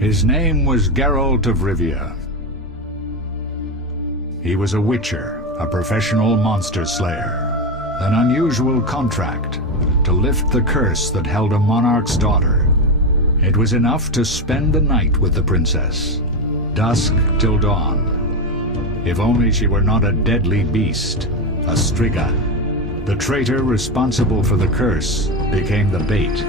His name was Geralt of Rivia. He was a witcher, a professional monster slayer. An unusual contract to lift the curse that held a monarch's daughter. It was enough to spend the night with the princess, dusk till dawn. If only she were not a deadly beast, a striga. The traitor responsible for the curse became the bait.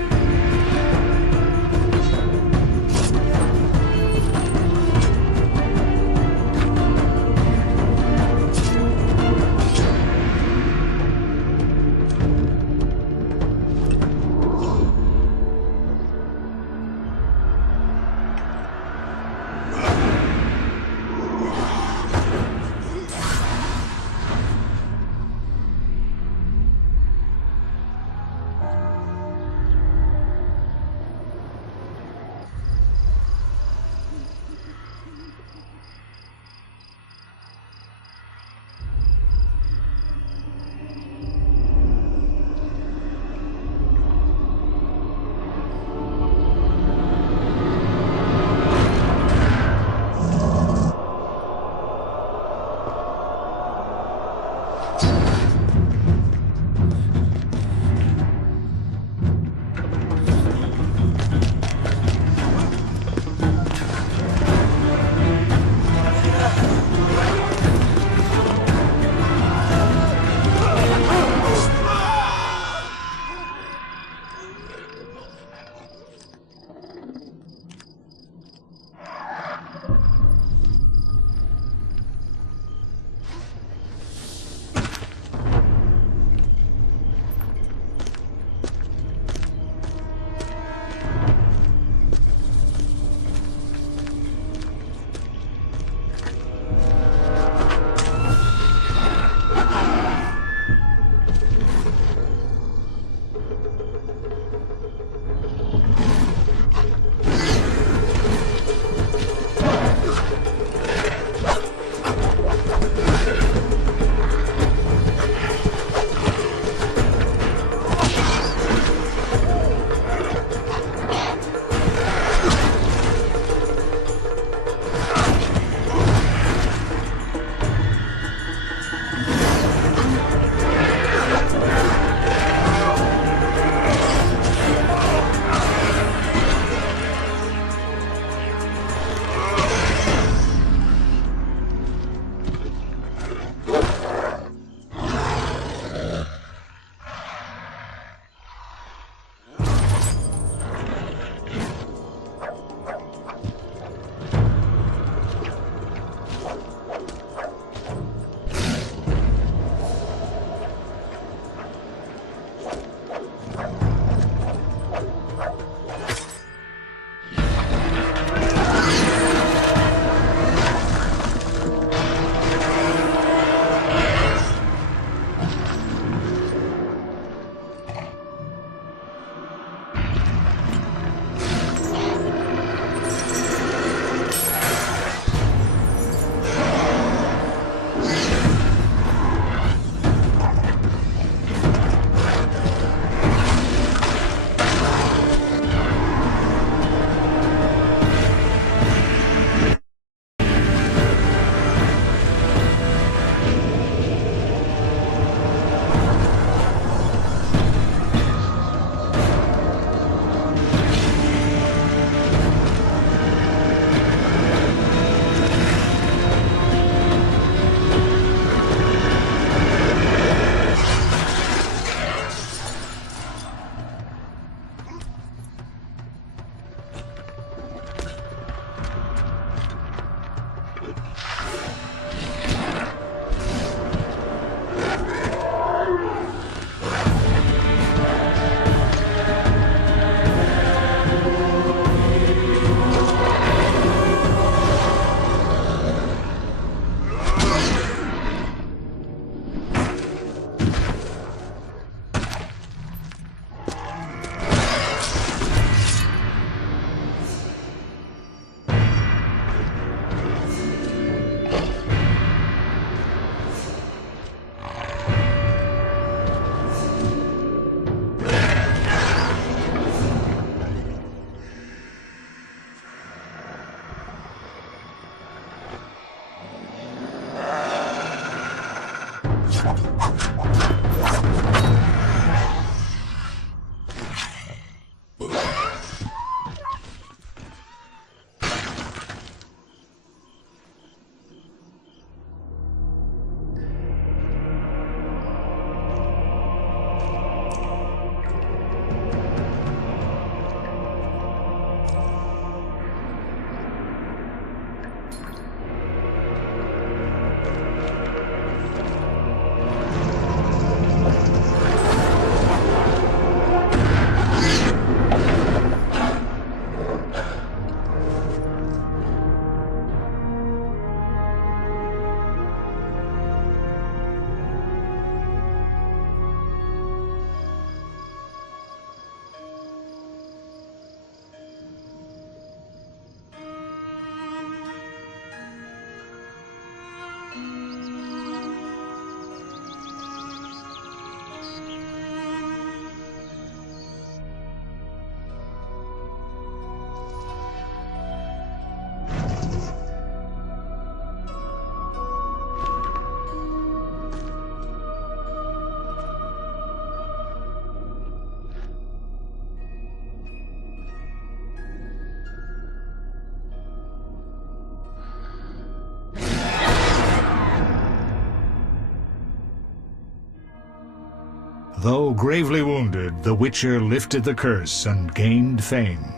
Though gravely wounded, the Witcher lifted the curse and gained fame.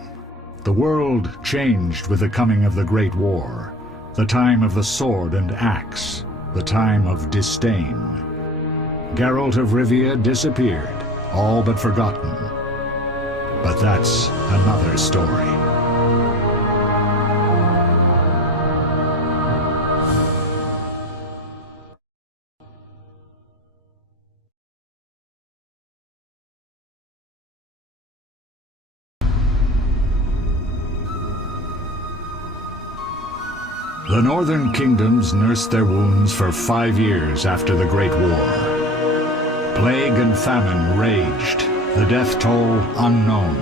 The world changed with the coming of the Great War, the time of the sword and axe, the time of disdain. Geralt of Rivia disappeared, all but forgotten. But that's another story. The northern kingdoms nursed their wounds for 5 years after the Great War. Plague and famine raged, the death toll unknown.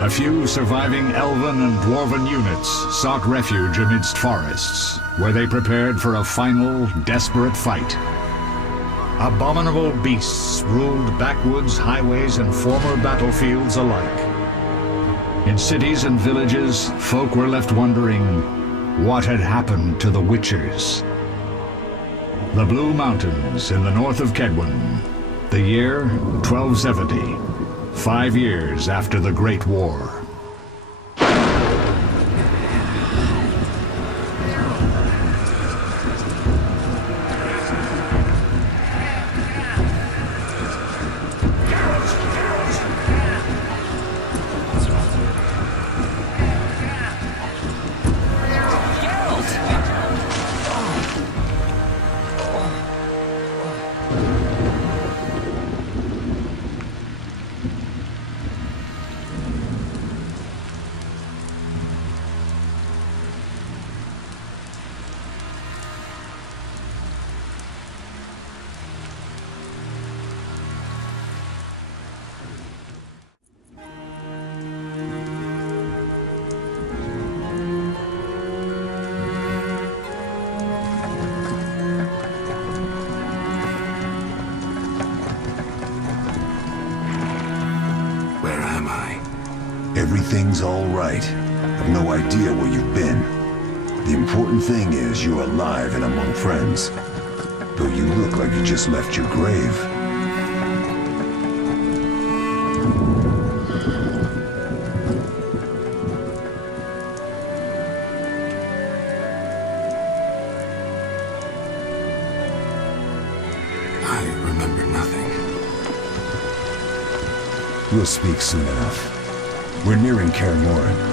A few surviving elven and dwarven units sought refuge amidst forests, where they prepared for a final, desperate fight. Abominable beasts ruled backwoods, highways, and former battlefields alike. In cities and villages, folk were left wondering, what had happened to the Witchers? The Blue Mountains in the north of Kedwen. The year 1270, 5 years after the Great War. Everything's all right. I've no idea where you've been. The important thing is you're alive and among friends. Though you look like you just left your grave. I remember nothing. We'll speak soon enough. We're nearing Kaer Morhen.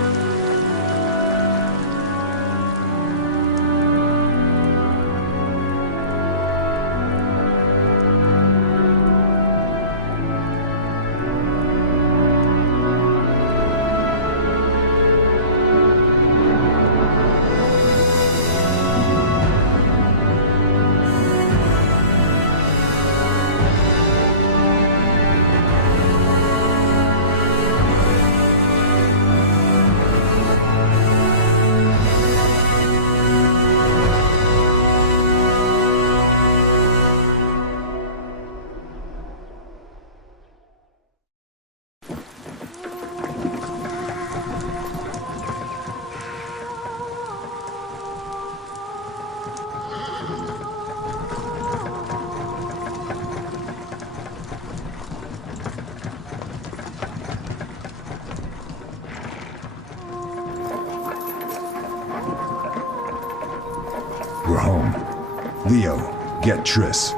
Leo, get Triss.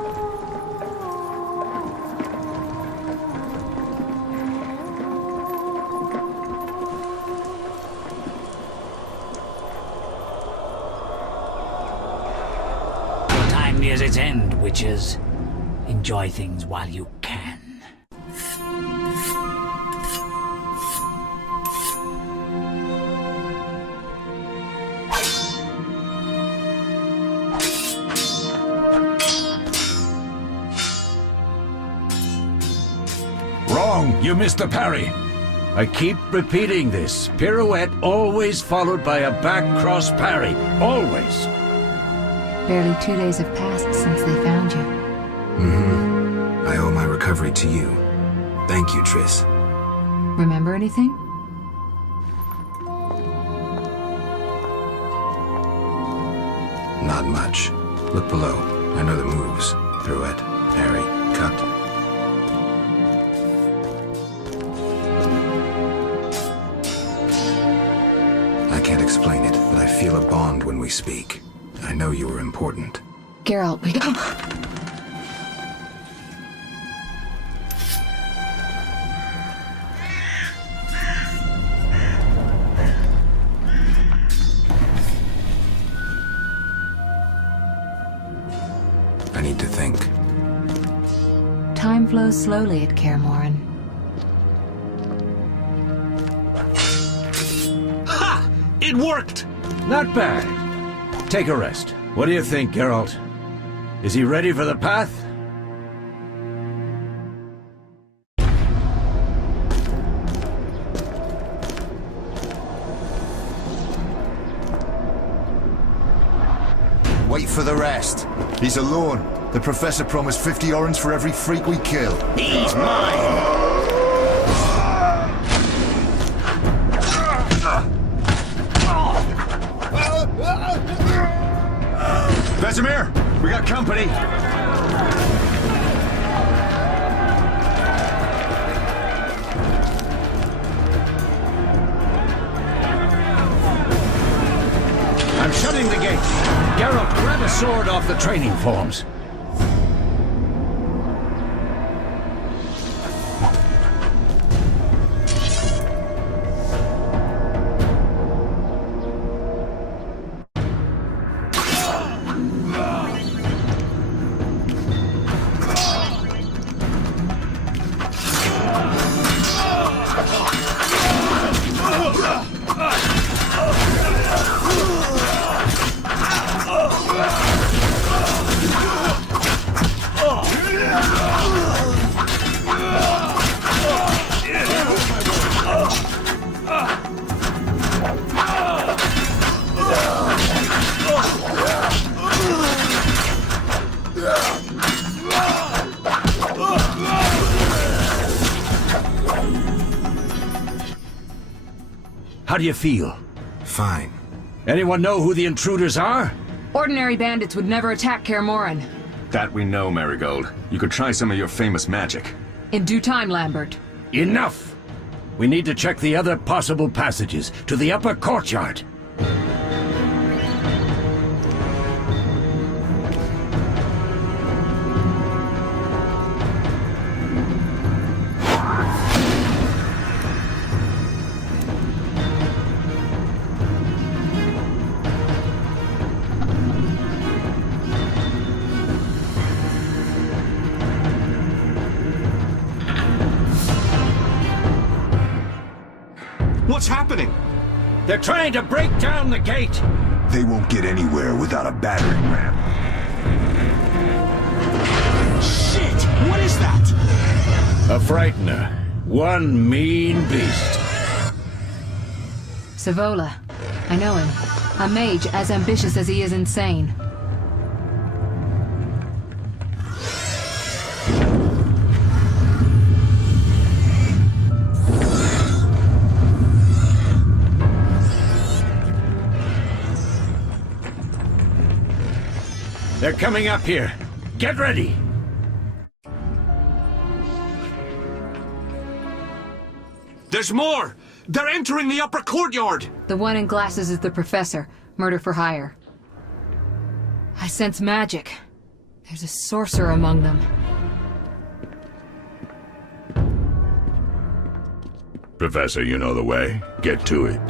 Your time nears its end, witches. Enjoy things while you can. Wrong! You missed the parry! I keep repeating this. Pirouette always followed by a back cross parry. Always! Barely 2 days have passed since they found you. I owe my recovery to you. Thank you, Triss. Remember anything? Not much. Look below. I know the moves. Pirouette, parry, cut. I can't explain it, but I feel a bond when we speak. I know you were important. Geralt, we... I need to think. Time flows slowly at Kaer Morhen. Ha! It worked! Not bad. Take a rest. What do you think, Geralt? Is he ready for the path? Wait for the rest. He's alone. The Professor promised 50 orens for every freak we kill. He's mine! Vesemir, we got company. I'm shutting the gate. Geralt, grab a sword off the training forms. How do you feel? Fine. Anyone know who the intruders are? Ordinary bandits would never attack Kaer Morhen. That we know, Marigold. You could try some of your famous magic. In due time, Lambert. Enough! We need to check the other possible passages to the upper courtyard. What's happening? They're trying to break down the gate! They won't get anywhere without a battering ram. Shit! What is that? A frightener. One mean beast. Savola. I know him. A mage as ambitious as he is insane. They're coming up here. Get ready! There's more! They're entering the upper courtyard! The one in glasses is the Professor. Murder for hire. I sense magic. There's a sorcerer among them. Professor, you know the way. Get to it.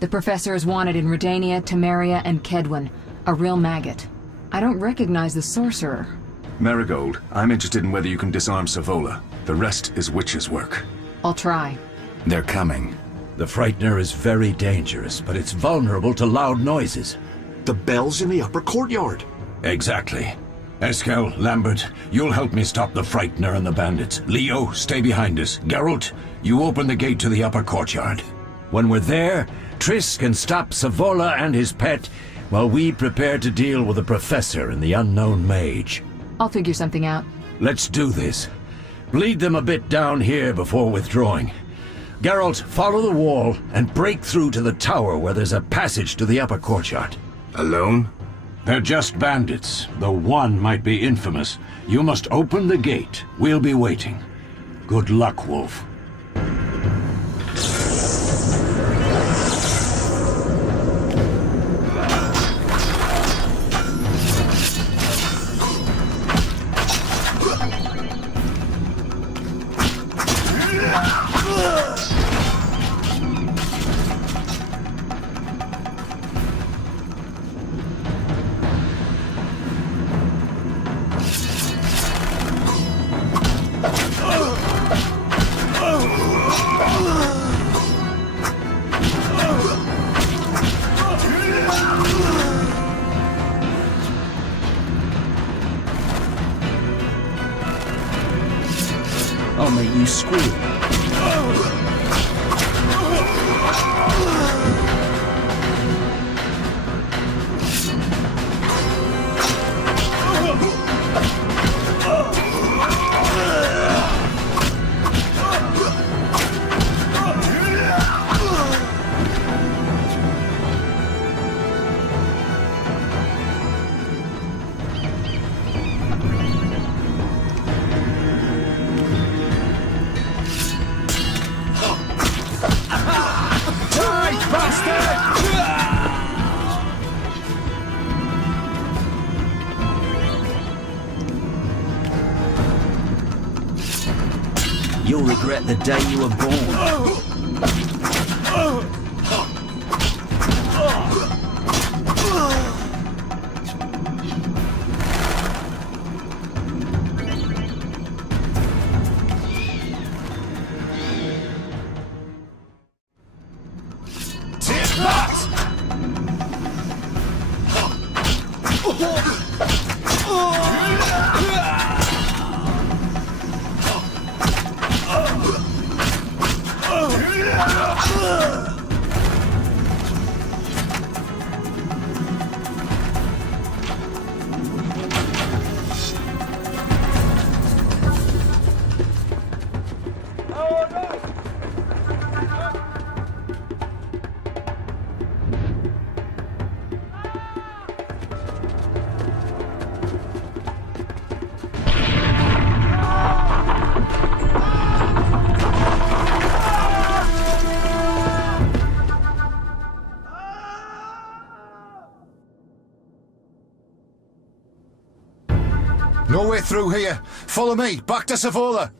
The professor is wanted in Redania, Temeria, and Kedwen. A real maggot. I don't recognize the sorcerer. Marigold, I'm interested in whether you can disarm Savola. The rest is witch's work. I'll try. They're coming. The Frightener is very dangerous, but it's vulnerable to loud noises. The bell's in the upper courtyard. Exactly. Eskel, Lambert, you'll help me stop the Frightener and the bandits. Leo, stay behind us. Geralt, you open the gate to the upper courtyard. When we're there, Triss can stop Savola and his pet, while we prepare to deal with the Professor and the unknown mage. I'll figure something out. Let's do this. Bleed them a bit down here before withdrawing. Geralt, follow the wall and break through to the tower where there's a passage to the upper courtyard. Alone? They're just bandits, though one might be infamous. You must open the gate. We'll be waiting. Good luck, Wolf. I'll make you squeal. You'll regret the day you were born. No way through here. Follow me, back to Savola.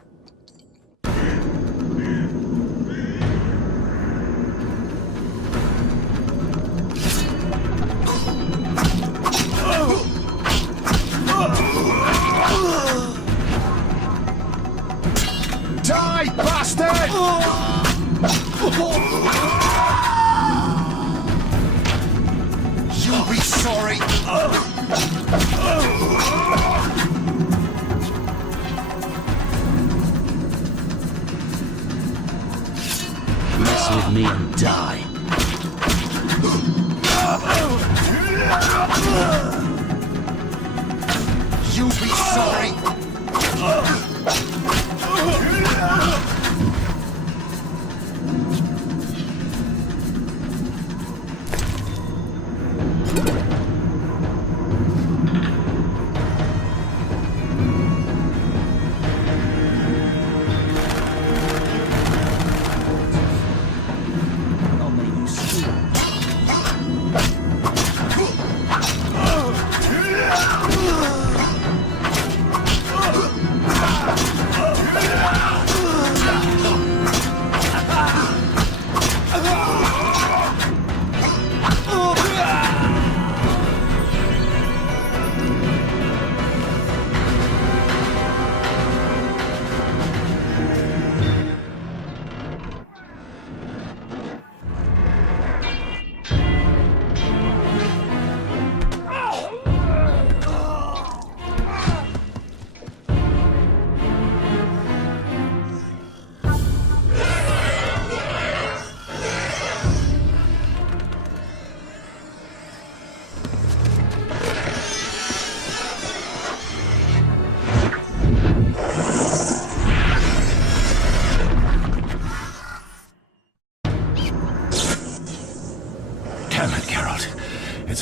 Die, bastard! You'll be sorry. Mess with me and die. You'll be sorry.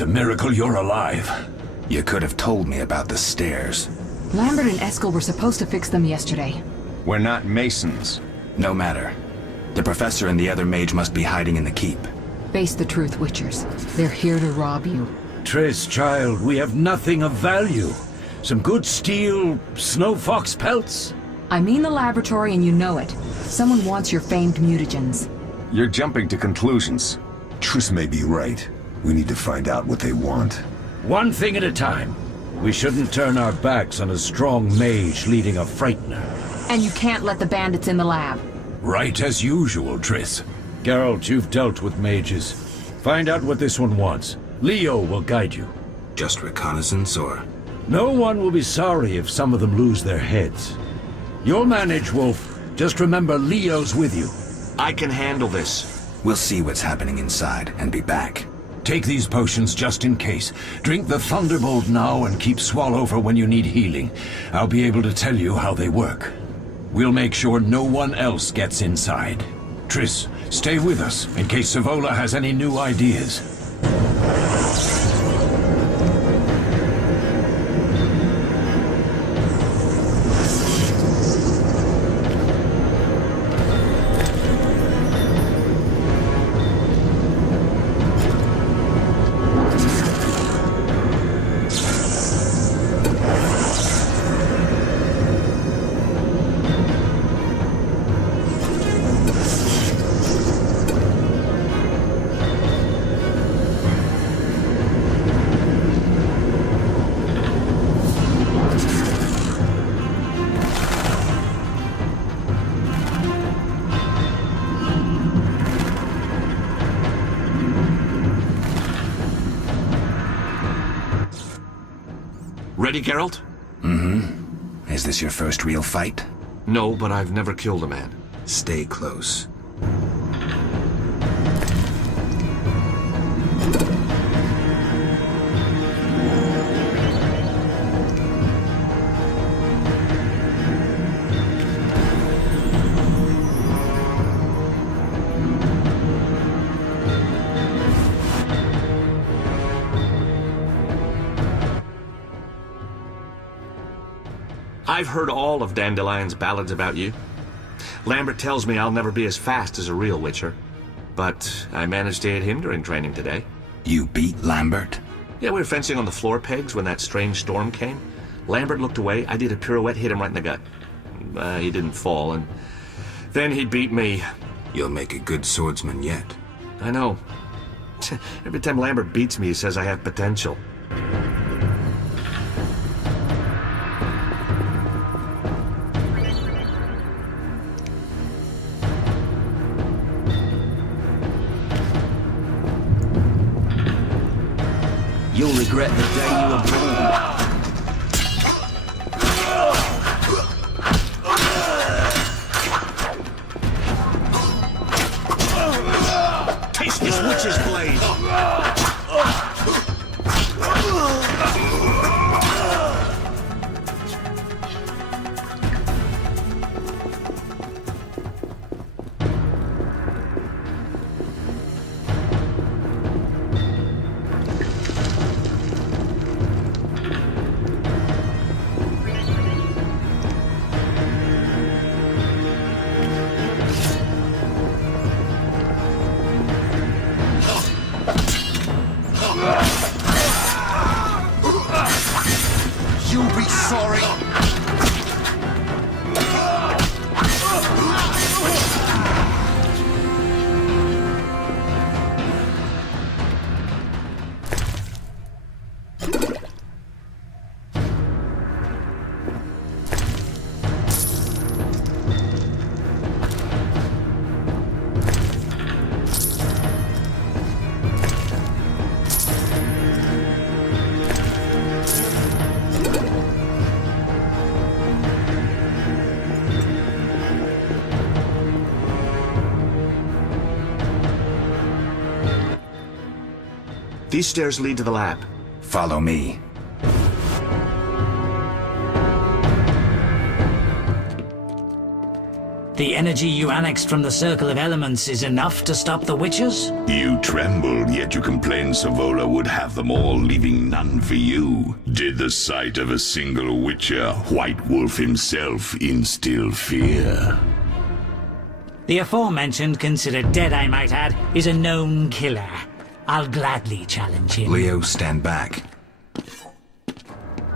It's a miracle you're alive. You could have told me about the stairs. Lambert and Eskel were supposed to fix them yesterday. We're not masons. No matter. The professor and the other mage must be hiding in the keep. Face the truth, Witchers. They're here to rob you. Triss, child, we have nothing of value. Some good steel, snow fox pelts? I mean the laboratory and you know it. Someone wants your famed mutagens. You're jumping to conclusions. Triss may be right. We need to find out what they want. One thing at a time. We shouldn't turn our backs on a strong mage leading a frightener. And you can't let the bandits in the lab. Right as usual, Triss. Geralt, you've dealt with mages. Find out what this one wants. Leo will guide you. Just reconnaissance, or...? No one will be sorry if some of them lose their heads. You'll manage, Wolf. Just remember Leo's with you. I can handle this. We'll see what's happening inside and be back. Take these potions just in case. Drink the Thunderbolt now and keep Swallow for when you need healing. I'll be able to tell you how they work. We'll make sure no one else gets inside. Triss, stay with us in case Savola has any new ideas. Ready, Geralt? Mm-hmm. Is this your first real fight? No, but I've never killed a man. Stay close. I've heard all of Dandelion's ballads about you. Lambert tells me I'll never be as fast as a real Witcher. But I managed to hit him during training today. You beat Lambert? Yeah, we were fencing on the floor pegs when that strange storm came. Lambert looked away, I did a pirouette, hit him right in the gut. He didn't fall, and then he beat me. You'll make a good swordsman yet. I know. Every time Lambert beats me, he says I have potential. You'll regret the day you were born. Taste this witch's blade! You'll be sorry. These stairs lead to the lab. Follow me. The energy you annexed from the Circle of Elements is enough to stop the Witchers? You trembled, yet you complained Savola would have them all, leaving none for you. Did the sight of a single Witcher, White Wolf himself, instill fear? The aforementioned, considered dead I might add, is a known killer. I'll gladly challenge him. Leo, stand back.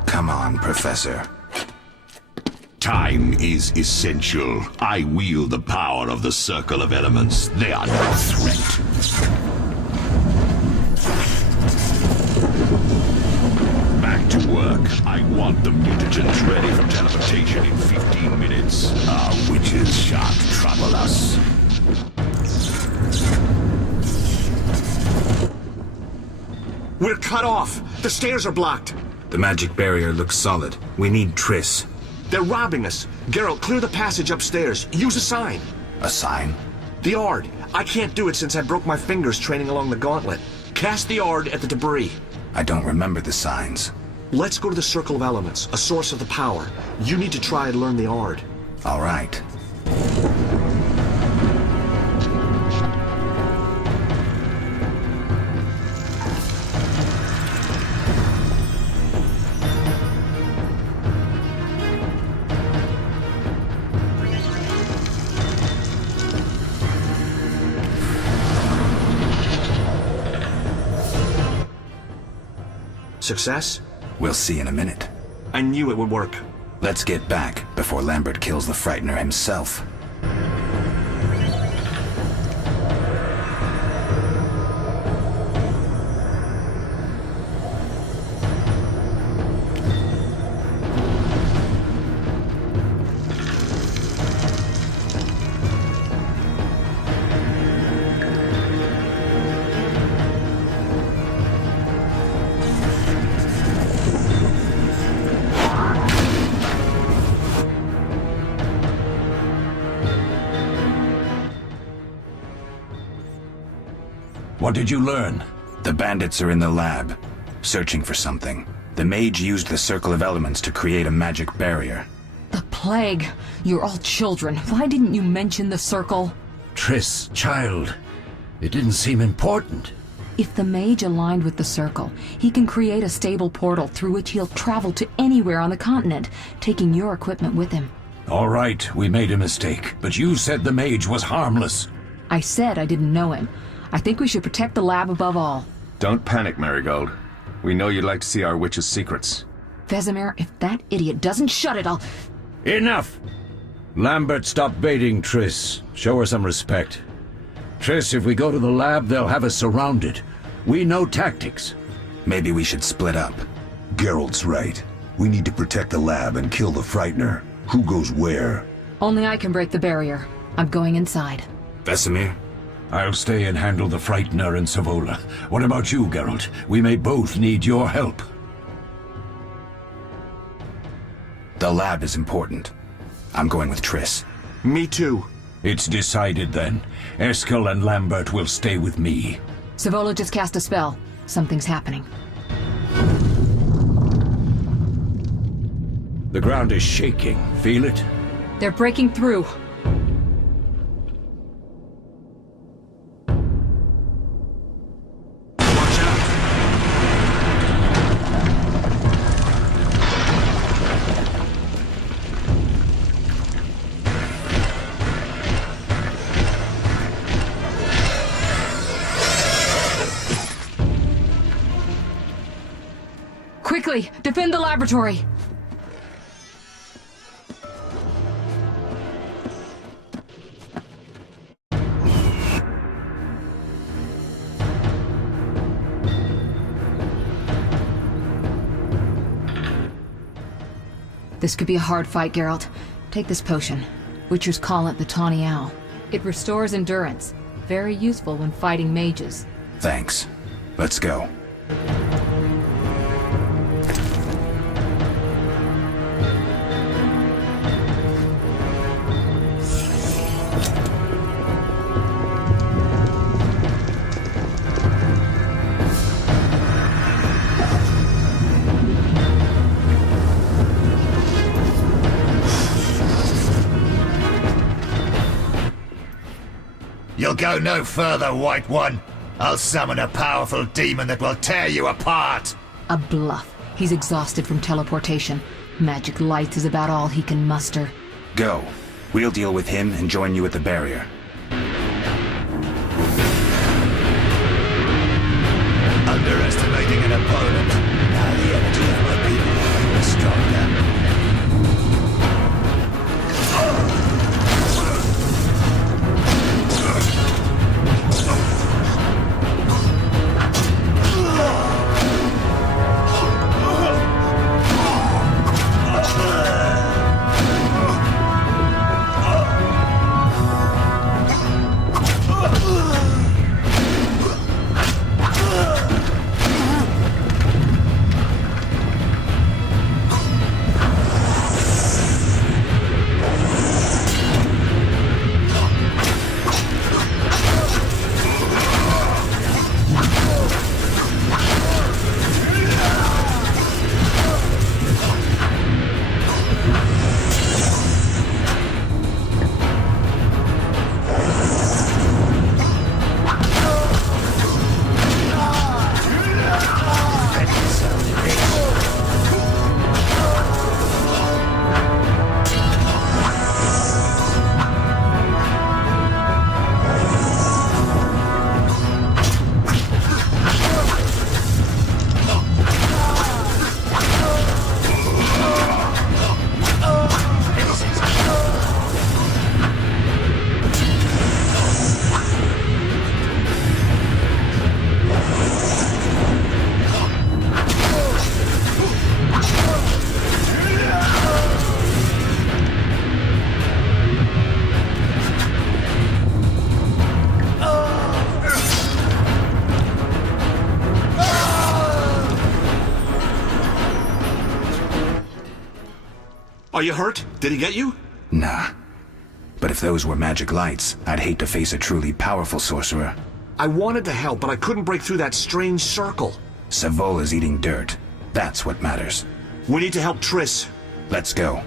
Come on, Professor. Time is essential. I wield the power of the Circle of Elements. They are no threat. Back to work. I want the mutagens ready for teleportation in 15 minutes. Our witches shan't trouble us. We're cut off! The stairs are blocked! The magic barrier looks solid. We need Triss. They're robbing us. Geralt, clear the passage upstairs. Use a sign. A sign? The Ard. I can't do it since I broke my fingers training along the gauntlet. Cast the Ard at the debris. I don't remember the signs. Let's go to the Circle of Elements, a source of the power. You need to try and learn the Ard. All right. Success? We'll see in a minute. I knew it would work. Let's get back before Lambert kills the Frightener himself. What did you learn? The bandits are in the lab, searching for something. The mage used the Circle of Elements to create a magic barrier. The plague! You're all children. Why didn't you mention the Circle? Triss, child. It didn't seem important. If the mage aligned with the Circle, he can create a stable portal through which he'll travel to anywhere on the continent, taking your equipment with him. All right, we made a mistake, but you said the mage was harmless. I said I didn't know him. I think we should protect the lab above all. Don't panic, Marigold. We know you'd like to see our witch's secrets. Vesemir, if that idiot doesn't shut it, I'll... Enough! Lambert, stop baiting Triss. Show her some respect. Triss, if we go to the lab, they'll have us surrounded. We know tactics. Maybe we should split up. Geralt's right. We need to protect the lab and kill the Frightener. Who goes where? Only I can break the barrier. I'm going inside. Vesemir? I'll stay and handle the Frightener and Savola. What about you, Geralt? We may both need your help. The lab is important. I'm going with Triss. Me too. It's decided then. Eskel and Lambert will stay with me. Savola just cast a spell. Something's happening. The ground is shaking. Feel it? They're breaking through. Quickly, defend the laboratory! This could be a hard fight, Geralt. Take this potion. Witchers call it the Tawny Owl. It restores endurance. Very useful when fighting mages. Thanks. Let's go. You'll go no further, White One. I'll summon a powerful demon that will tear you apart. A bluff. He's exhausted from teleportation. Magic light is about all he can muster. Go. We'll deal with him and join you at the barrier. Underestimating an opponent. Now the energy of my people is stronger. Are you hurt? Did he get you? Nah. But if those were magic lights, I'd hate to face a truly powerful sorcerer. I wanted to help, but I couldn't break through that strange circle. Savola's eating dirt. That's what matters. We need to help Triss. Let's go.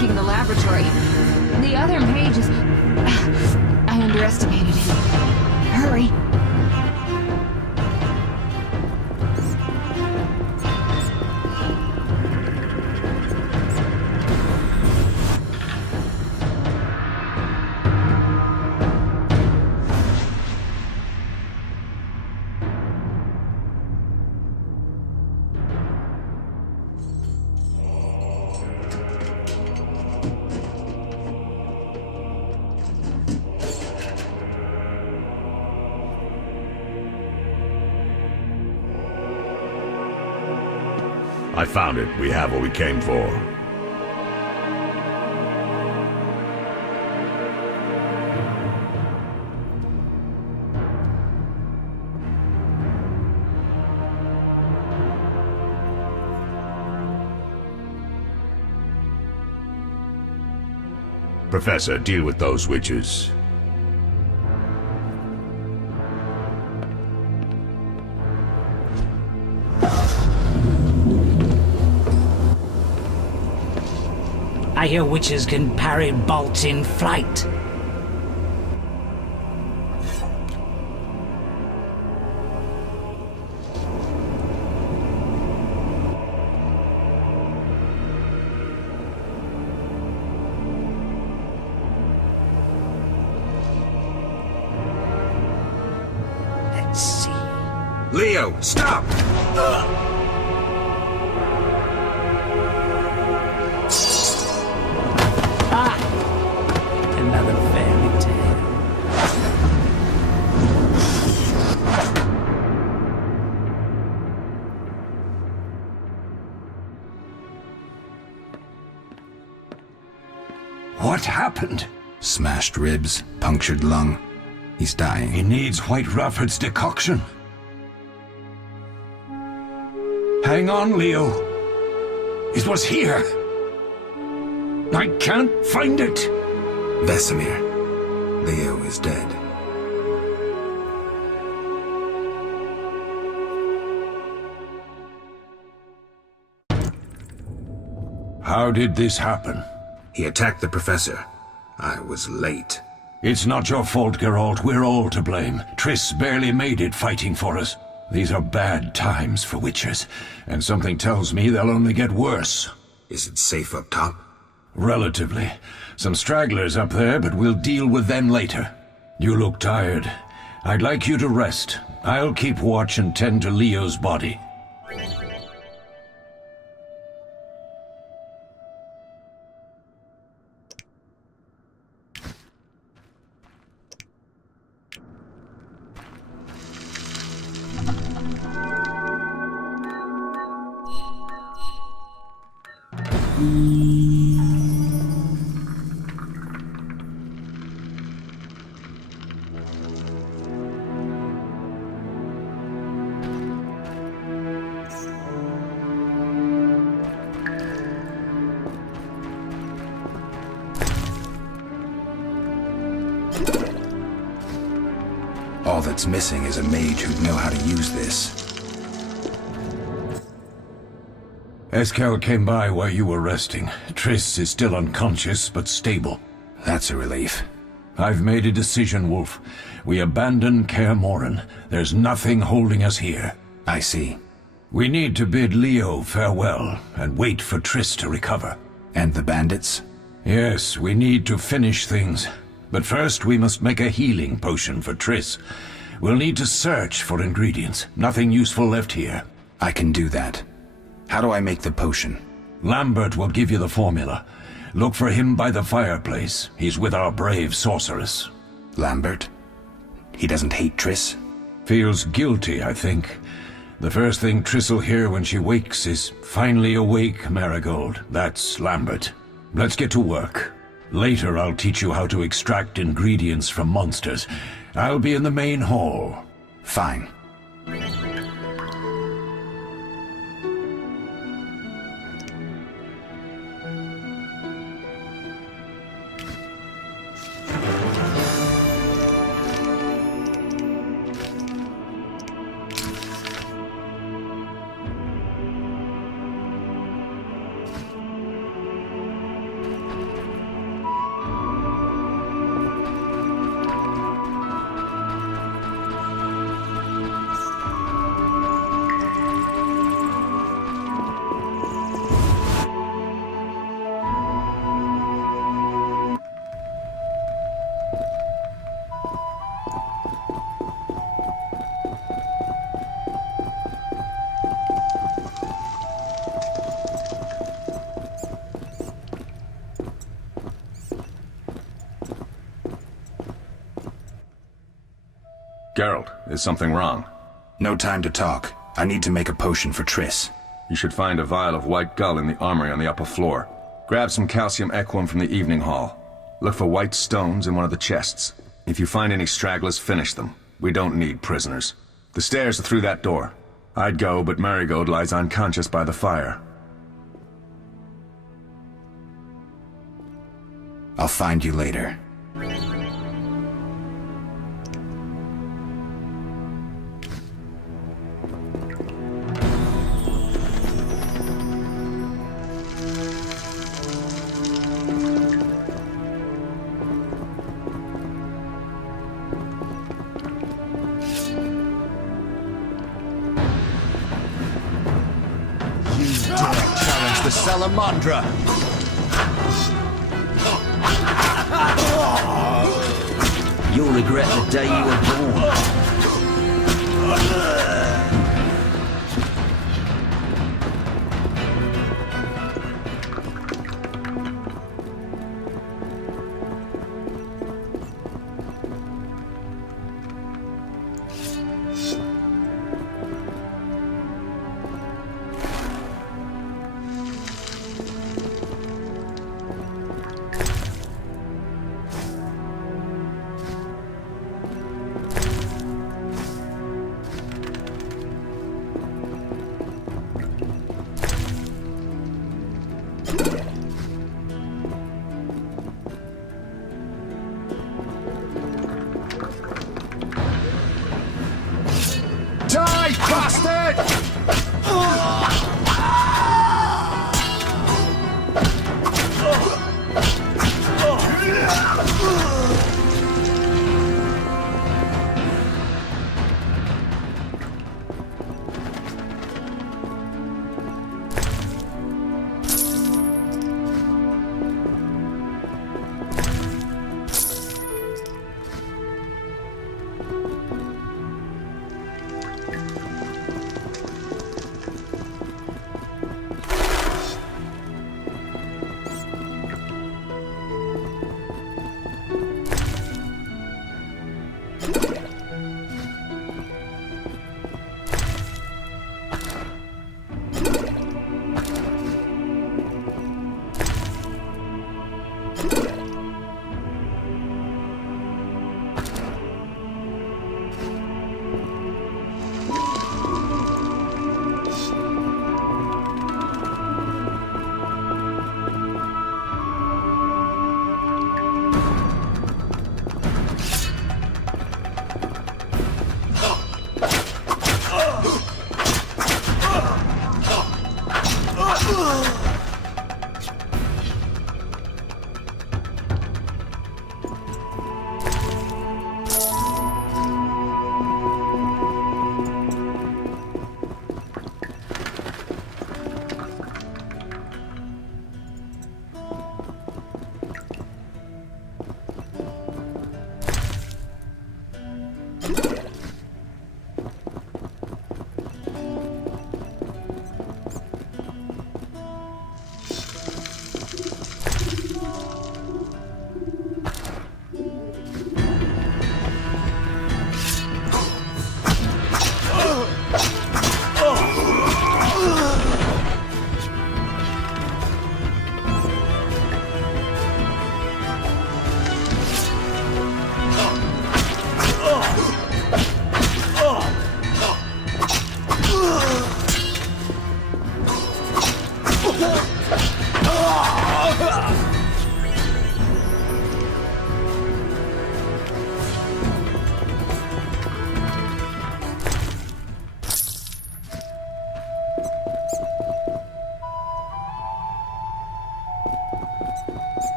The laboratory. The other mage is... I underestimated him. Hurry. I found it. We have what we came for. Professor, deal with those witches. I hear witches can parry bolts in flight. Let's see. Leo, stop! Another fairy tale. What happened? Smashed ribs, punctured lung. He's dying. He needs White Rafford's decoction. Hang on, Leo. It was here. I can't find it. Vesemir. Leo is dead. How did this happen? He attacked the professor. I was late. It's not your fault, Geralt. We're all to blame. Triss barely made it fighting for us. These are bad times for witchers, and something tells me they'll only get worse. Is it safe up top? Relatively. Some stragglers up there, but we'll deal with them later. You look tired. I'd like you to rest. I'll keep watch and tend to Leo's body. All that's missing is a mage who'd know how to use this. Eskel came by while you were resting. Triss is still unconscious, but stable. That's a relief. I've made a decision, Wolf. We abandon Kaer Morhen. There's nothing holding us here. I see. We need to bid Leo farewell, and wait for Triss to recover. And the bandits? Yes, we need to finish things. But first we must make a healing potion for Triss. We'll need to search for ingredients. Nothing useful left here. I can do that. How do I make the potion? Lambert will give you the formula. Look for him by the fireplace. He's with our brave sorceress. Lambert? He doesn't hate Triss? Feels guilty, I think. The first thing Triss will hear when she wakes is, "Finally awake, Marigold." That's Lambert. Let's get to work. Later I'll teach you how to extract ingredients from monsters. I'll be in the main hall. Fine. Geralt, is something wrong? No time to talk. I need to make a potion for Triss. You should find a vial of white gull in the armory on the upper floor. Grab some calcium equum from the evening hall. Look for white stones in one of the chests. If you find any stragglers, finish them. We don't need prisoners. The stairs are through that door. I'd go, but Marigold lies unconscious by the fire. I'll find you later. Challenge the Salamandra! You'll regret the day you were born.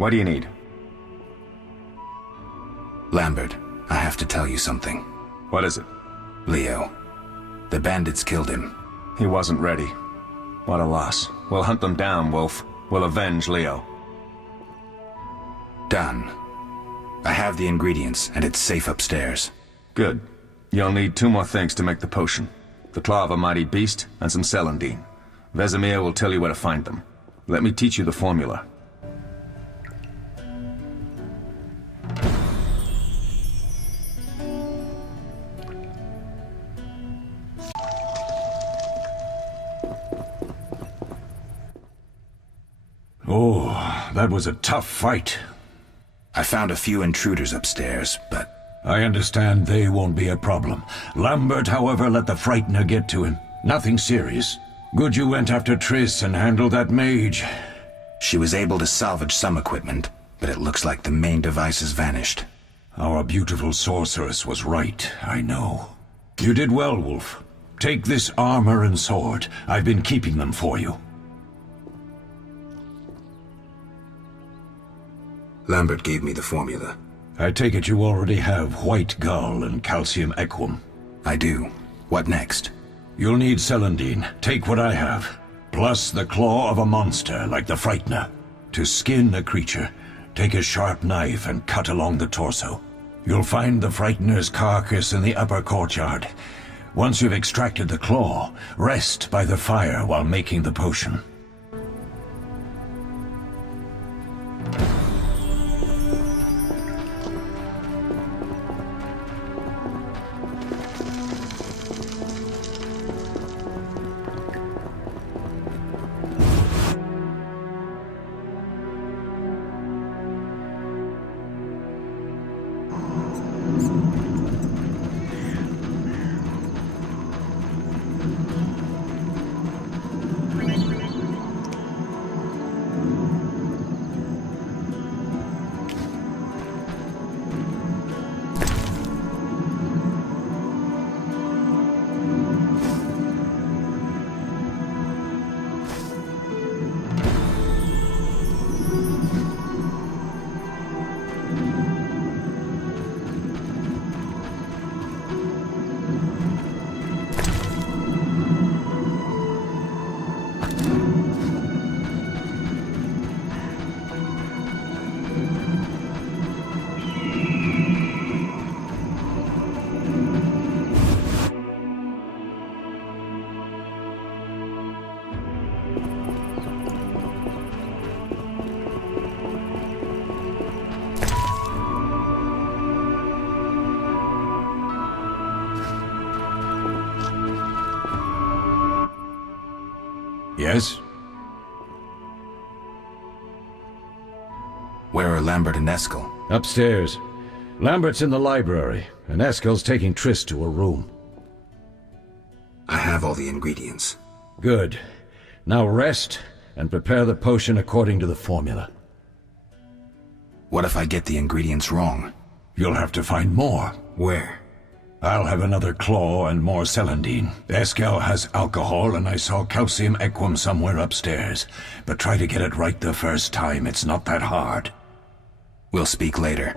What do you need? Lambert, I have to tell you something. What is it? Leo. The bandits killed him. He wasn't ready. What a loss. We'll hunt them down, Wolf. We'll avenge Leo. Done. I have the ingredients, and it's safe upstairs. Good. You'll need 2 more things to make the potion. The claw of a mighty beast, and some celandine. Vesemir will tell you where to find them. Let me teach you the formula. Oh, that was a tough fight. I found a few intruders upstairs, but... I understand they won't be a problem. Lambert, however, let the Frightener get to him. Nothing serious. Good you went after Triss and handled that mage. She was able to salvage some equipment, but it looks like the main device has vanished. Our beautiful sorceress was right, I know. You did well, Wolf. Take this armor and sword. I've been keeping them for you. Lambert gave me the formula. I take it you already have White Gull and Calcium Equum. I do. What next? You'll need Celandine. Take what I have. Plus the claw of a monster like the Frightener. To skin a creature, take a sharp knife and cut along the torso. You'll find the Frightener's carcass in the upper courtyard. Once you've extracted the claw, rest by the fire while making the potion. Yes? Where are Lambert and Eskel? Upstairs. Lambert's in the library, and Eskel's taking Triss to a room. I have all the ingredients. Good. Now rest, and prepare the potion according to the formula. What if I get the ingredients wrong? You'll have to find more. Where? I'll have another claw and more Celandine. Eskel has alcohol, and I saw Calcium Equum somewhere upstairs. But try to get it right the first time. It's not that hard. We'll speak later.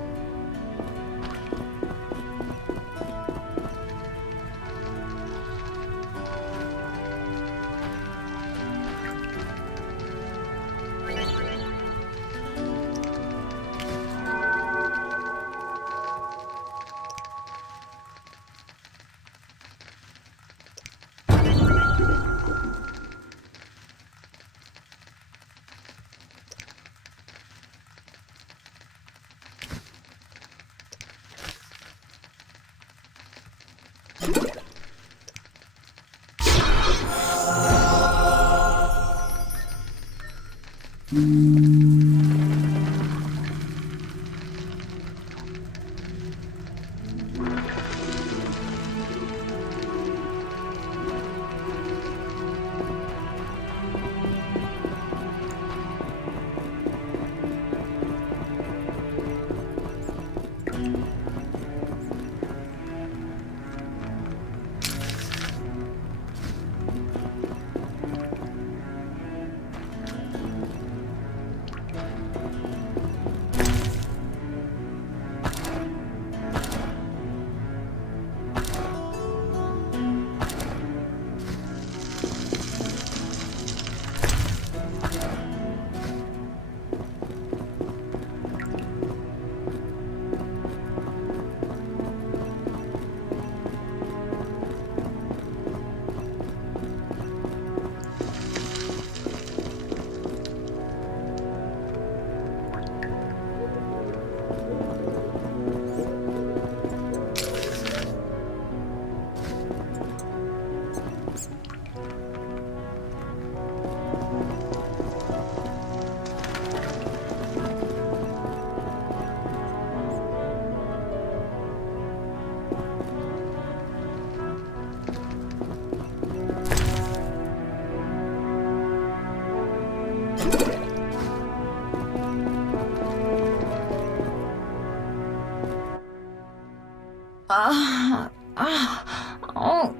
Oh.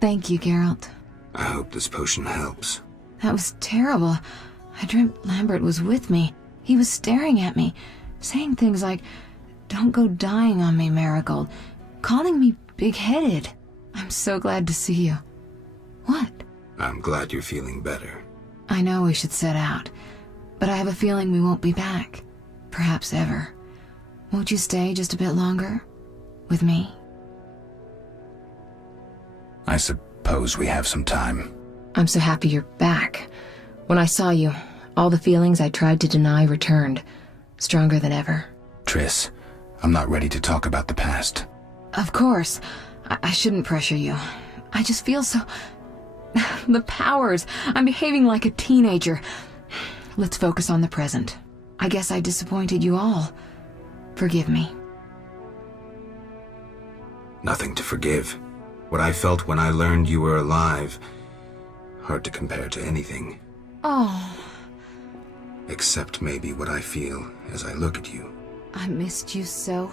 Thank you, Geralt. I hope this potion helps. That was terrible. I dreamt Lambert was with me. He was staring at me, saying things like, "Don't go dying on me, Marigold," calling me big-headed. I'm so glad to see you. What? I'm glad you're feeling better. I know we should set out, but I have a feeling we won't be back. Perhaps ever. Won't you stay just a bit longer? With me? I suppose we have some time. I'm so happy you're back. When I saw you, all the feelings I tried to deny returned, stronger than ever. Triss, I'm not ready to talk about the past. Of course. I shouldn't pressure you. I just feel so... The powers. I'm behaving like a teenager. Let's focus on the present. I guess I disappointed you all. Forgive me. Nothing to forgive. What I felt when I learned you were alive, hard to compare to anything. Oh. Except maybe what I feel as I look at you. I missed you so.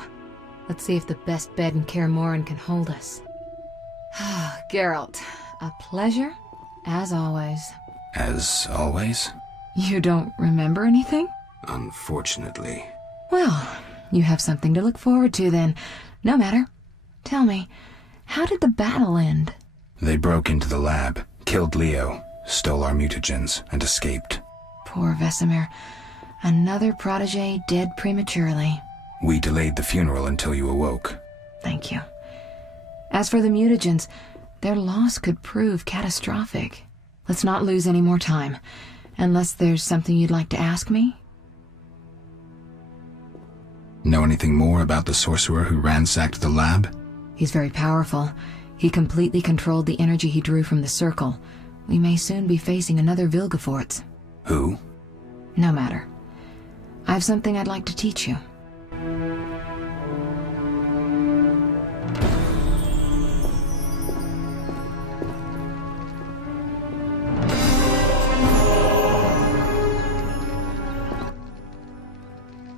Let's see if the best bed in Kaer Morhen can hold us. Geralt, a pleasure, as always. As always? You don't remember anything? Unfortunately. Well, you have something to look forward to then. No matter. Tell me, how did the battle end? They broke into the lab, killed Leo, stole our mutagens, and escaped. Poor Vesemir. Another protege dead prematurely. We delayed the funeral until you awoke. Thank you. As for the mutagens, their loss could prove catastrophic. Let's not lose any more time. Unless there's something you'd like to ask me? Know anything more about the sorcerer who ransacked the lab? He's very powerful. He completely controlled the energy he drew from the circle. We may soon be facing another Vilgefortz. Who? No matter. I have something I'd like to teach you.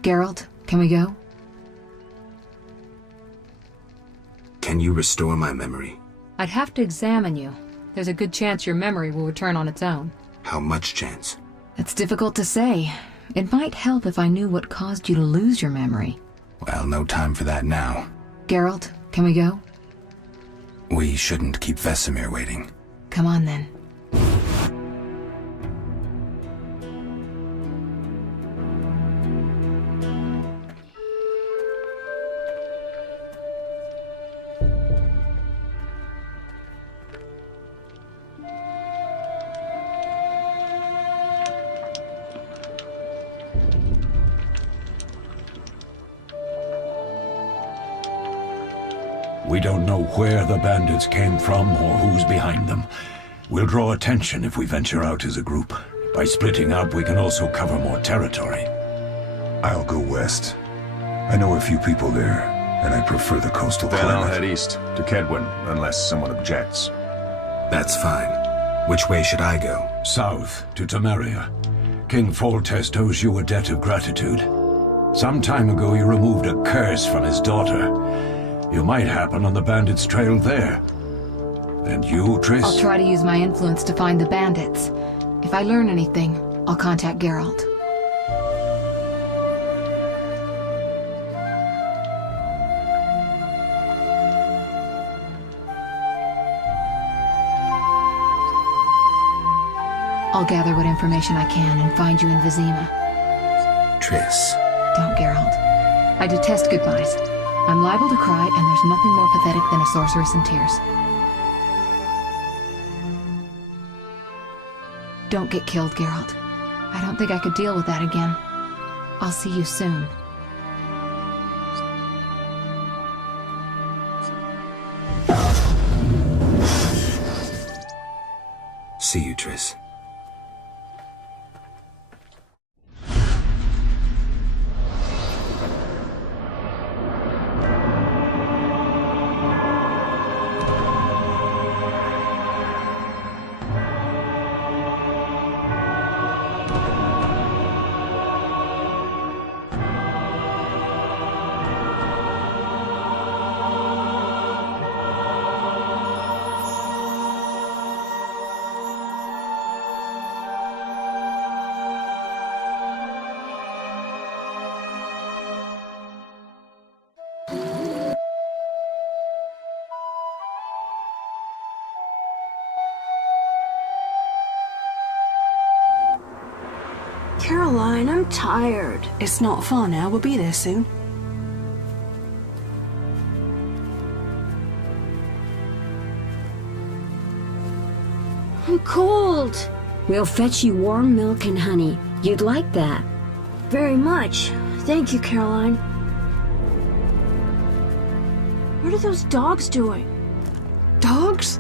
Geralt, can we go? Can you restore my memory? I'd have to examine you. There's a good chance your memory will return on its own. How much chance? It's difficult to say. It might help if I knew what caused you to lose your memory. Well, no time for that now. Geralt, can we go? We shouldn't keep Vesemir waiting. Come on then. We don't know where the bandits came from or who's behind them. We'll draw attention if we venture out as a group. By splitting up, we can also cover more territory. I'll go west. I know a few people there, and I prefer the coastal Then climate. I'll head east, to Kedwin, unless someone objects. That's fine. Which way should I go? South, to Temeria. King Foltest owes you a debt of gratitude. Some time ago you removed a curse from his daughter. You might happen on the bandits' trail there. And you, Triss? I'll try to use my influence to find the bandits. If I learn anything, I'll contact Geralt. I'll gather what information I can and find you in Vizima. Triss. Don't, Geralt. I detest goodbyes. I'm liable to cry, and there's nothing more pathetic than a sorceress in tears. Don't get killed, Geralt. I don't think I could deal with that again. I'll see you soon. See you, Triss. Caroline, I'm tired. It's not far now. We'll be there soon. I'm cold. We'll fetch you warm milk and honey. You'd like that. Very much. Thank you, Caroline. What are those dogs doing? Dogs?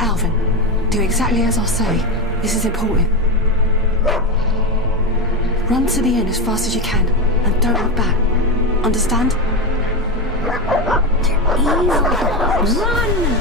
Alvin, do exactly as I say. This is important. Run to the inn as fast as you can, and don't look back. Understand? They're evil dogs. Run!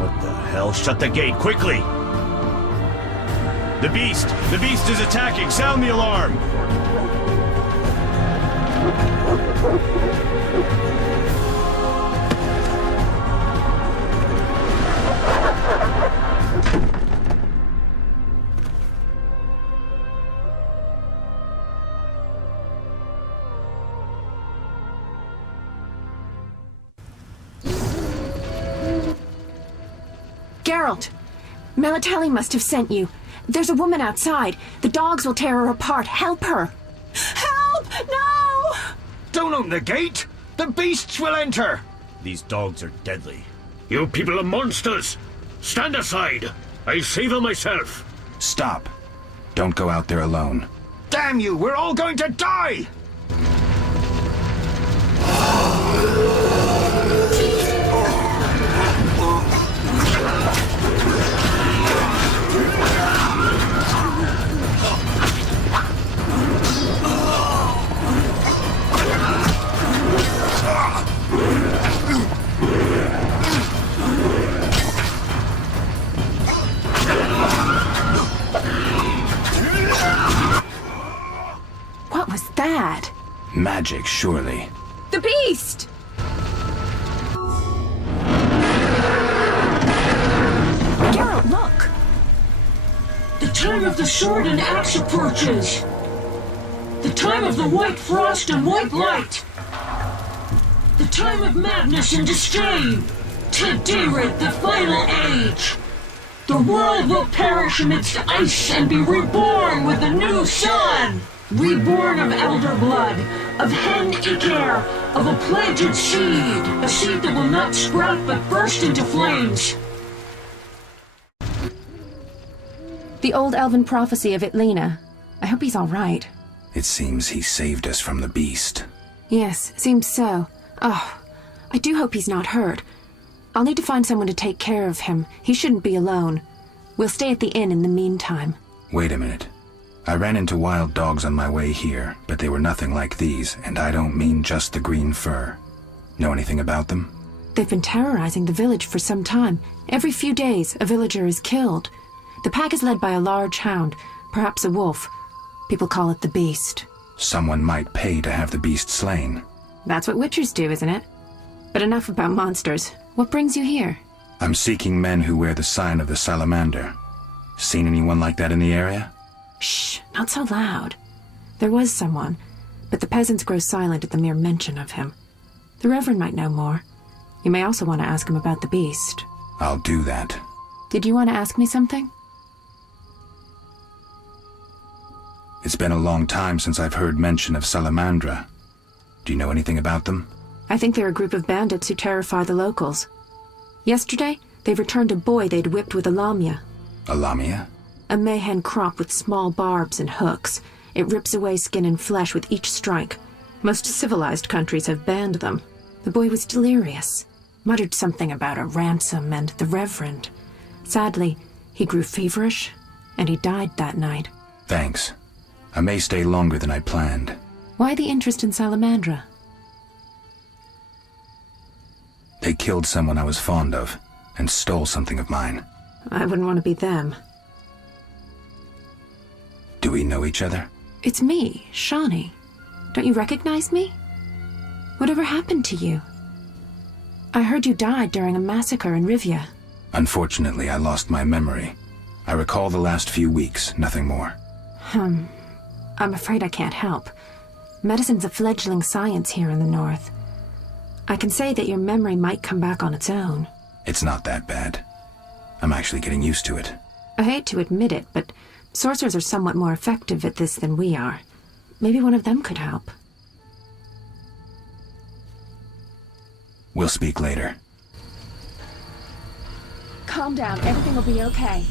What the hell? Shut the gate, quickly! The beast! The beast is attacking! Sound the alarm! Geralt! Melatelli must have sent you. There's a woman outside. The dogs will tear her apart. Help her! Help! No! Don't open the gate! The beasts will enter! These dogs are deadly. You people are monsters! Stand aside! I'll save her myself! Stop. Don't go out there alone. Damn you! We're all going to die! What was that? Magic, surely. The beast! Geralt, look! The time of the sword and axe approaches. The time of the white frost and white light. The time of madness and disdain. Today, the final age. The world will perish amidst ice and be reborn with a new sun. Reborn of elder blood, of hen Iker, of a planted seed. A seed that will not sprout but burst into flames. The old elven prophecy of Itlena. I hope he's all right. It seems he saved us from the beast. Yes, seems so. Oh, I do hope he's not hurt. I'll need to find someone to take care of him. He shouldn't be alone. We'll stay at the inn in the meantime. Wait a minute. I ran into wild dogs on my way here, but they were nothing like these, and I don't mean just the green fur. Know anything about them? They've been terrorizing the village for some time. Every few days, a villager is killed. The pack is led by a large hound, perhaps a wolf. People call it the beast. Someone might pay to have the beast slain. That's what witchers do, isn't it? But enough about monsters. What brings you here? I'm seeking men who wear the sign of the salamander. Seen anyone like that in the area? Shh, not so loud. There was someone, but the peasants grow silent at the mere mention of him. The Reverend might know more. You may also want to ask him about the beast. I'll do that. Did you want to ask me something? It's been a long time since I've heard mention of Salamandra. Do you know anything about them? I think they're a group of bandits who terrify the locals. Yesterday, they returned a boy they'd whipped with a lamia. A lamia? A mayhen crop with small barbs and hooks. It rips away skin and flesh with each strike. Most civilized countries have banned them. The boy was delirious. Muttered something about a ransom and the Reverend. Sadly, he grew feverish, and he died that night. Thanks. I may stay longer than I planned. Why the interest in Salamandra? They killed someone I was fond of, and stole something of mine. I wouldn't want to be them. Do we know each other? It's me, Shawnee. Don't you recognize me? Whatever happened to you? I heard you died during a massacre in Rivia. Unfortunately, I lost my memory. I recall the last few weeks, nothing more. I'm afraid I can't help. Medicine's a fledgling science here in the north. I can say that your memory might come back on its own. It's not that bad. I'm actually getting used to it. I hate to admit it, but sorcerers are somewhat more effective at this than we are. Maybe one of them could help. We'll speak later. Calm down. Everything will be okay.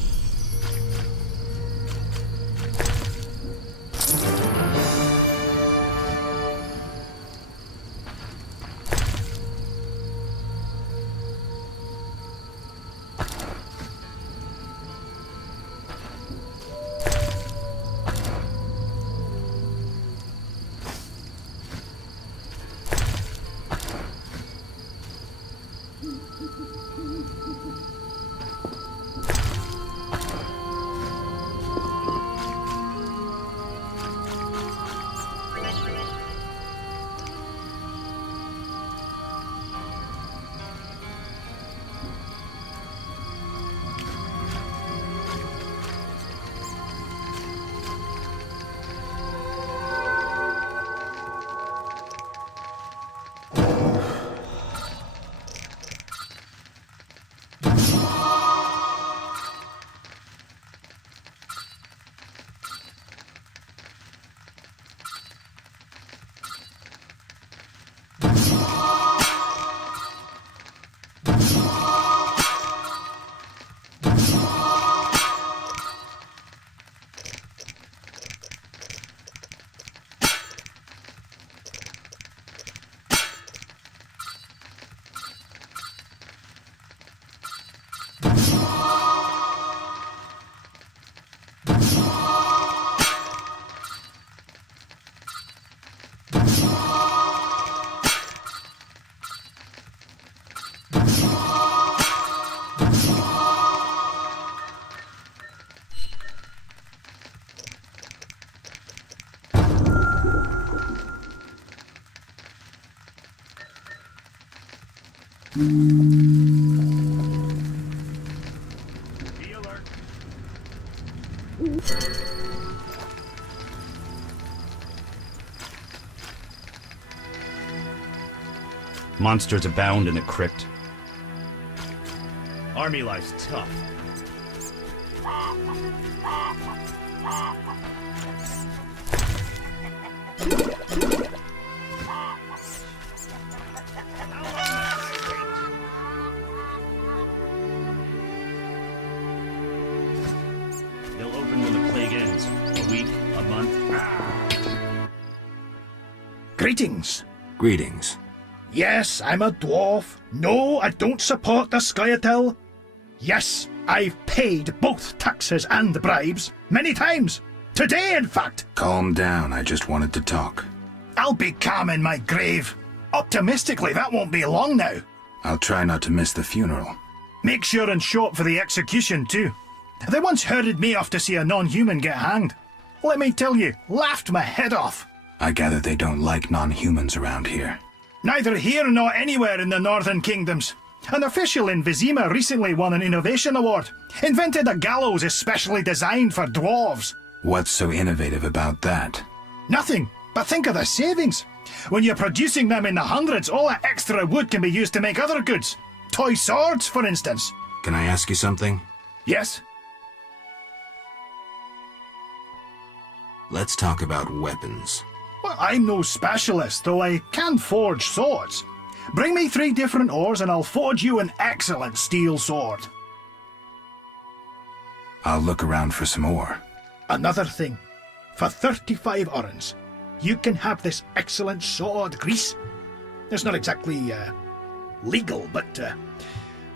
Monsters abound in the crypt. Army life's tough. They'll open when the plague ends. A week, a month. Greetings. Greetings. Yes, I'm a dwarf. No, I don't support the Skyatel. Yes, I've paid both taxes and bribes many times. Today, in fact. Calm down, I just wanted to talk. I'll be calm in my grave. Optimistically, that won't be long now. I'll try not to miss the funeral. Make sure and show up for the execution, too. They once herded me off to see a non-human get hanged. Let me tell you, laughed my head off. I gather they don't like non-humans around here. Neither here nor anywhere in the Northern Kingdoms. An official in Vizima recently won an innovation award. Invented a gallows especially designed for dwarves. What's so innovative about that? Nothing, but think of the savings. When you're producing them in the hundreds, all that extra wood can be used to make other goods. Toy swords, for instance. Can I ask you something? Yes? Let's talk about weapons. Well, I'm no specialist, though I can forge swords. Bring me 3 different ores and I'll forge you an excellent steel sword. I'll look around for some ore. Another thing. For 35 orens, you can have this excellent sword, Grease. It's not exactly, legal, but,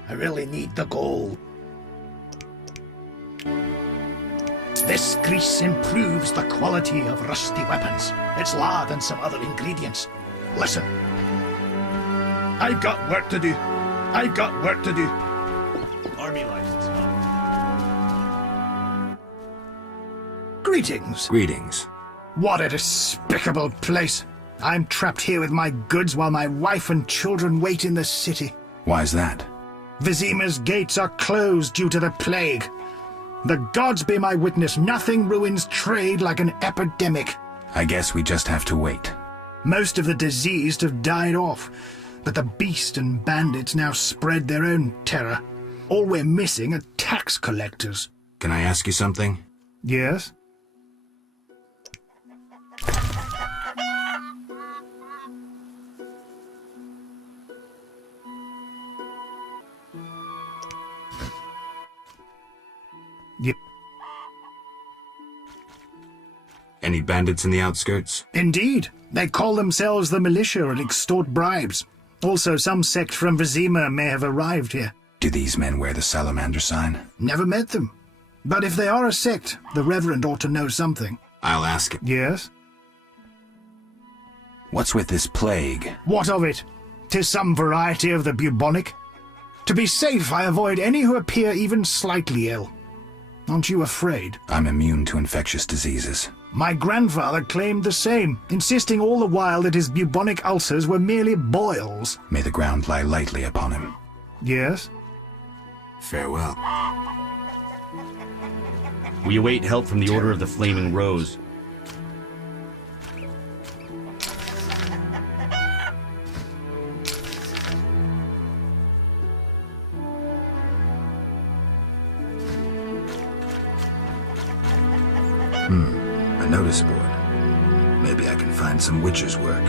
I really need the gold. This grease improves the quality of rusty weapons. It's lard and some other ingredients. Listen. I've got work to do. I've got work to do. Army life is tough. Greetings. Greetings. What a despicable place. I'm trapped here with my goods while my wife and children wait in the city. Why's that? Vizima's gates are closed due to the plague. The gods be my witness, nothing ruins trade like an epidemic. I guess we just have to wait. Most of the diseased have died off, but the beast and bandits now spread their own terror. All we're missing are tax collectors. Can I ask you something? Yes? Any bandits in the outskirts? Indeed. They call themselves the militia and extort bribes. Also, some sect from Vizima may have arrived here. Do these men wear the salamander sign? Never met them. But if they are a sect, the Reverend ought to know something. I'll ask him. Yes? What's with this plague? What of it? 'Tis some variety of the bubonic. To be safe, I avoid any who appear even slightly ill. Aren't you afraid? I'm immune to infectious diseases. My grandfather claimed the same, insisting all the while that his bubonic ulcers were merely boils. May the ground lie lightly upon him. Yes? Farewell. We await help from the Order of the Flaming Rose. A notice board. Maybe I can find some witcher's work.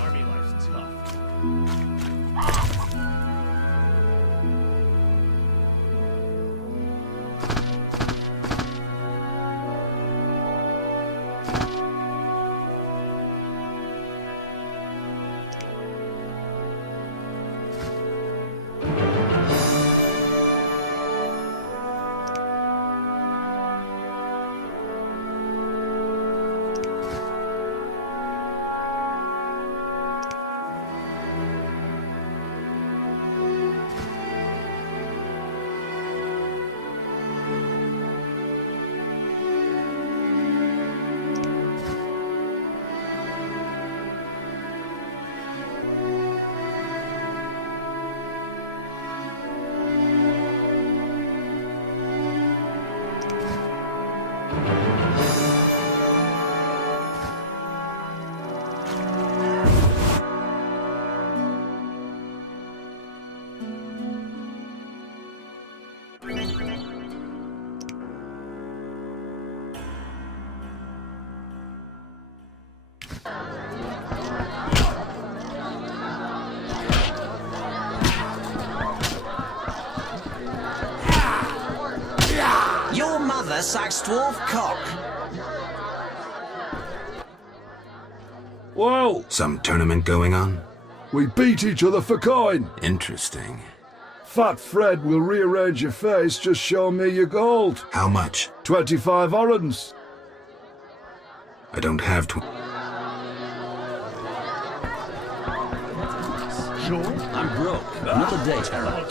Army life's tough. Your mother sucks dwarf cock. Whoa! Some tournament going on? We beat each other for coin. Interesting. Fat Fred will rearrange your face, just show me your gold. How much? 25 orens. I don't have Sure? I'm broke. Another day, Tara.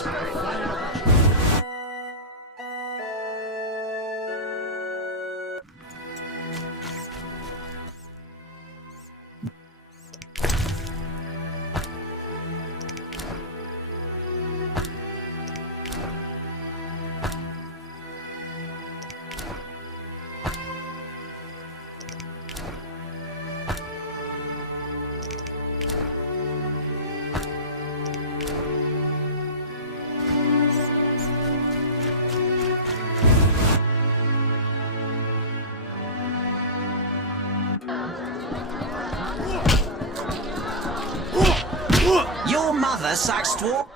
Your mother sucks dwarf.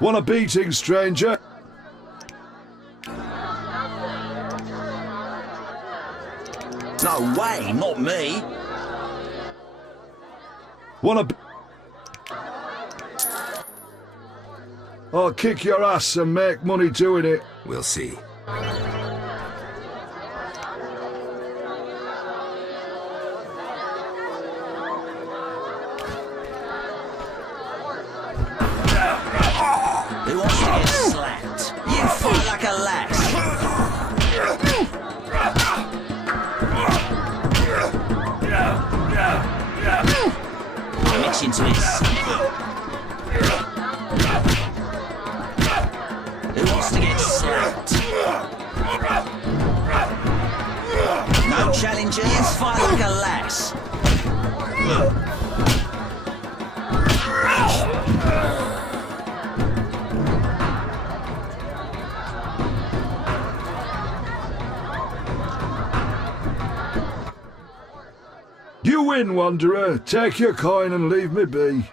Want a beating, stranger? No way, not me. Want a... I'll kick your ass and make money doing it. We'll see. Who wants to get slapped? You fight like a this. You win, Wanderer. Take your coin and leave me be.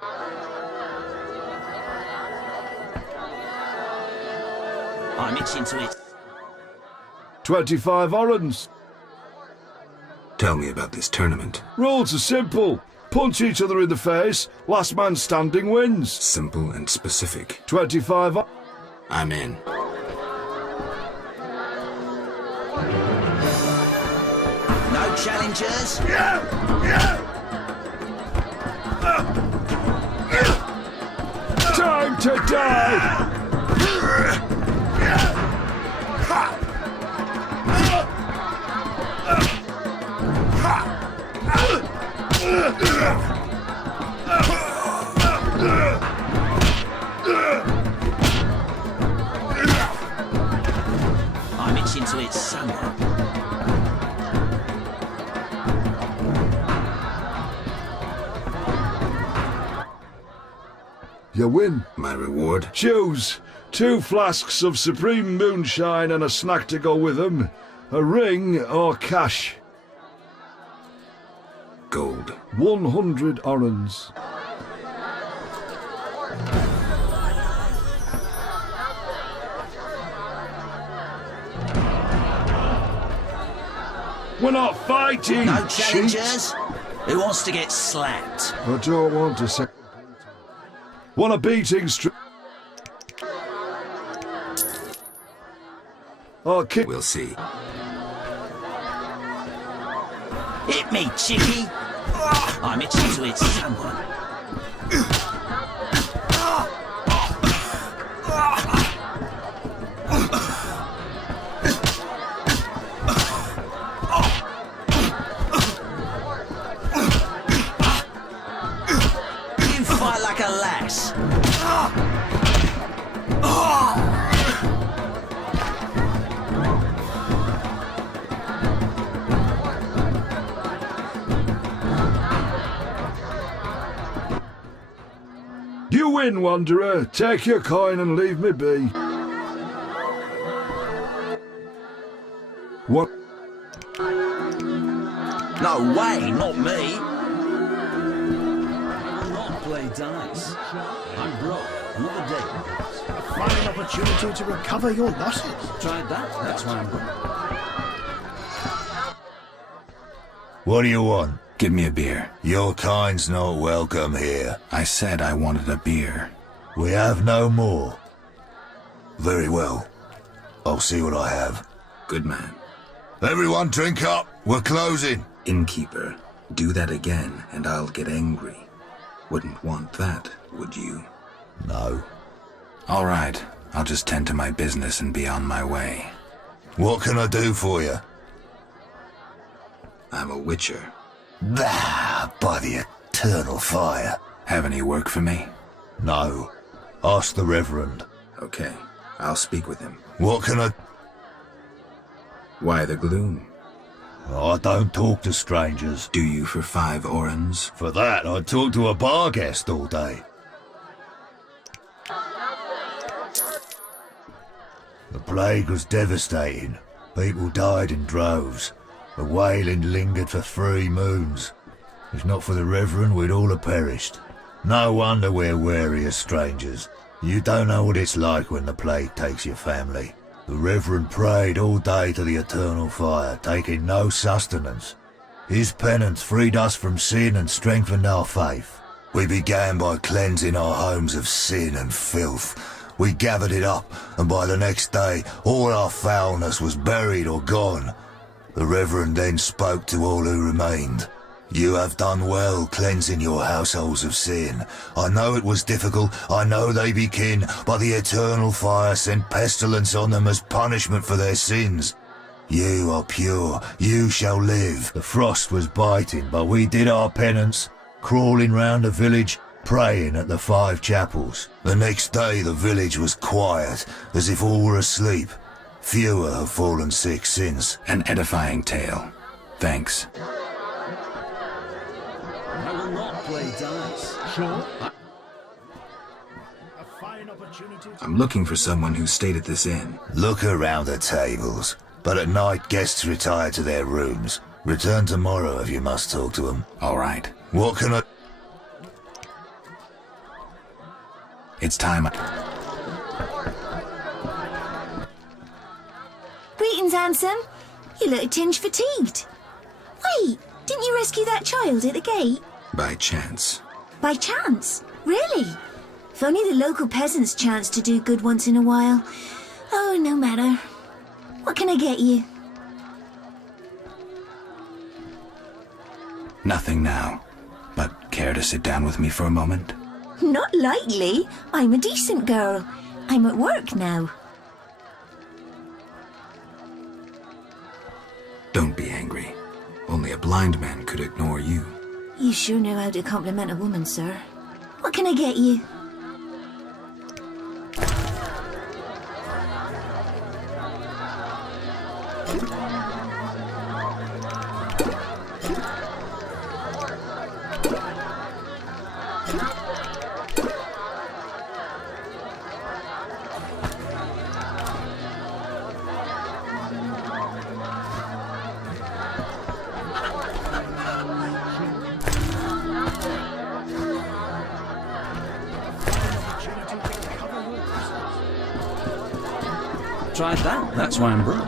I'm itching to it. 25 orens. Tell me about this tournament. Rules are simple. Punch each other in the face. Last man standing wins. Simple and specific. 25 I'm in. No challengers? Time to die! I'm itching to it somewhere. You win. My reward? Choose 2 flasks of supreme moonshine and a snack to go with them. A ring or cash. Gold. 100 orens. We're not fighting! No challengers? cheats. Who wants to get slapped? I don't want to say. Want a beating streak? I'll kick. We'll see. Hit me, chickie! I'm itching to hit someone. You fight like a lass. You win, Wanderer. Take your coin and leave me be. What? No way, not me. Not play dice. I'm broke. Another day. A fine opportunity to recover your losses. Tried that. That's why I'm broke. What do you want? Give me a beer. Your kind's not welcome here. I said I wanted a beer. We have no more. Very well. I'll see what I have. Good man. Everyone drink up. We're closing. Innkeeper, do that again and I'll get angry. Wouldn't want that, would you? No. All right. I'll just tend to my business and be on my way. What can I do for you? I'm a witcher. Bah, by the eternal fire. Have any work for me? No. Ask the Reverend. Okay. I'll speak with him. What can I... Why the gloom? I don't talk to strangers. Do you for 5 orens? For that, I'd talk to a bar guest all day. The plague was devastating. People died in droves. The wailing lingered for 3 moons. If not for the Reverend, we'd all have perished. No wonder we're wary of strangers. You don't know what it's like when the plague takes your family. The Reverend prayed all day to the eternal fire, taking no sustenance. His penance freed us from sin and strengthened our faith. We began by cleansing our homes of sin and filth. We gathered it up, and by the next day, all our foulness was buried or gone. The Reverend then spoke to all who remained. You have done well cleansing your households of sin. I know it was difficult, I know they be kin, but the eternal fire sent pestilence on them as punishment for their sins. You are pure, you shall live. The frost was biting, but we did our penance, crawling round the village, praying at the 5 chapels. The next day the village was quiet, as if all were asleep. Fewer have fallen sick since. An edifying tale. Thanks. dice. Sure. A fine opportunity. I'm looking for someone who stayed at this inn. Look around the tables. But at night, guests retire to their rooms. Return tomorrow if you must talk to them. All right. What can I... It's time. Greetings, handsome. You look a tinge fatigued. Wait, didn't you rescue that child at the gate? By chance. By chance? Really? If only the local peasants chanced to do good once in a while. Oh, no matter. What can I get you? Nothing now. But care to sit down with me for a moment? Not likely. I'm a decent girl. I'm at work now. Don't be angry. Only a blind man could ignore you. You sure know how to compliment a woman, sir. What can I get you? Tried that. That's why I'm broke.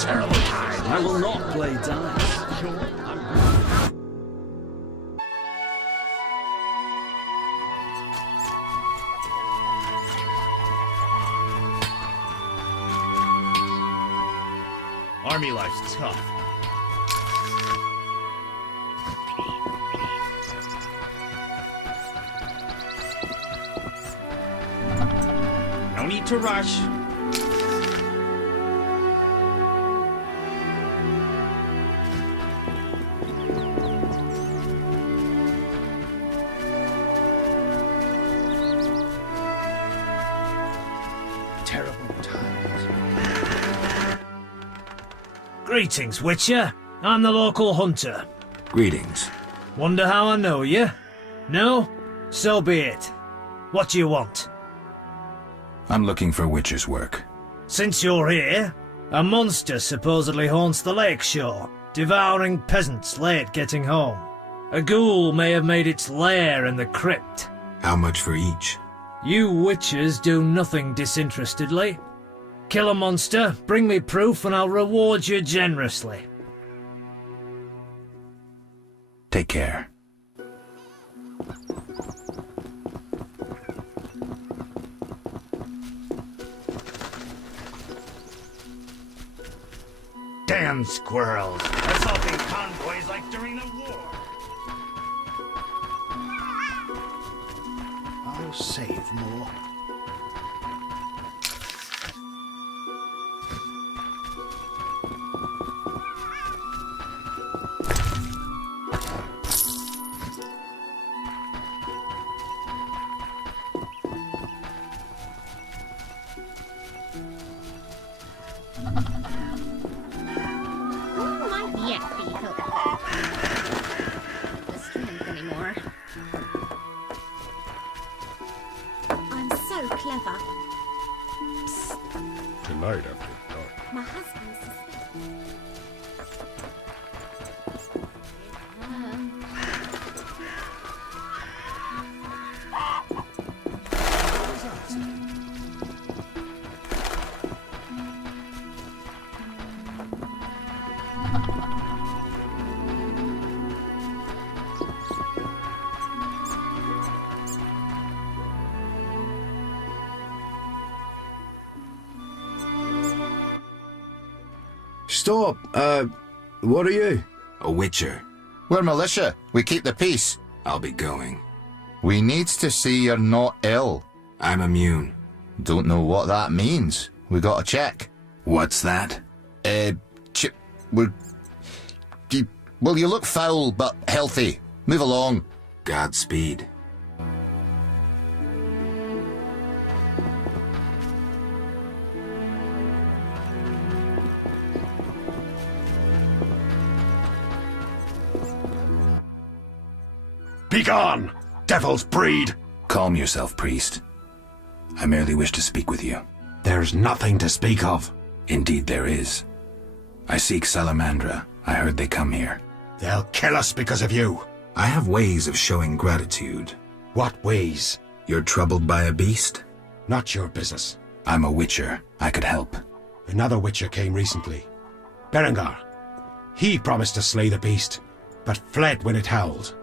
Terrible. I will not play dice. Army life's tough. No need to rush. Greetings, Witcher. I'm the local hunter. Greetings. Wonder how I know you? No? So be it. What do you want? I'm looking for Witcher's work. Since you're here, a monster supposedly haunts the lakeshore, devouring peasants late getting home. A ghoul may have made its lair in the crypt. How much for each? You Witchers do nothing disinterestedly. Kill a monster, bring me proof, and I'll reward you generously. Take care. Damn squirrels! Assaulting convoys like during the war! I'll save more. Clever. Tonight after dark. My husband's suspecting. Stop! What are you? A Witcher. We're militia. We keep the peace. I'll be going. We need to see you're not ill. I'm immune. Don't know what that means. We got to check. What's that? Well, you look foul, but healthy. Move along. Godspeed. Begone, devil's breed! Calm yourself, priest. I merely wish to speak with you. There's nothing to speak of. Indeed there is. I seek Salamandra. I heard they come here. They'll kill us because of you. I have ways of showing gratitude. What ways? You're troubled by a beast? Not your business. I'm a witcher. I could help. Another witcher came recently. Berengar. He promised to slay the beast, but fled when it howled.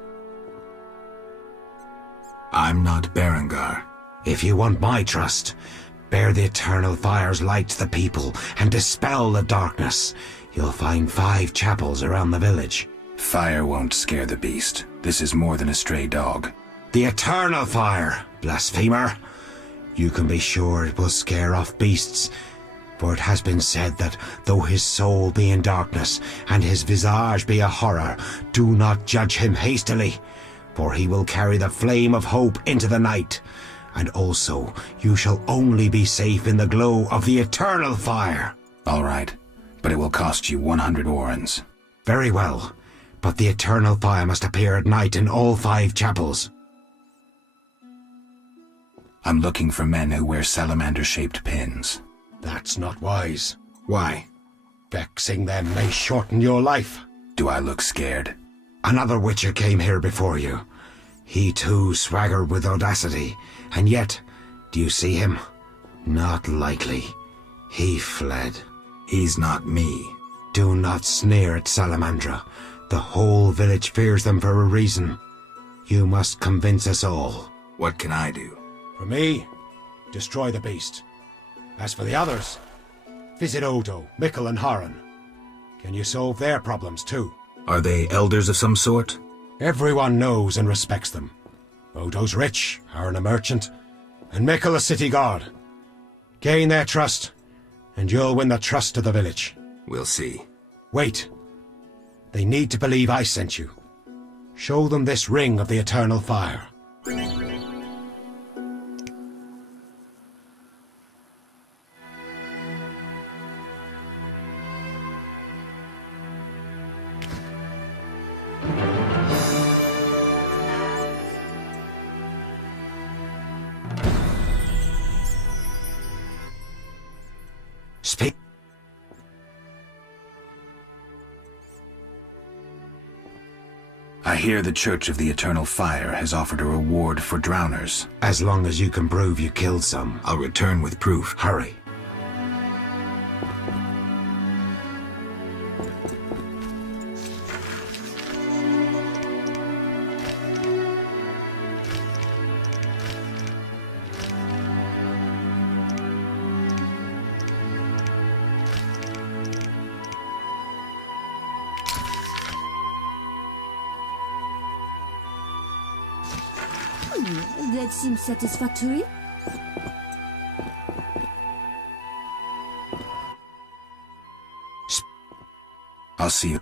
I'm not Berengar. If you want my trust, bear the eternal fire's light to the people and dispel the darkness. You'll find 5 chapels around the village. Fire won't scare the beast. This is more than a stray dog. The eternal fire, blasphemer. You can be sure it will scare off beasts, for it has been said that though his soul be in darkness and his visage be a horror, do not judge him hastily, for he will carry the flame of hope into the night. And also, you shall only be safe in the glow of the eternal fire. All right, but it will cost you 100 orens. Very well, but the eternal fire must appear at night in all 5 chapels. I'm looking for men who wear salamander-shaped pins. That's not wise. Why? Vexing them may shorten your life. Do I look scared? Another witcher came here before you. He too swaggered with audacity, and yet, do you see him? Not likely. He fled. He's not me. Do not sneer at Salamandra. The whole village fears them for a reason. You must convince us all. What can I do? For me, destroy the beast. As for the others, visit Odo, Mikkel and Haran. Can you solve their problems too? Are they elders of some sort? Everyone knows and respects them. Odo's rich, Haran a merchant, and Mikkel a city guard. Gain their trust, and you'll win the trust of the village. We'll see. Wait. They need to believe I sent you. Show them this ring of the eternal fire. Speak. I hear the Church of the Eternal Fire has offered a reward for drowners. As long as you can prove you killed some. I'll return with proof. Hurry. That seems satisfactory. I'll see you.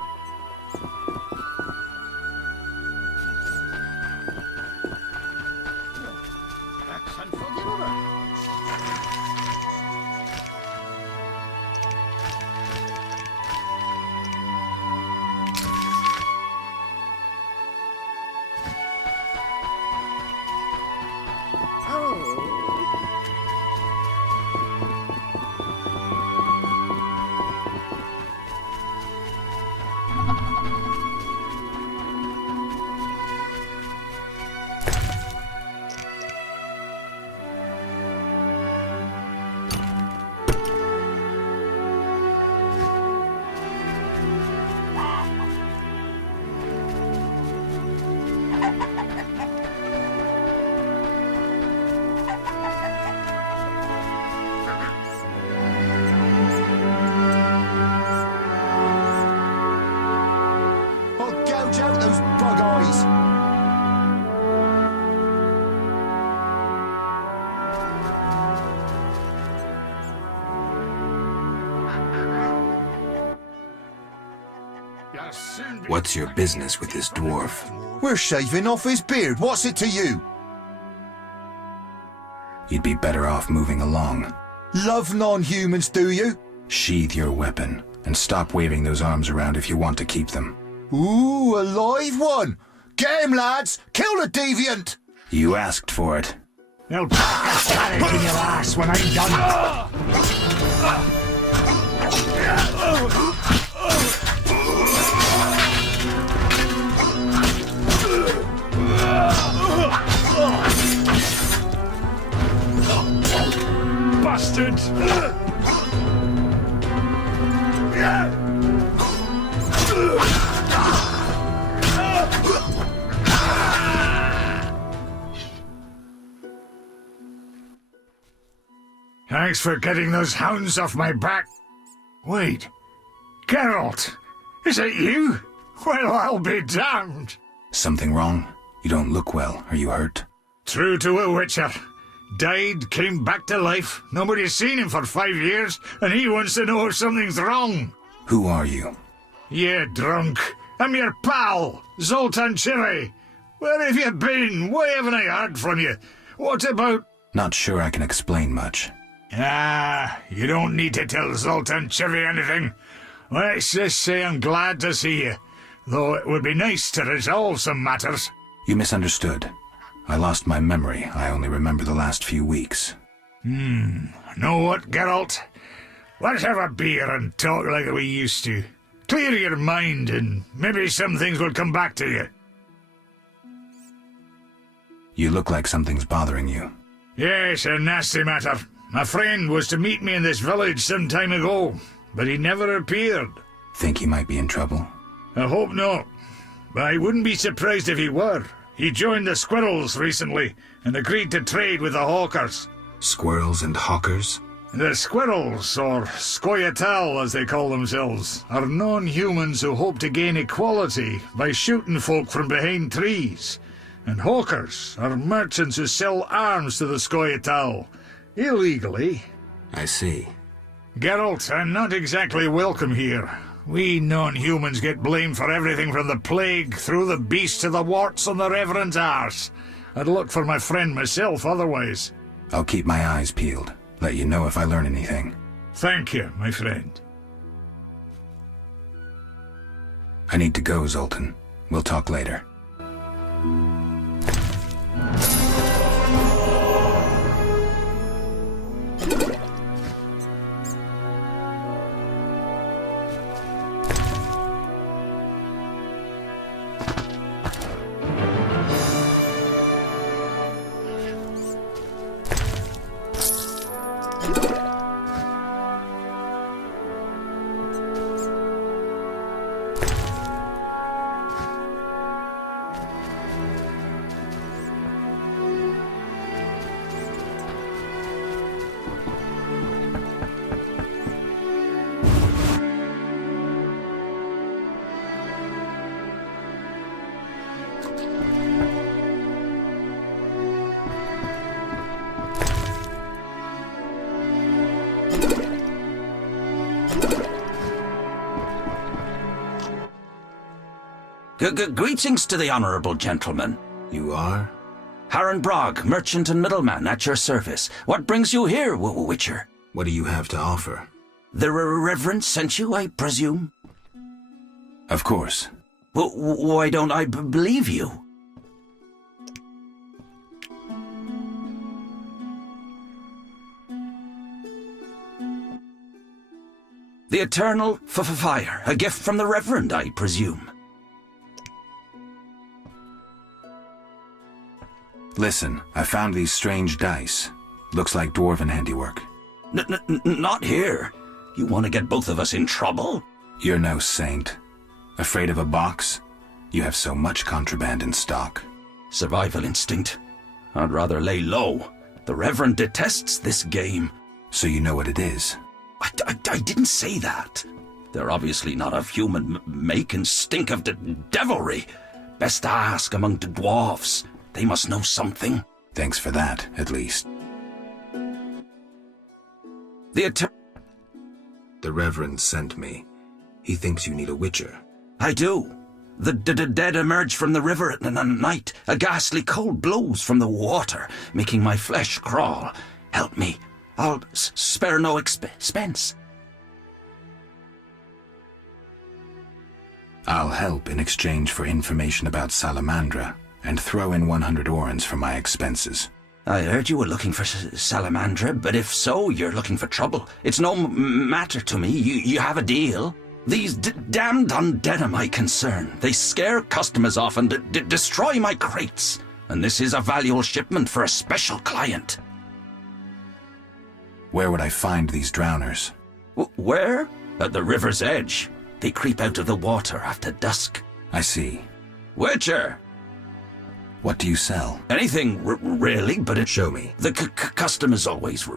What's your business with this dwarf? We're shaving off his beard. What's it to you? You'd be better off moving along. Love non-humans, do you? Sheathe your weapon, and stop waving those arms around if you want to keep them. Ooh, a live one! Get him, lads! Kill the deviant! You asked for it. They'll pack a carrot in your ass when I'm done. Bastard! Thanks for getting those hounds off my back. Wait, Geralt, is it you? Well, I'll be damned. Something wrong? You don't look well. Are you hurt? True to a witcher. Died, came back to life. Nobody's seen him for 5 years, and he wants to know if something's wrong. Who are you? You drunk. I'm your pal, Zoltan Chile. Where have you been? Why haven't I heard from you? What about... Not sure I can explain much. You don't need to tell Zoltan Chivy anything. Let's just say I'm glad to see you, though it would be nice to resolve some matters. You misunderstood. I lost my memory. I only remember the last few weeks. Know what, Geralt? Let's have a beer and talk like we used to. Clear your mind and maybe some things will come back to you. You look like something's bothering you. Yes, a nasty matter. My friend was to meet me in this village some time ago, but he never appeared. Think he might be in trouble? I hope not. But I wouldn't be surprised if he were. He joined the Squirrels recently and agreed to trade with the Hawkers. Squirrels and hawkers? The Squirrels, or Scoia'tael as they call themselves, are non-humans who hope to gain equality by shooting folk from behind trees. And Hawkers are merchants who sell arms to the Scoia'tael. Illegally. I see. Geralt, I'm not exactly welcome here. We non-humans get blamed for everything from the plague through the beast to the warts on the Reverend's arse. I'd look for my friend myself otherwise. I'll keep my eyes peeled. Let you know if I learn anything. Thank you, my friend. I need to go, Zoltan. We'll talk later. Greetings to the honourable gentleman. You are? Harren Brog, merchant and middleman, at your service. What brings you here, Witcher? What do you have to offer? The Reverend sent you, I presume? Of course. Why don't I believe you? The Eternal Fire, a gift from the Reverend, I presume. Listen, I found these strange dice. Looks like dwarven handiwork. Not here. You want to get both of us in trouble? You're no saint. Afraid of a box? You have so much contraband in stock. Survival instinct. I'd rather lay low. The Reverend detests this game. So you know what it is? I didn't say that. They're obviously not of human make and stink of devilry. Best to ask among the dwarves. They must know something. Thanks for that, at least. The Reverend sent me. He thinks you need a witcher. I do. The dead emerge from the river at night. A ghastly cold blows from the water, making my flesh crawl. Help me. I'll spare no expense. I'll help in exchange for information about Salamandra, and throw in 100 orens for my expenses. I heard you were looking for Salamandra, but if so, you're looking for trouble. It's no matter to me. You have a deal. These damned undead are my concern. They scare customers off and destroy my crates. And this is a valuable shipment for a special client. Where would I find these drowners? Where? At the river's edge. They creep out of the water after dusk. I see. Witcher! What do you sell? Anything, really, but it... Show me. The customers always...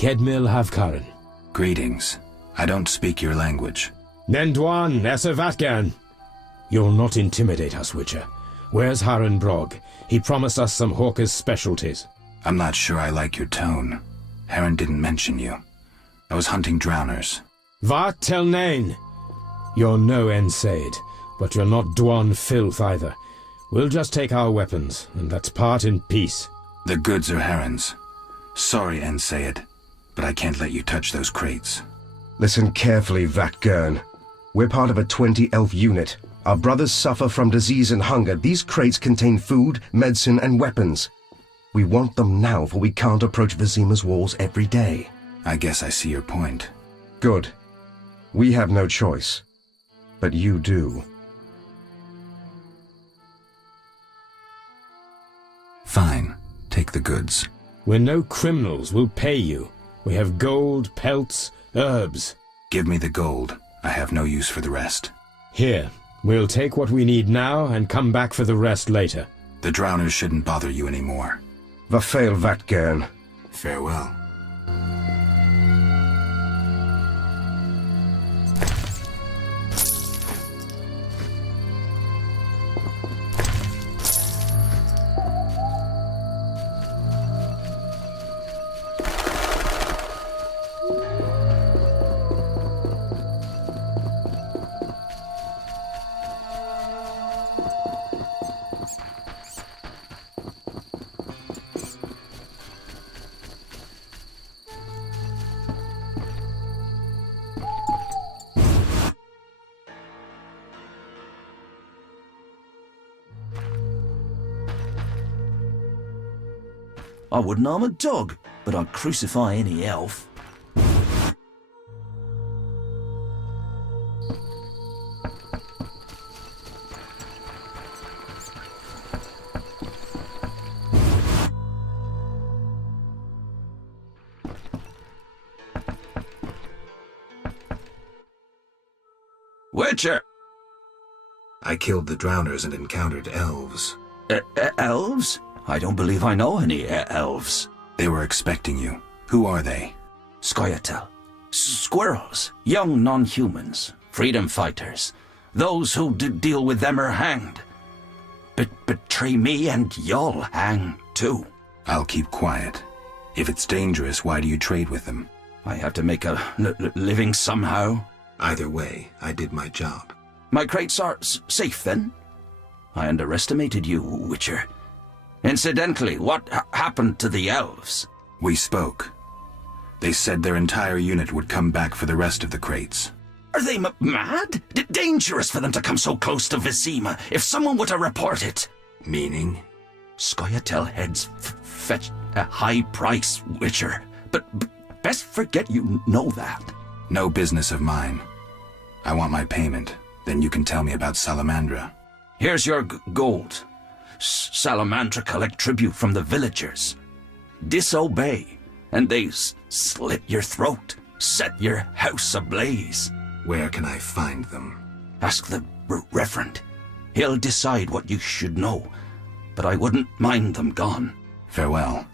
Kedmil Havkaran. Greetings. I don't speak your language. Nendwan Esavatgan. You'll not intimidate us, Witcher. Where's Haran Brog? He promised us some hawker's specialties. I'm not sure I like your tone. Haran didn't mention you. I was hunting drowners. Vat tel nain. You're no Ensaid, but you're not Dwan filth either. We'll just take our weapons, and let's part in peace. The goods are Haran's. Sorry, Ensaid, but I can't let you touch those crates. Listen carefully, Vatgern. We're part of a 20-elf unit. Our brothers suffer from disease and hunger. These crates contain food, medicine, and weapons. We want them now, for we can't approach Vizima's walls every day. I guess I see your point. Good. We have no choice. But you do. Fine. Take the goods. We're no criminals. We'll pay you. We have gold, pelts, herbs. Give me the gold. I have no use for the rest. Here. We'll take what we need now and come back for the rest later. The drowners shouldn't bother you anymore. Vafail Vatgern. Farewell. I wouldn't harm a dog, but I'd crucify any elf. Witcher! I killed the drowners and encountered elves. Elves? I don't believe I know any elves. They were expecting you. Who are they? Scoia'tael. Squirrels. Young non-humans. Freedom fighters. Those who deal with them are hanged. Betray me and you'll hang too. I'll keep quiet. If it's dangerous, why do you trade with them? I have to make a living somehow. Either way, I did my job. My crates are safe then? I underestimated you, Witcher. Incidentally, what happened to the elves? We spoke. They said their entire unit would come back for the rest of the crates. Are they mad? Dangerous for them to come so close to Vizima. If someone were to report it. Meaning? Scoia'tael heads fetch a high price, Witcher. But best forget you know that. No business of mine. I want my payment. Then you can tell me about Salamandra. Here's your gold. Salamandra collect tribute from the villagers. Disobey, and they slit your throat, set your house ablaze. Where can I find them? Ask the Reverend. He'll decide what you should know, but I wouldn't mind them gone. Farewell.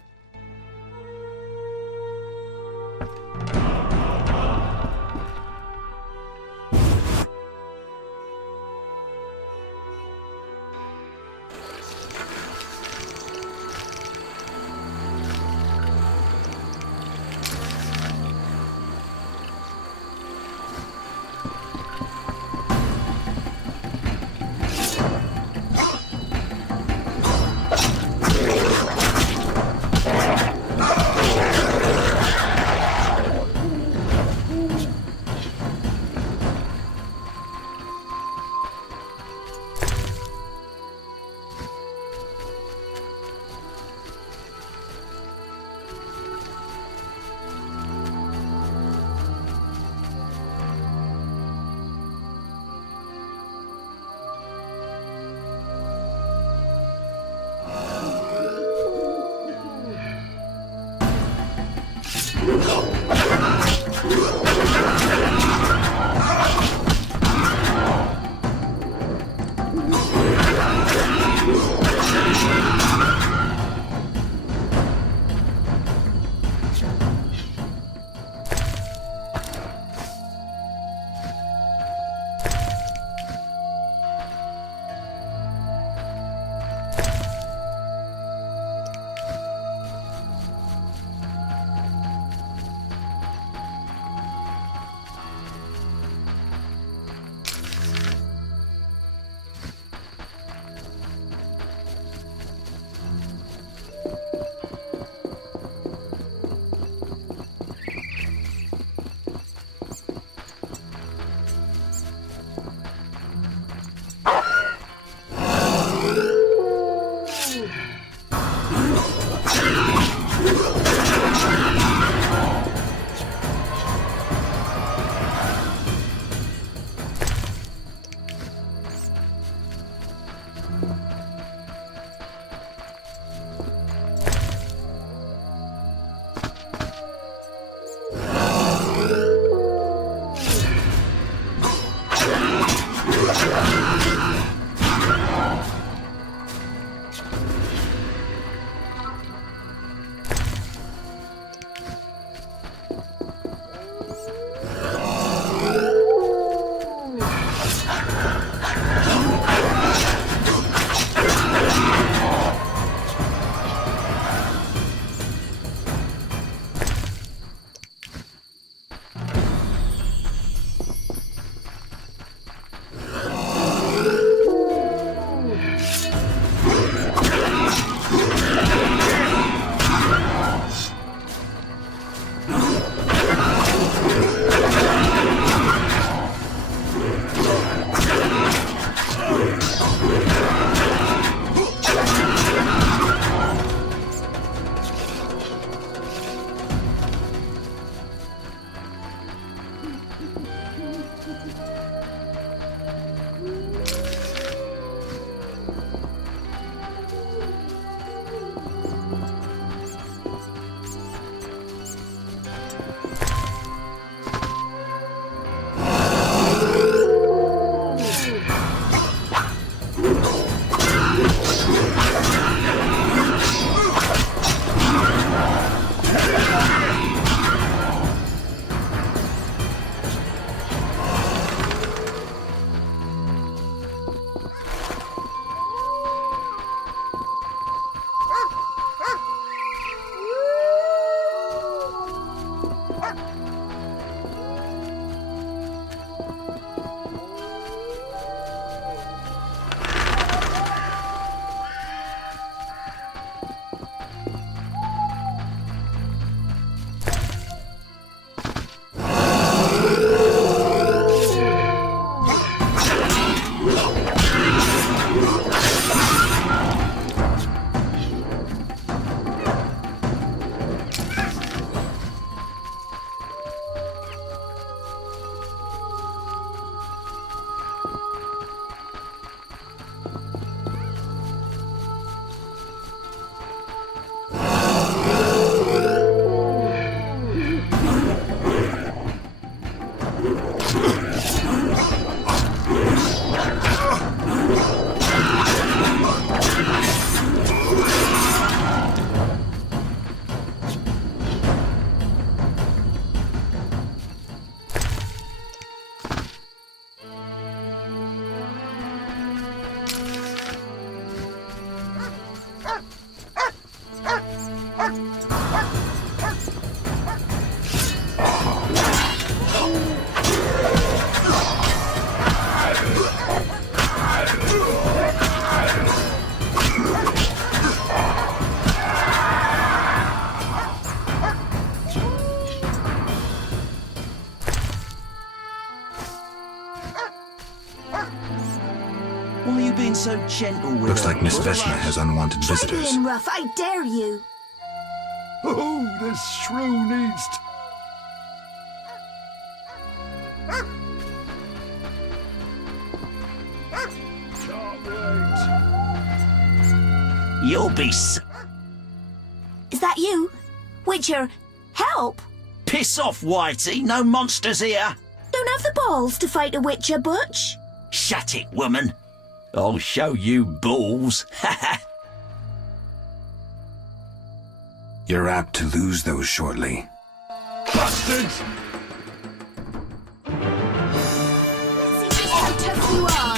are you being so gentle with Looks her? like Miss Vesna has unwanted Try visitors. being rough, I dare you. Oh, this shrew needs... You'll be s... Is that you? Witcher, help! Piss off, Whitey. No monsters here. Don't have the balls to fight a Witcher, Butch. Shut it, woman. I'll show you balls. You're apt to lose those shortly. Bastards! Let's see just how tough you are.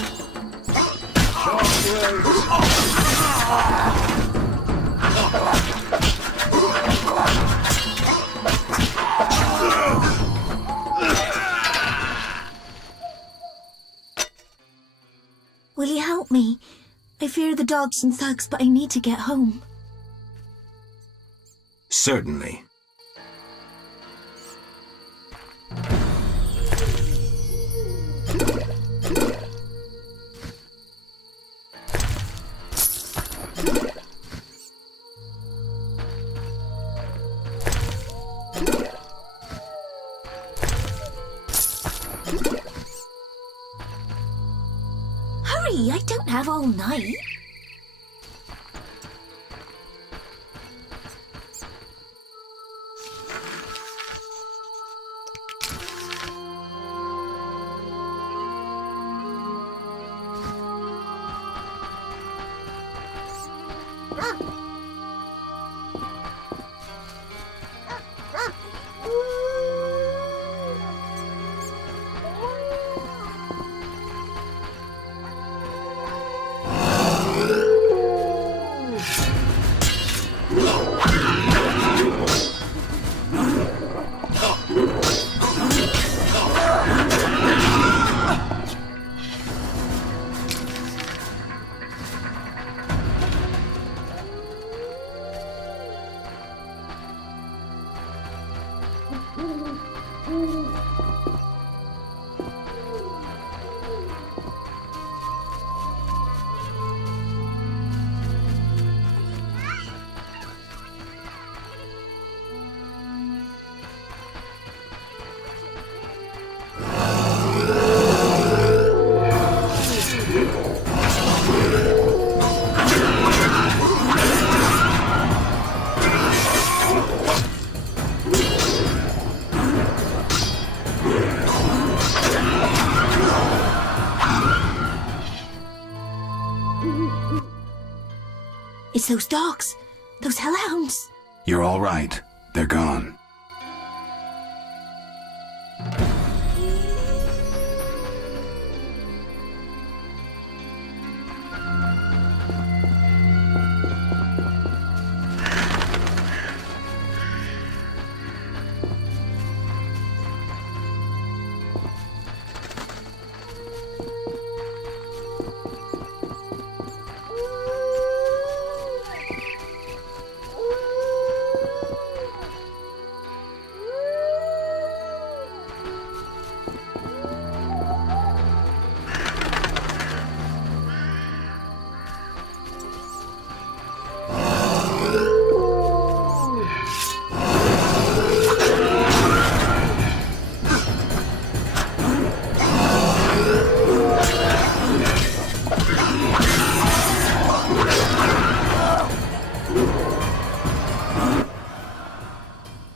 Will you help me? I fear the dogs and thugs, but I need to get home. Certainly. Hurry, I don't have all night. It's those dogs. Those hellhounds. You're all right. They're gone.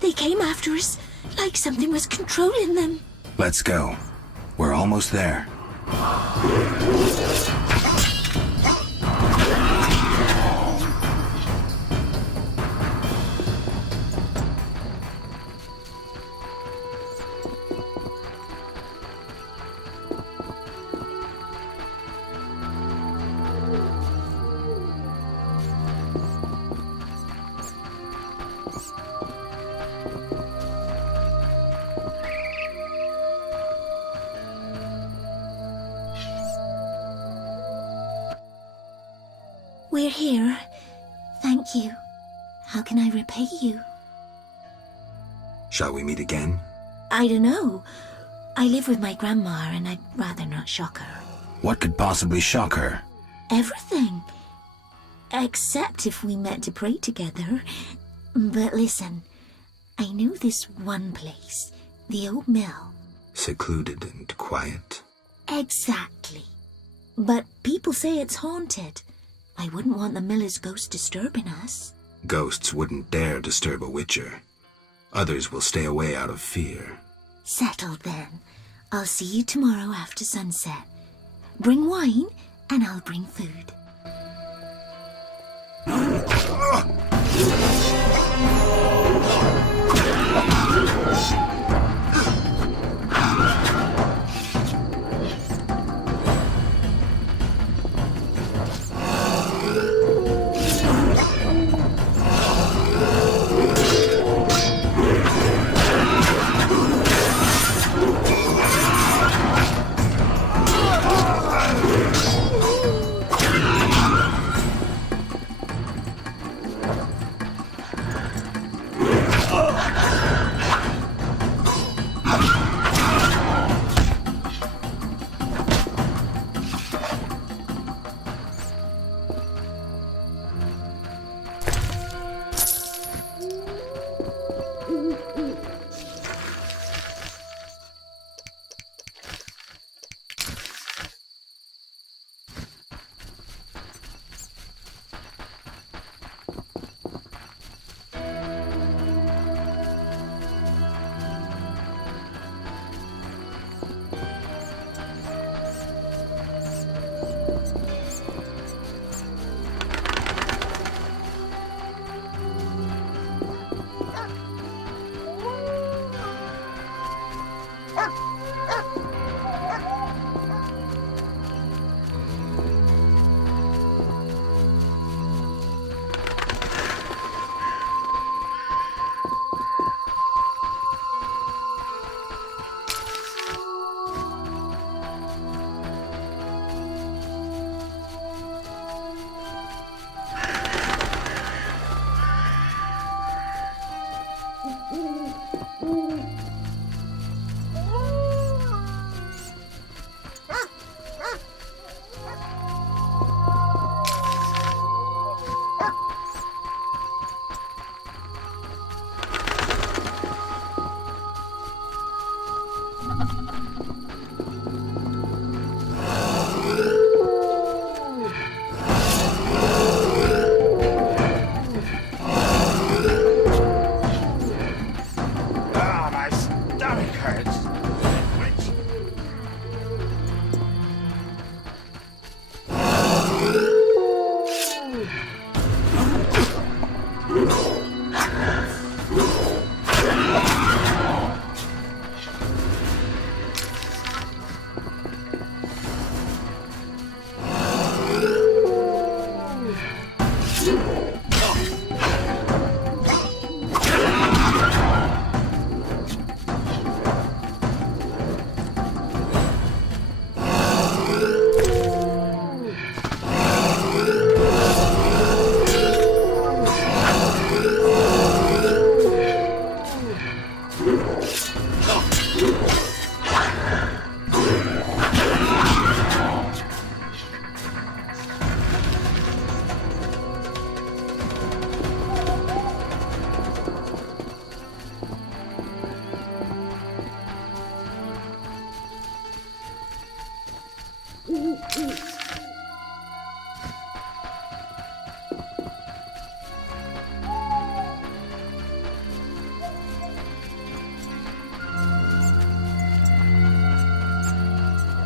They came after us, like something was controlling them. Let's go. We're almost there. We're here. Thank you. How can I repay you? Shall we meet again? I don't know. I live with my grandma and I'd rather not shock her. What could possibly shock her? Everything. Except if we met to pray together. But listen, I know this one place, the old mill. Secluded and quiet. Exactly. But people say it's haunted. I wouldn't want the miller's ghost disturbing us. Ghosts wouldn't dare disturb a witcher. Others will stay away out of fear. Settled then. I'll see you tomorrow after sunset. Bring wine, and I'll bring food.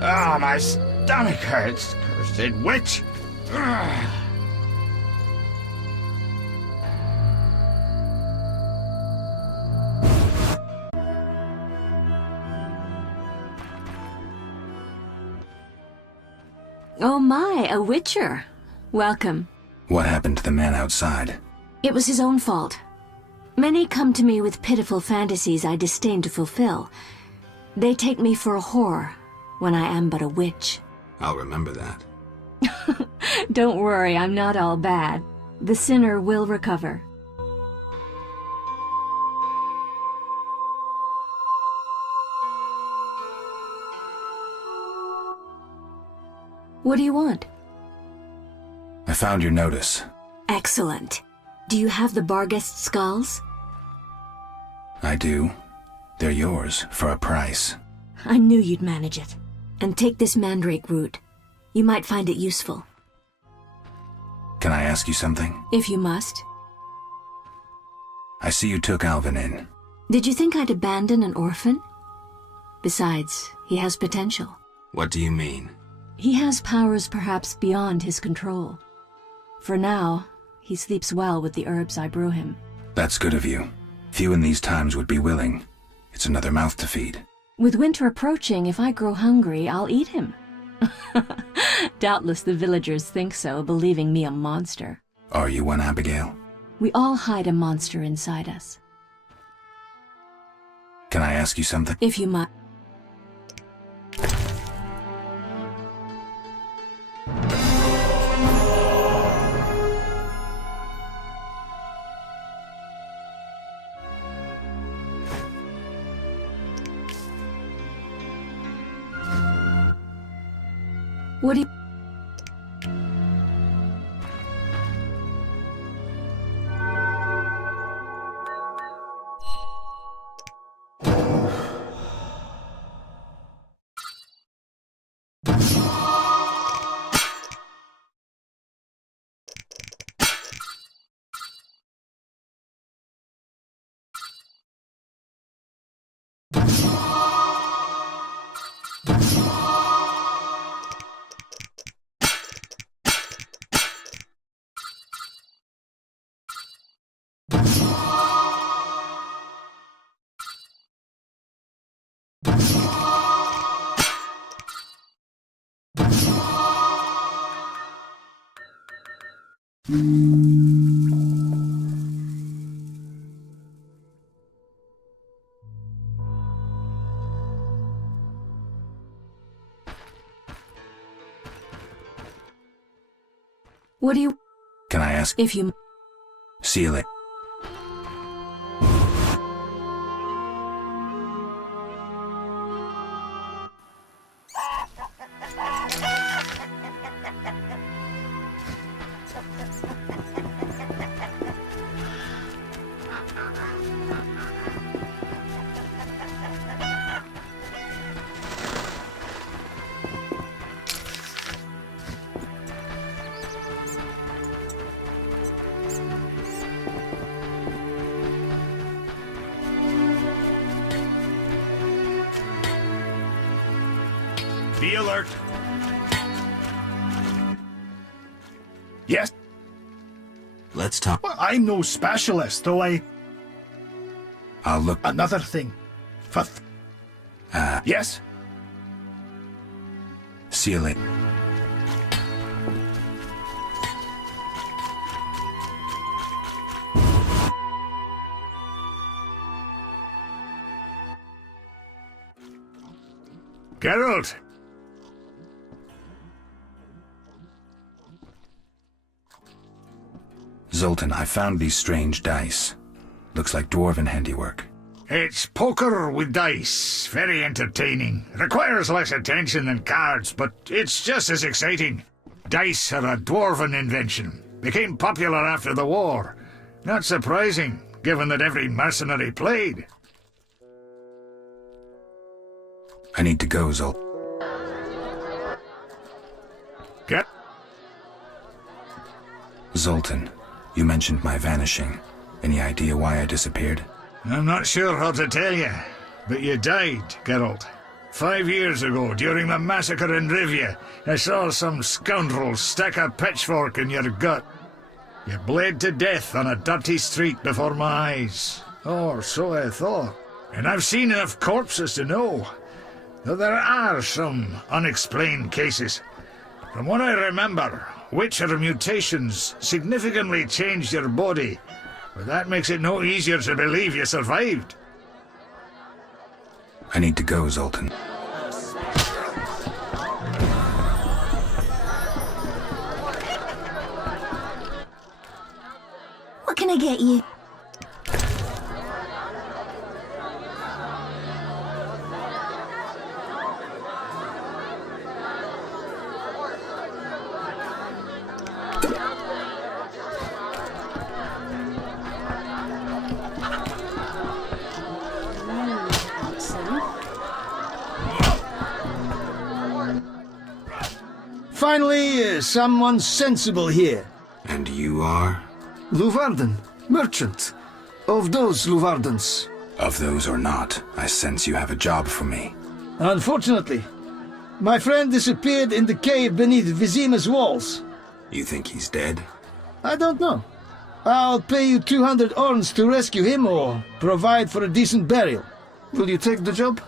Ah, my stomach hurts, cursed witch! Ugh. Oh my, a witcher. Welcome. What happened to the man outside? It was his own fault. Many come to me with pitiful fantasies I disdain to fulfill. They take me for a whore, when I am but a witch. I'll remember that. Don't worry, I'm not all bad. The sinner will recover. What do you want? found your notice. Excellent. Do you have the Barghest skulls? I do. They're yours, for a price. I knew you'd manage it. And take this mandrake root. You might find it useful. Can I ask you something? If you must. I see you took Alvin in. Did you think I'd abandon an orphan? Besides, he has potential. What do you mean? He has powers perhaps beyond his control. For now, he sleeps well with the herbs I brew him. That's good of you. Few in these times would be willing. It's another mouth to feed. With winter approaching, if I grow hungry, I'll eat him. Doubtless the villagers think so, believing me a monster. Are you one, Abigail? We all hide a monster inside us. Can I ask you something? If you must. What do you... What do you... Can I ask? If you... See you later. Be alert. Yes? Let's talk. Well, I'm no specialist, though I'll look. Another thing. Yes? See you later. Geralt! Zoltan, I found these strange dice. Looks like dwarven handiwork. It's poker with dice. Very entertaining. Requires less attention than cards, but it's just as exciting. Dice are a dwarven invention. Became popular after the war. Not surprising, given that every mercenary played. I need to go, Zoltan. Zoltan, you mentioned my vanishing. Any idea why I disappeared? I'm not sure how to tell you, but you died, Geralt. 5 years ago, during the massacre in Rivia, I saw some scoundrel stick a pitchfork in your gut. You bled to death on a dirty street before my eyes. Or so I thought. And I've seen enough corpses to know that there are some unexplained cases. From what I remember, Witcher mutations significantly changed your body, but that makes it no easier to believe you survived. I need to go, Zoltan. What can I get you? finally, someone sensible here. And you are? Luvarden, merchant. Of those Luvardens. Of those or not, I sense you have a job for me. Unfortunately, my friend disappeared in the cave beneath Vizima's walls. You think he's dead? I don't know. I'll pay you 200 orns to rescue him or provide for a decent burial. Will you take the job?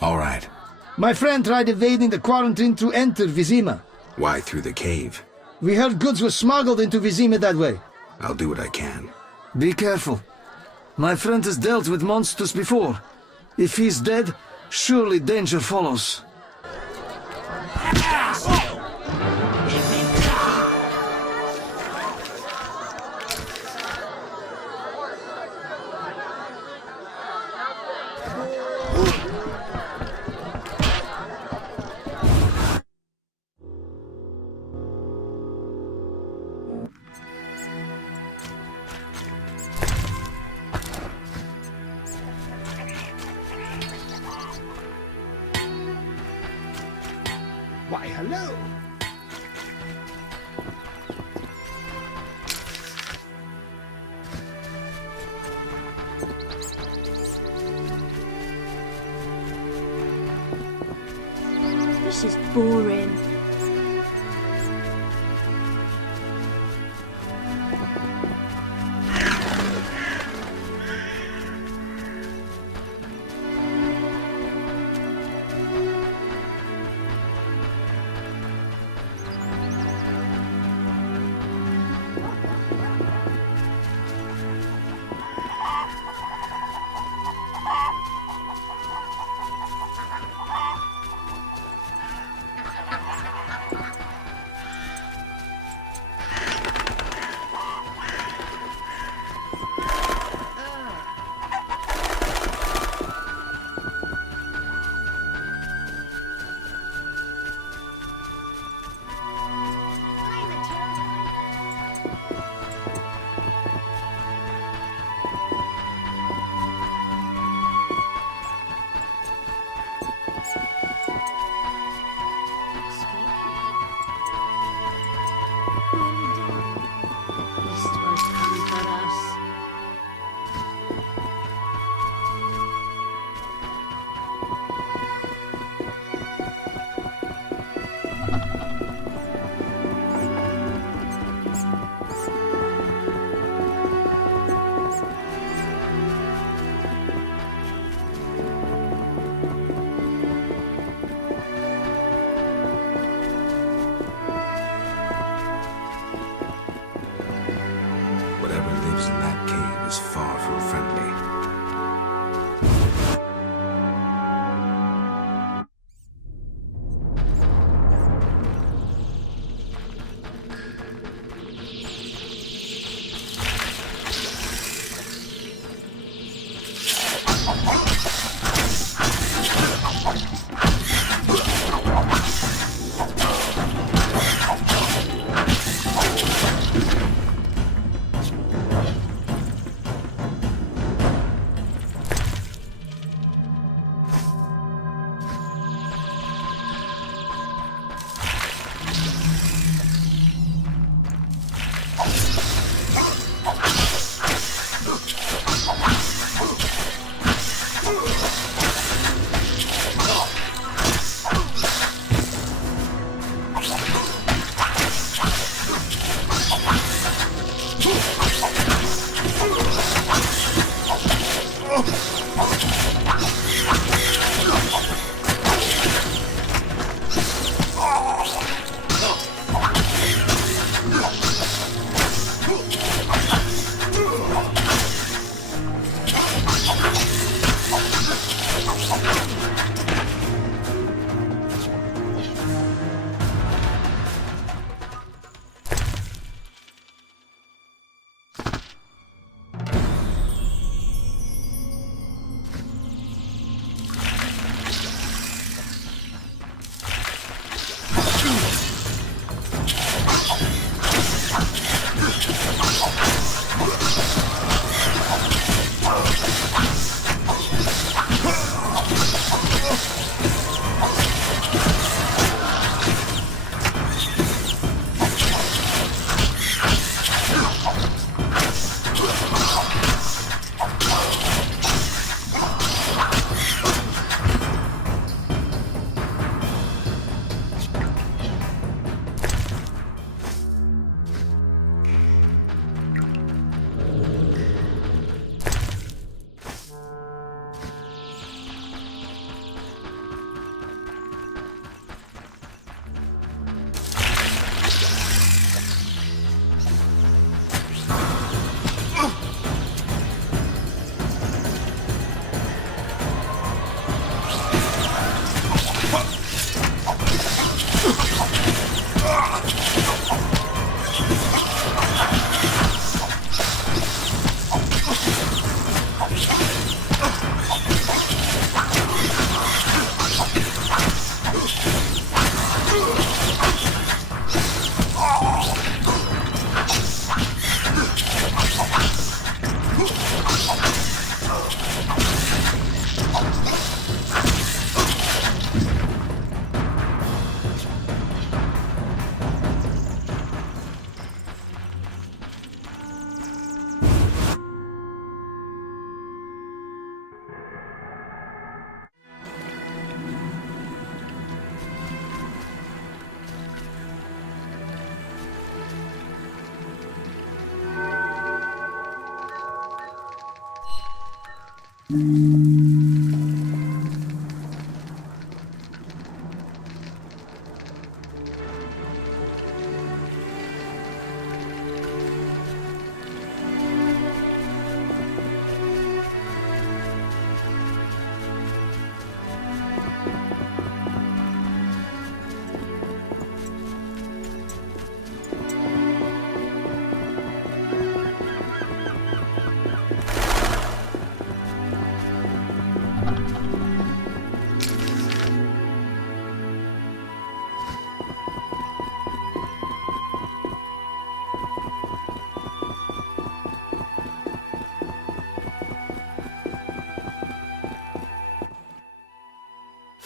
All right. My friend tried evading the quarantine to enter Vizima. Why through the cave? We heard goods were smuggled into Vizima that way. I'll do what I can. Be careful. My friend has dealt with monsters before. If he's dead, surely danger follows. Why, hello. This is boring.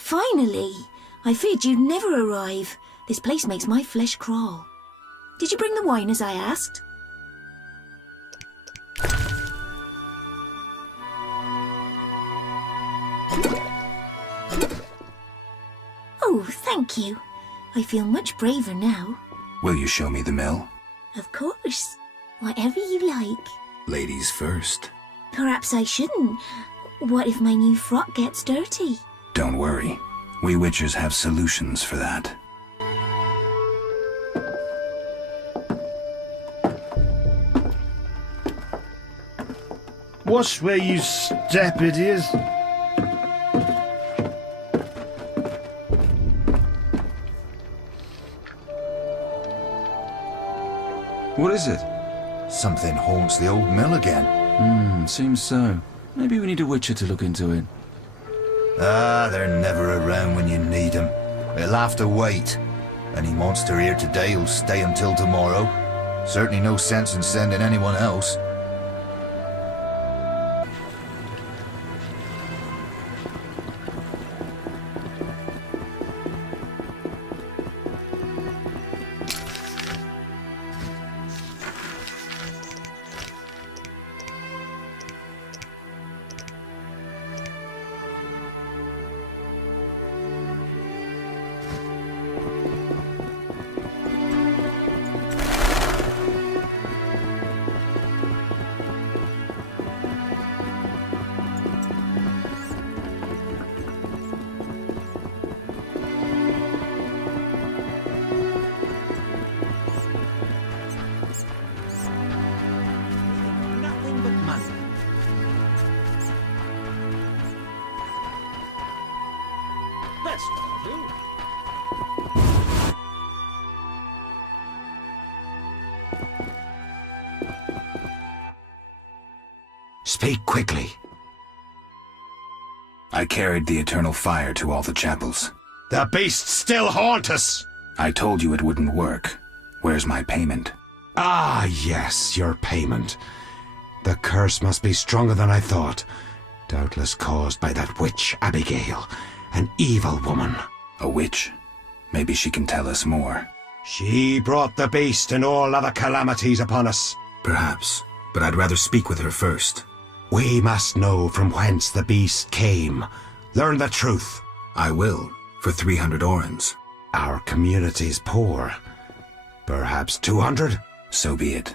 Finally! I feared you'd never arrive. This place makes my flesh crawl. Did you bring the wine as I asked? Oh, thank you. I feel much braver now. Will you show me the mill? Of course. Whatever you like. Ladies first. Perhaps I shouldn't. What if my new frock gets dirty? Don't worry. We witchers have solutions for that. Watch where you step, idiots. What is it? Something haunts the old mill again. Seems so. Maybe we need a witcher to look into it. Ah, they're never around when you need them. It'll have to wait. Any monster here today will stay until tomorrow. Certainly no sense in sending anyone else. That's what I'll do. Speak quickly. I carried the eternal fire to all the chapels. The beasts still haunt us! I told you it wouldn't work. Where's my payment? Ah, yes, your payment. The curse must be stronger than I thought. Doubtless caused by that witch, Abigail. An evil woman. A witch? Maybe she can tell us more. She brought the beast and all other calamities upon us. Perhaps, but I'd rather speak with her first. We must know from whence the beast came. Learn the truth. I will, for 300 orens. Our community's poor. Perhaps 200? So be it.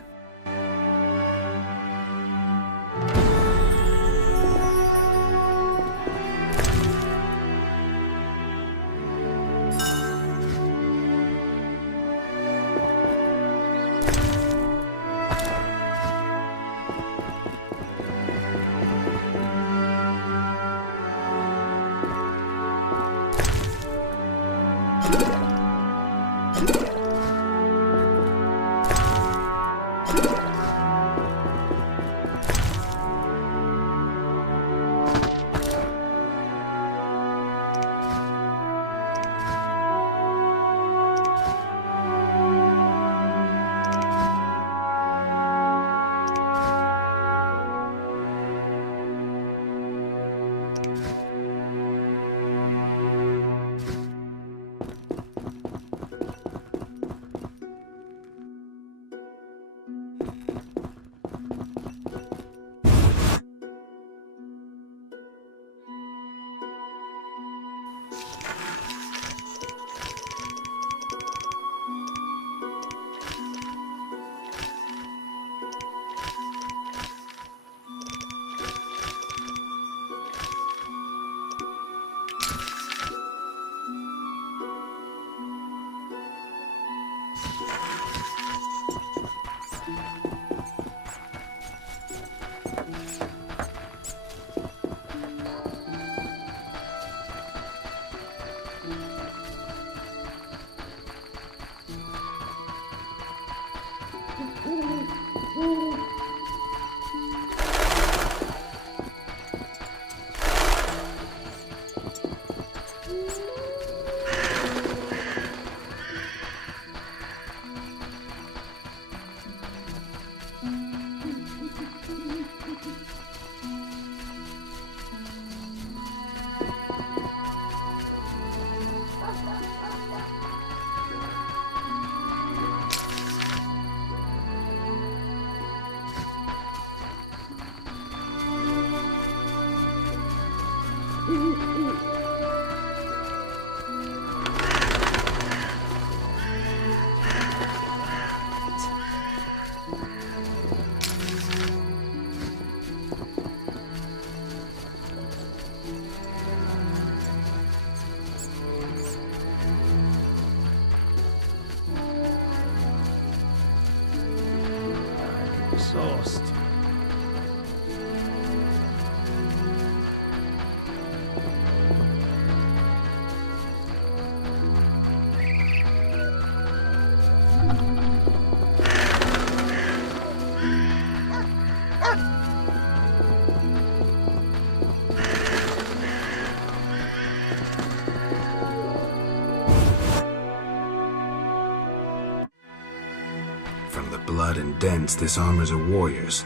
dents, this armor's a warrior's.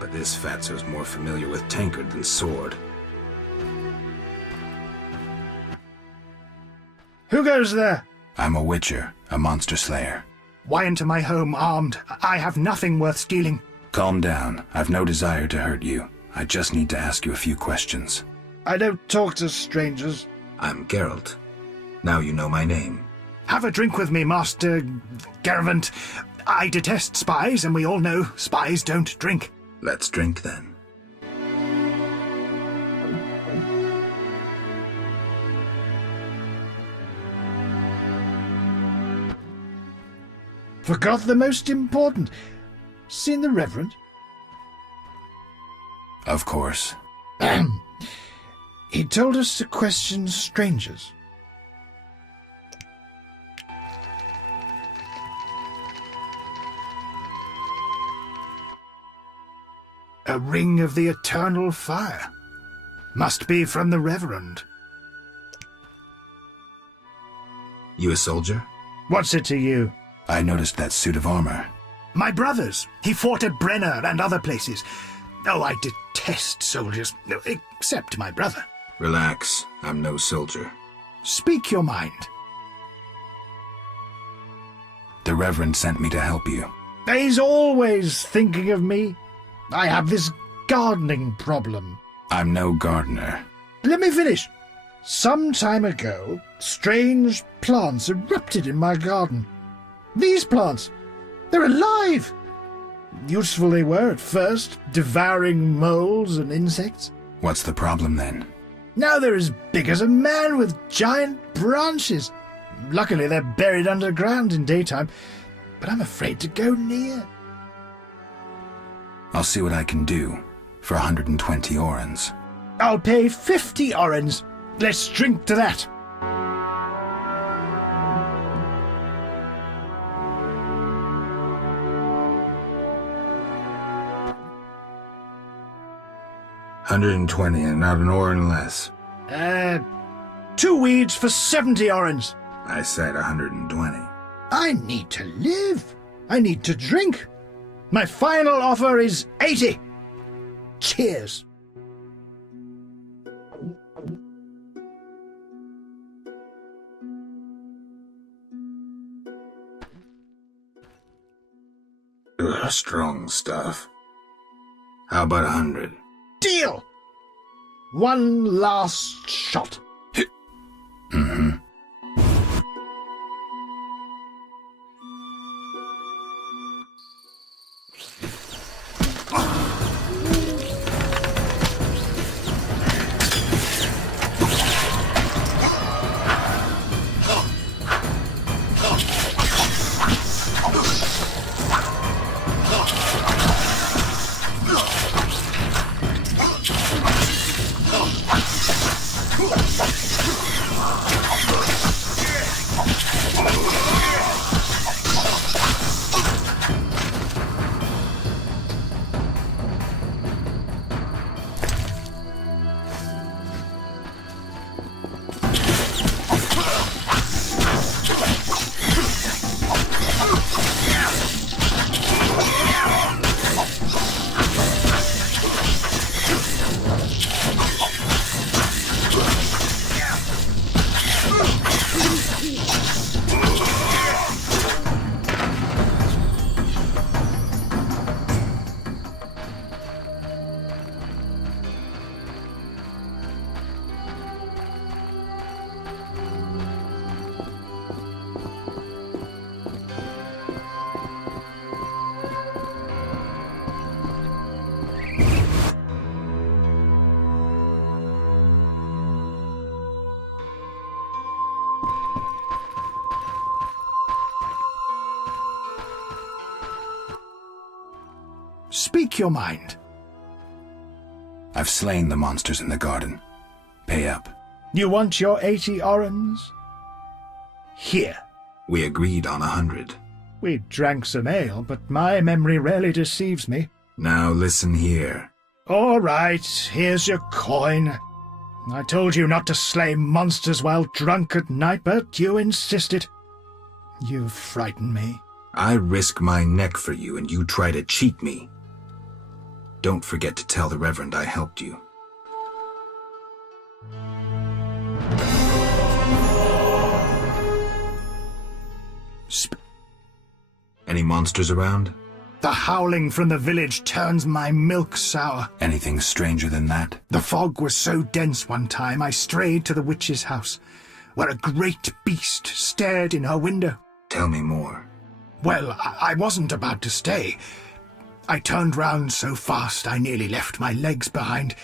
But this fatso's more familiar with tankard than sword. Who goes there? I'm a witcher, a monster slayer. Why enter my home armed? I have nothing worth stealing. Calm down. I've no desire to hurt you. I just need to ask you a few questions. I don't talk to strangers. I'm Geralt. Now you know my name. Have a drink with me, Master Gervant. I detest spies, and we all know spies don't drink. Let's drink then. Forgot the most important. Seen the Reverend? Of course. He told us to question strangers. A ring of the eternal fire. Must be from the Reverend. You a soldier? What's it to you? I noticed that suit of armor. My brother's. He fought at Brenner and other places. Oh, I detest soldiers, except my brother. Relax. I'm no soldier. Speak your mind. The Reverend sent me to help you. He's always thinking of me. I have this gardening problem. I'm no gardener. Let me finish. Some time ago, strange plants erupted in my garden. These plants, they're alive. Useful they were at first, devouring moles and insects. What's the problem then? Now they're as big as a man with giant branches. Luckily they're buried underground in daytime, but I'm afraid to go near. I'll see what I can do for 120 orens. I'll pay 50 orens. Let's drink to that. $120 and not an oren less. 2 weeds for 70 orens. I said 120. I need to live. I need to drink. My final offer is 80. Cheers. Ugh, strong stuff. How about 100? Deal! One last shot. Mm-hmm. Speak your mind. I've slain the monsters in the garden. Pay up. You want your 80 orens? Here. We agreed on 100. We drank some ale, but my memory rarely deceives me. Now listen here. All right, here's your coin. I told you not to slay monsters while drunk at night, but you insisted. You frighten me. I risk my neck for you and you try to cheat me. Don't forget to tell the Reverend I helped you. Any monsters around? The howling from the village turns my milk sour. Anything stranger than that? The fog was so dense one time I strayed to the witch's house, where a great beast stared in her window. Tell me more. Well, I wasn't about to stay. I turned round so fast I nearly left my legs behind.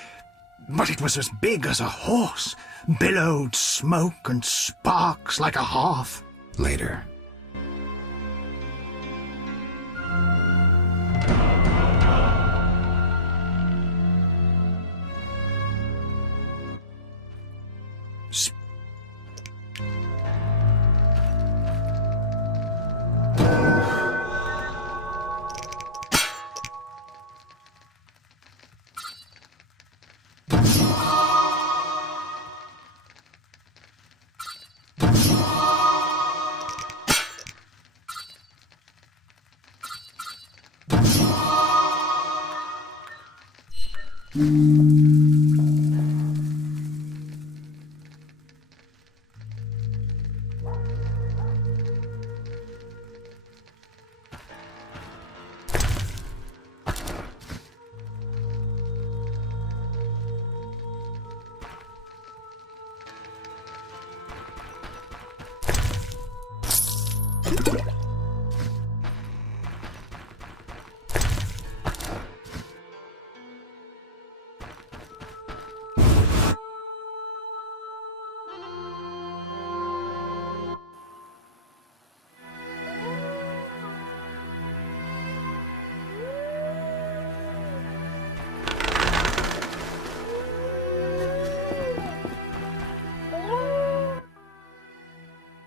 But it was as big as a horse, billowed smoke and sparks like a hearth. Later.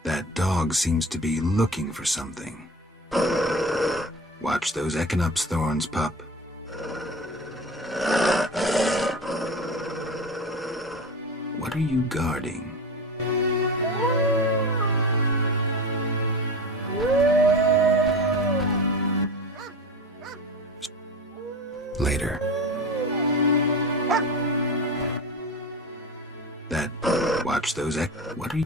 That dog seems to be looking for something. Watch those Echinop's thorns, pup. What are you guarding? Later. Watch those What are you...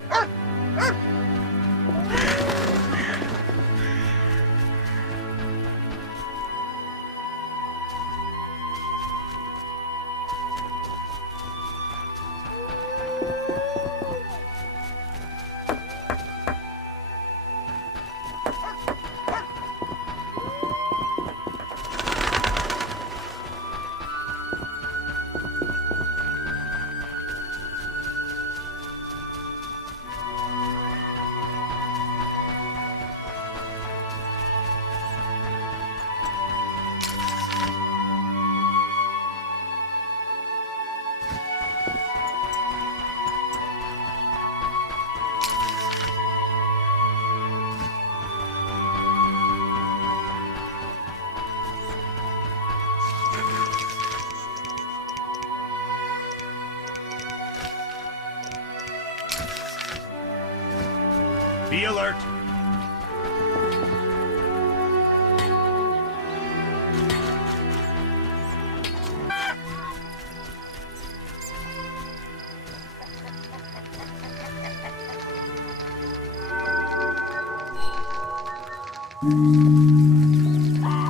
Be alert.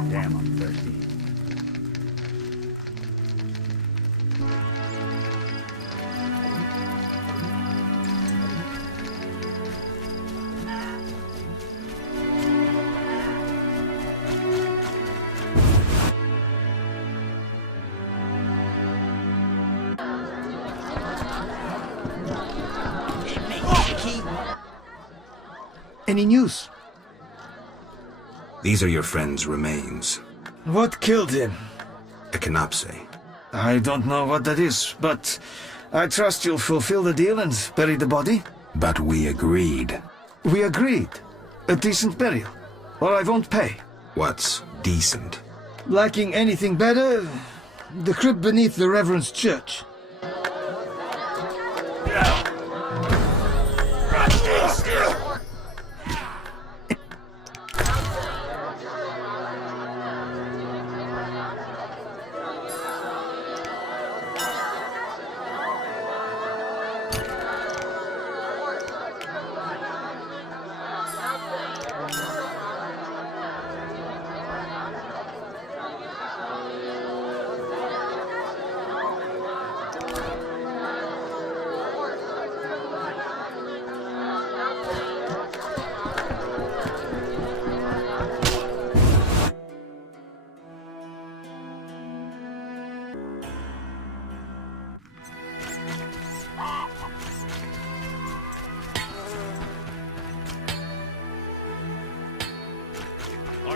Damn, I'm thirsty. Any news? These are your friend's remains. What killed him? Echinopse. I don't know what that is, but I trust you'll fulfill the deal and bury the body. But we agreed. We agreed. A decent burial, or I won't pay. What's decent? Lacking anything better, the crypt beneath the Reverend's church.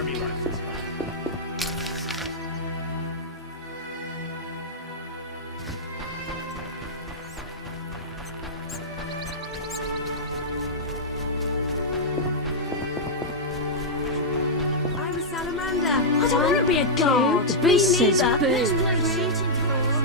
enemy left. I'm a salamander. I don't want to be a god. The Me beast says neither. boo. Let's play shooting sports.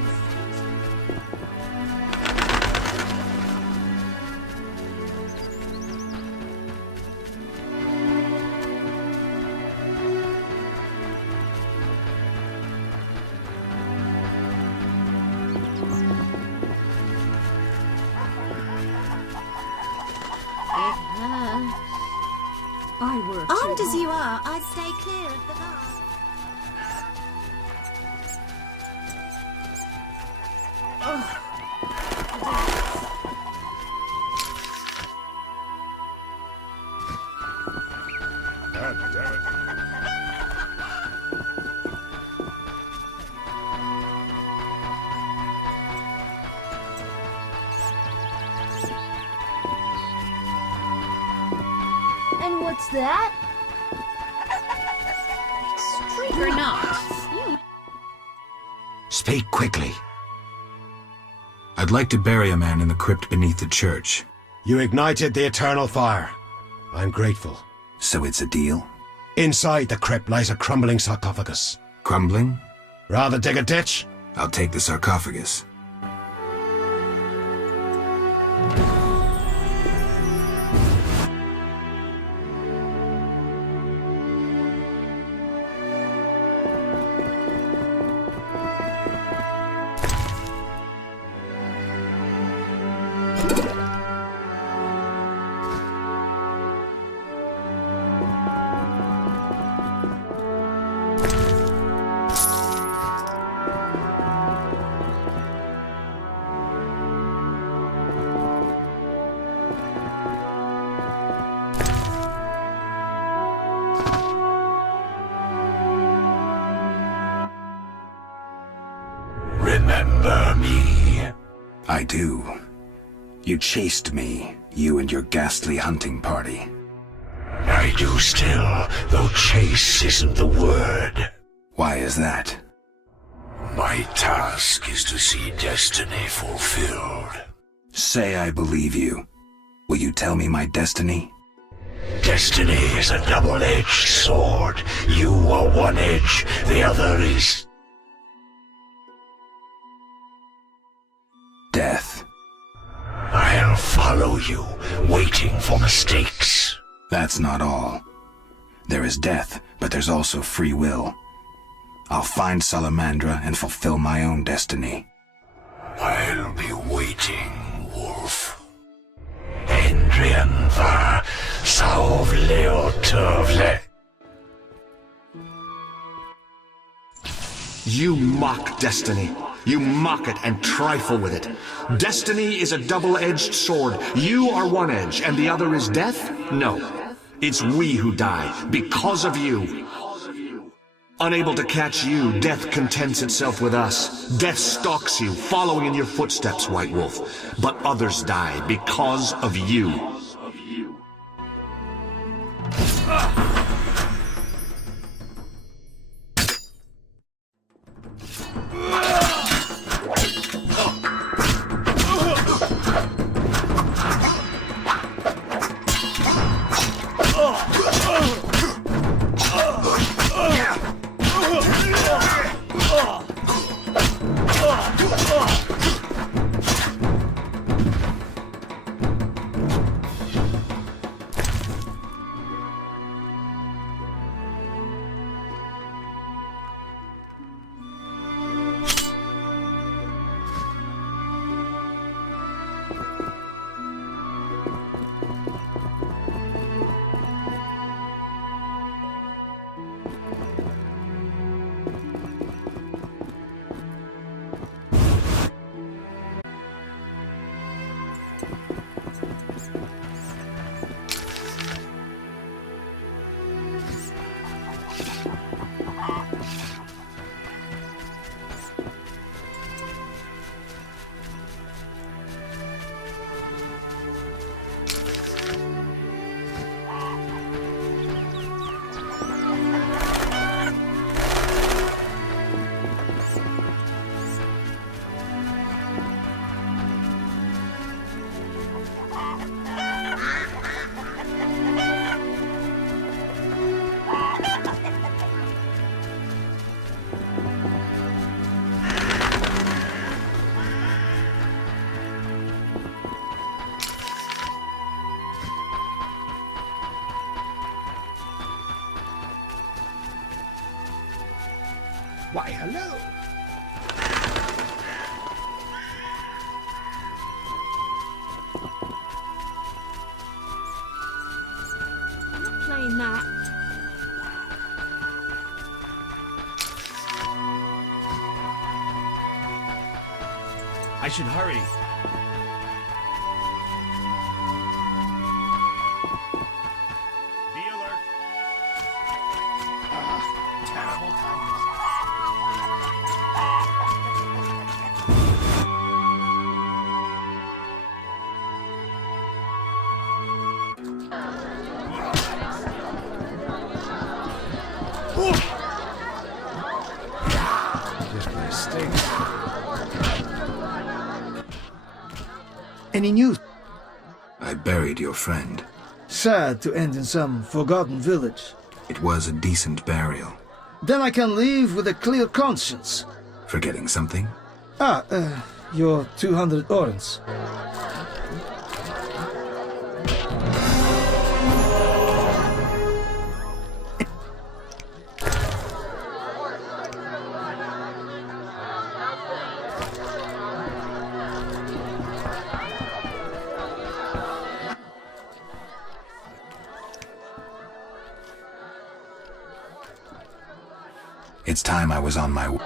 I work Armed too as you hard. are, I'd stay clear of the bar. God damn it. And what's that? You're not. Speak quickly. I'd like to bury a man in the crypt beneath the church. You ignited the eternal fire. I'm grateful. So it's a deal? Inside the crypt lies a crumbling sarcophagus. Crumbling? Rather dig a ditch? I'll take the sarcophagus. Remember me? I do. You chased me, you and your ghastly hunting party. I do still, though chase isn't the word. Why is that? My task is to see destiny fulfilled. Say I believe you. Will you tell me my destiny? Destiny is a double-edged sword. You are one edge, the other is... death. I'll follow you, waiting for mistakes. That's not all. There is death, but there's also free will. I'll find Salamandra and fulfill my own destiny. I'll be waiting, Wolf. Endrian var sauvleotovle. You mock destiny. You mock it and trifle with it. Destiny is a double-edged sword. You are one edge, and the other is death? No. It's we who die, because of you. Unable to catch you, death contents itself with us. Death stalks you, following in your footsteps, White Wolf. But others die because of you. Why, hello. I'm not playing that. I should hurry. Be alert. Terrible kindness. This place stinks. Any news? I buried your friend. Sad to end in some forgotten village. It was a decent burial. Then I can leave with a clear conscience. Forgetting something? Your 200 orens. It's time I was on my way.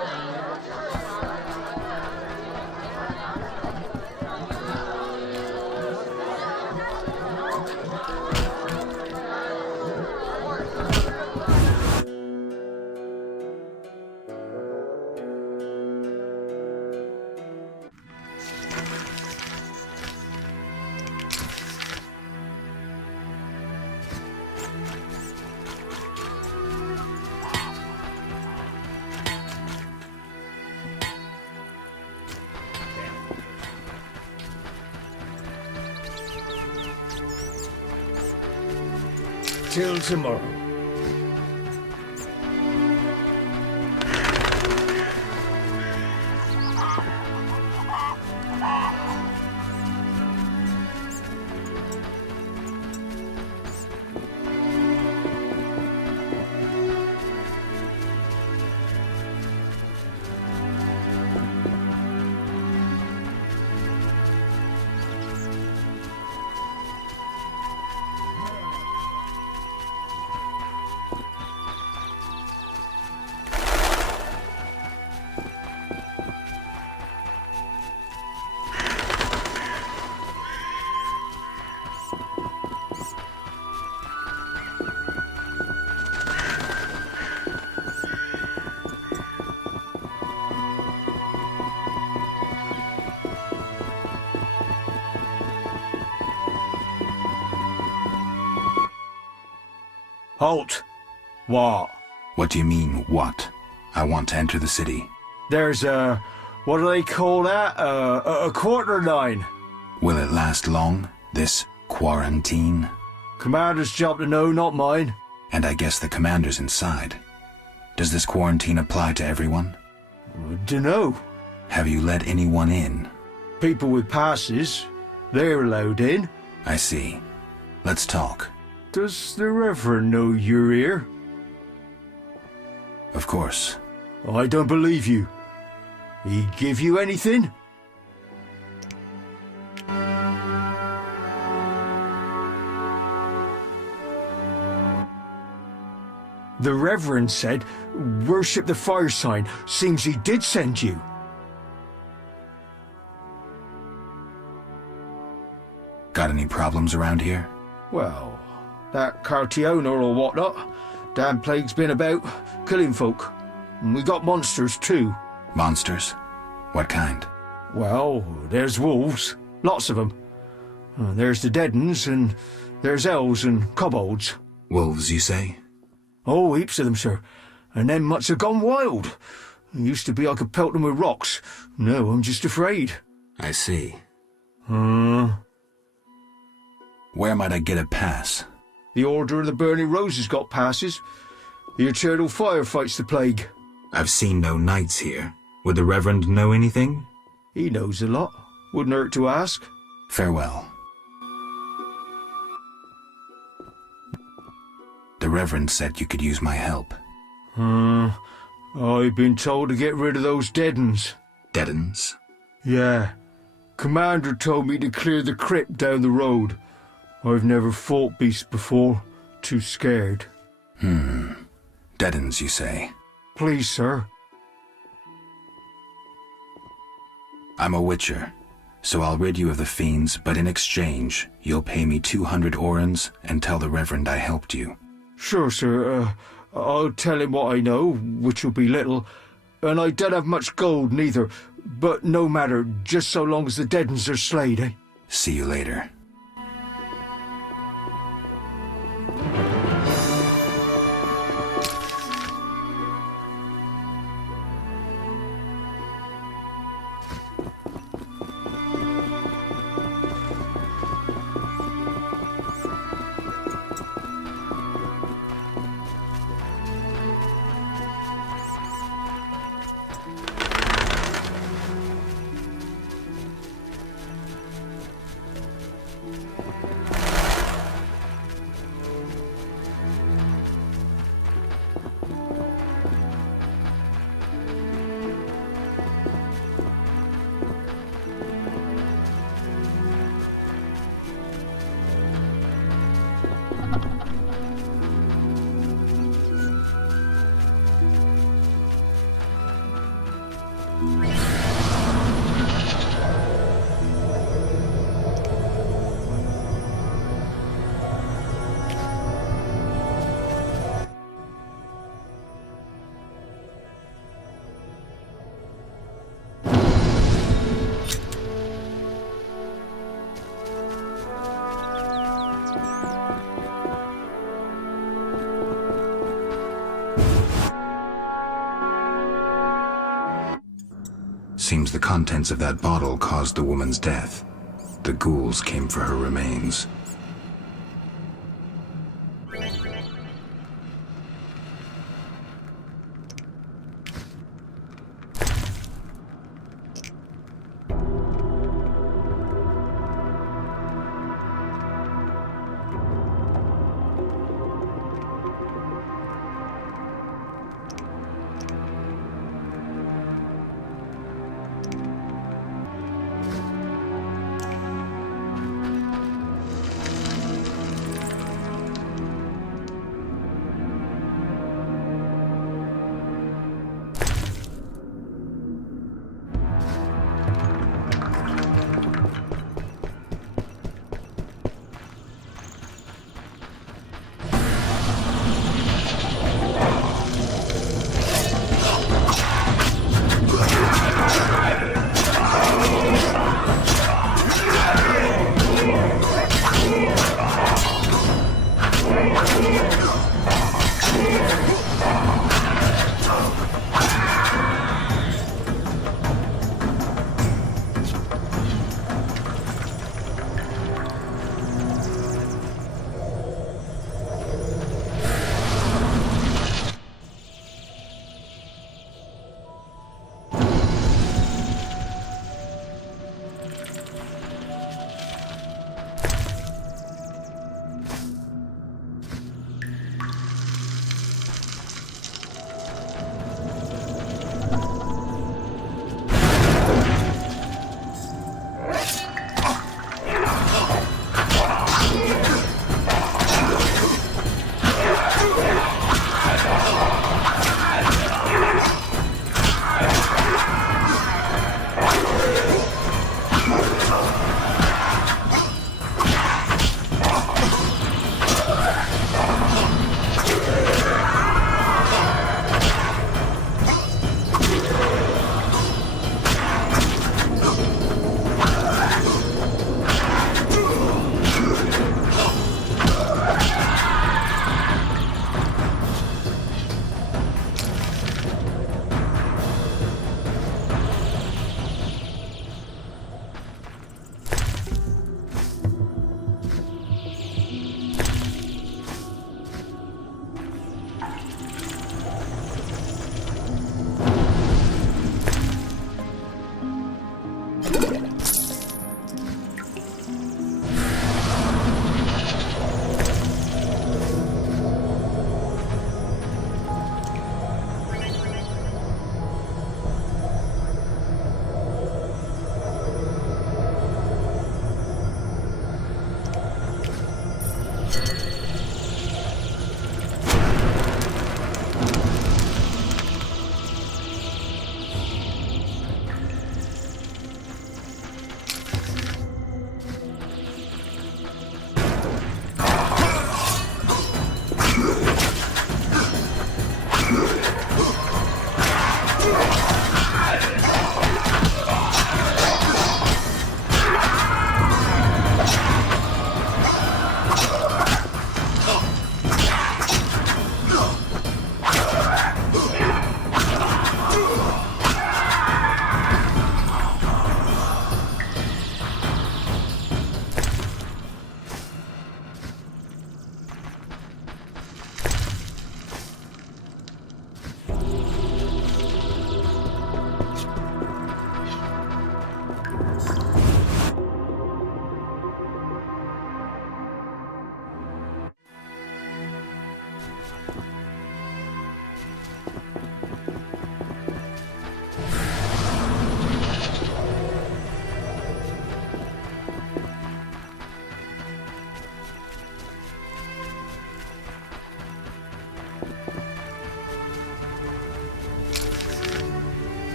Till tomorrow. Halt! What? What do you mean, what? I want to enter the city. There's a... what do they call that? A quarter line. Will it last long, this quarantine? Commander's job to know, not mine. And I guess the commander's inside. Does this quarantine apply to everyone? Dunno. Have you let anyone in? People with passes. They're allowed in. I see. Let's talk. Does the Reverend know you're here? Of course. I don't believe you. He give you anything? The Reverend said, worship the fire sign. Seems he did send you. Got any problems around here? Well, that Cartiona or whatnot. Damn plague's been about, killing folk. And we got monsters too. Monsters? What kind? Well, there's wolves. Lots of them. There's the dead uns, and there's elves and kobolds. Wolves, you say? Oh, heaps of them, sir. And them much have gone wild. It used to be I could pelt them with rocks. No, I'm just afraid. I see. Where might I get a pass? The Order of the Burning Roses got passes. The Eternal Fire fights the plague. I've seen no knights here. Would the Reverend know anything? He knows a lot. Wouldn't hurt to ask. Farewell. The Reverend said you could use my help. I've been told to get rid of those dead uns. Dead uns? Yeah. Commander told me to clear the crypt down the road. I've never fought beasts before. Too scared. Dead uns, you say? Please, sir. I'm a witcher, so I'll rid you of the fiends, but in exchange, you'll pay me 200 orens and tell the Reverend I helped you. Sure, sir. I'll tell him what I know, which will be little, and I don't have much gold neither, but no matter, just so long as the dead uns are slayed, eh? See you later. Seems the contents of that bottle caused the woman's death. The ghouls came for her remains.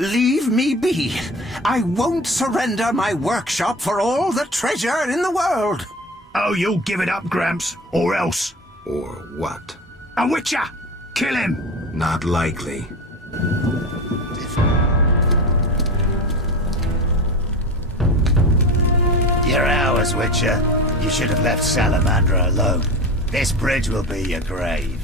Leave me be. I won't surrender my workshop for all the treasure in the world. Oh, you'll give it up, Gramps, or else. Or what? A witcher! Kill him! Not likely. You're ours, Witcher. You should have left Salamandra alone. This bridge will be your grave.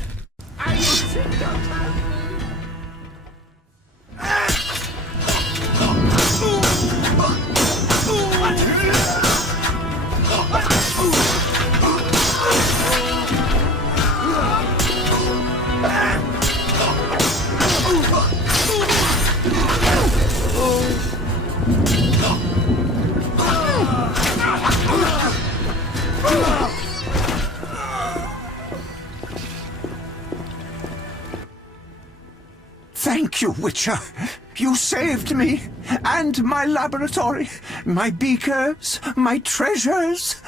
Thank you, Witcher. You saved me, and my laboratory, my beakers, my treasures.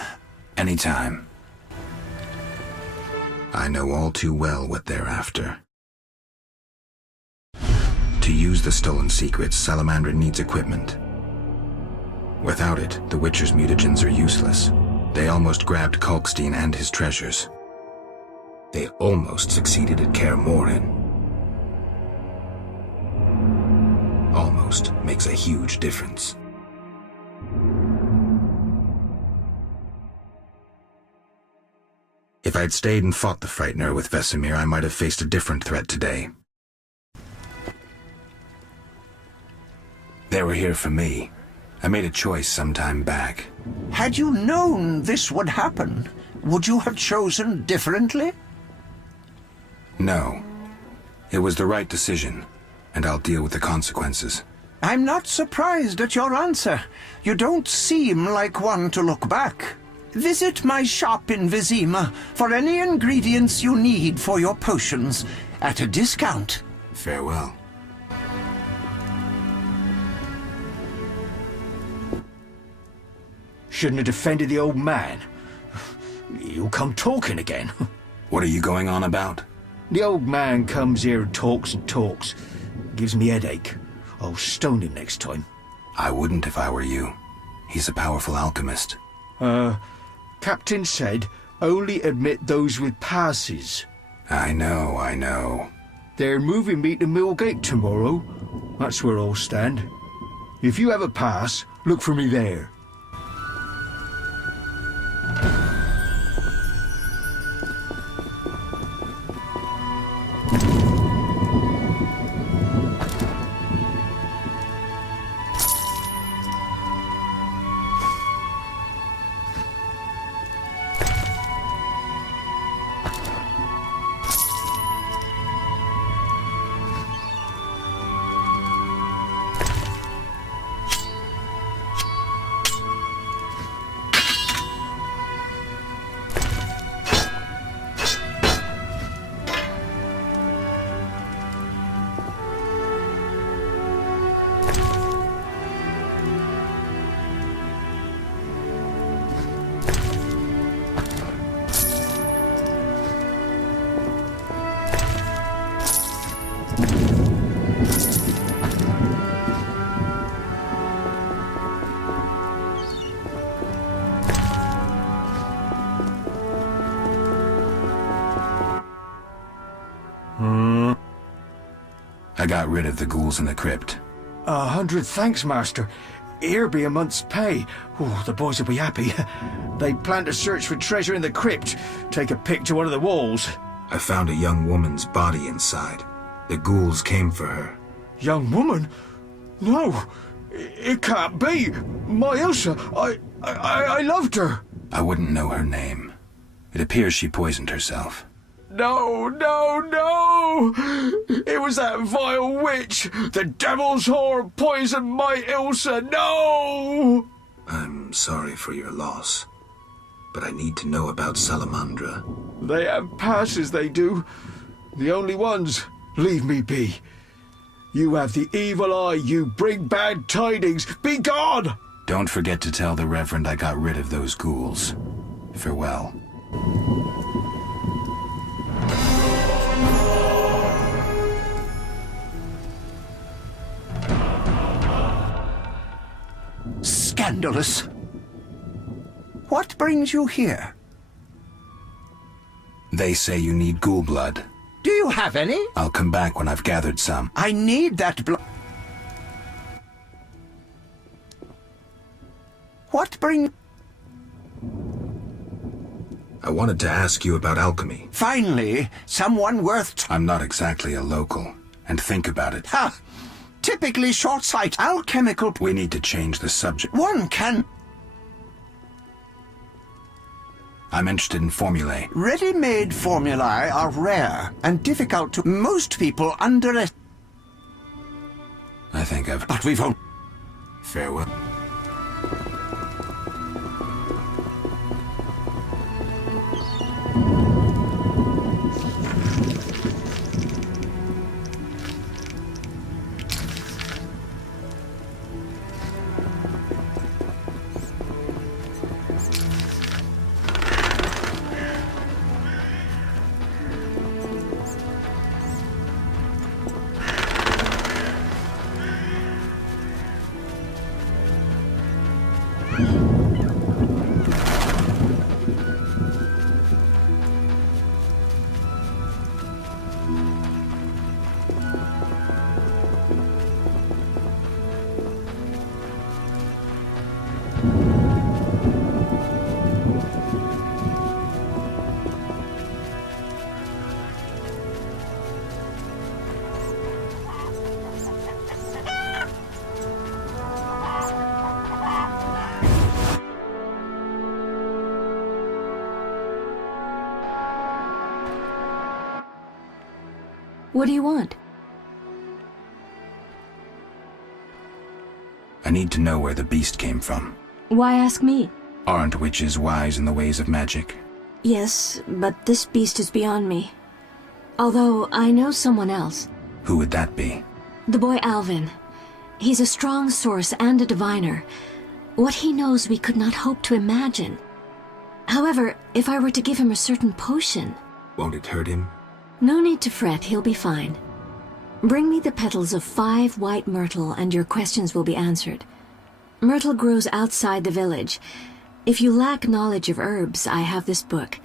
Anytime. I know all too well what they're after. To use the stolen secrets, Salamandra needs equipment. Without it, the Witcher's mutagens are useless. They almost grabbed Kalkstein and his treasures. They almost succeeded at Kaer Morhen. Almost makes a huge difference. If I'd stayed and fought the Frightener with Vesemir, I might have faced a different threat today. They were here for me. I made a choice some time back. Had you known this would happen, would you have chosen differently? No. It was the right decision, and I'll deal with the consequences. I'm not surprised at your answer. You don't seem like one to look back. Visit my shop in Vizima for any ingredients you need for your potions, at a discount. Farewell. Shouldn't have defended the old man. You'll come talking again. What are you going on about? The old man comes here and talks. Gives me headache. I'll stone him next time. I wouldn't if I were you. He's a powerful alchemist. Captain said only admit those with passes. I know. They're moving me to Millgate tomorrow. That's where I'll stand. If you have a pass, look for me there. I got rid of the ghouls in the crypt. 100 thanks, Master. Here be a month's pay. Oh, the boys will be happy. They plan to search for treasure in the crypt. Take a pic to one of the walls. I found a young woman's body inside. The ghouls came for her. Young woman? No, it can't be. My Ilsa, I loved her. I wouldn't know her name. It appears she poisoned herself. No! It was that vile witch! The devil's whore poisoned my Ilsa! No! I'm sorry for your loss, but I need to know about Salamandra. They have passes, they do. The only ones. Leave me be. You have the evil eye, you bring bad tidings. Be gone! Don't forget to tell the Reverend I got rid of those ghouls. Farewell. scandalous. What brings you here? They say you need ghoul blood. Do you have any? I'll come back when I've gathered some. I need that blood. What brings... I wanted to ask you about alchemy. Finally, someone worth... I'm not exactly a local. And think about it. Ha! Typically short-sighted. Alchemical... We need to change the subject. One can... I'm interested in formulae. Ready-made formulae are rare and difficult to... Most people underestimate... I think I've... But we've... Farewell. What do you want? I need to know where the beast came from. Why ask me? Aren't witches wise in the ways of magic? Yes, but this beast is beyond me. Although I know someone else. Who would that be? The boy Alvin. He's a strong source and a diviner. What he knows we could not hope to imagine. However, if I were to give him a certain potion... Won't it hurt him? No need to fret, he'll be fine. Bring me the petals of 5 white myrtle and your questions will be answered. Myrtle grows outside the village. If you lack knowledge of herbs, I have this book.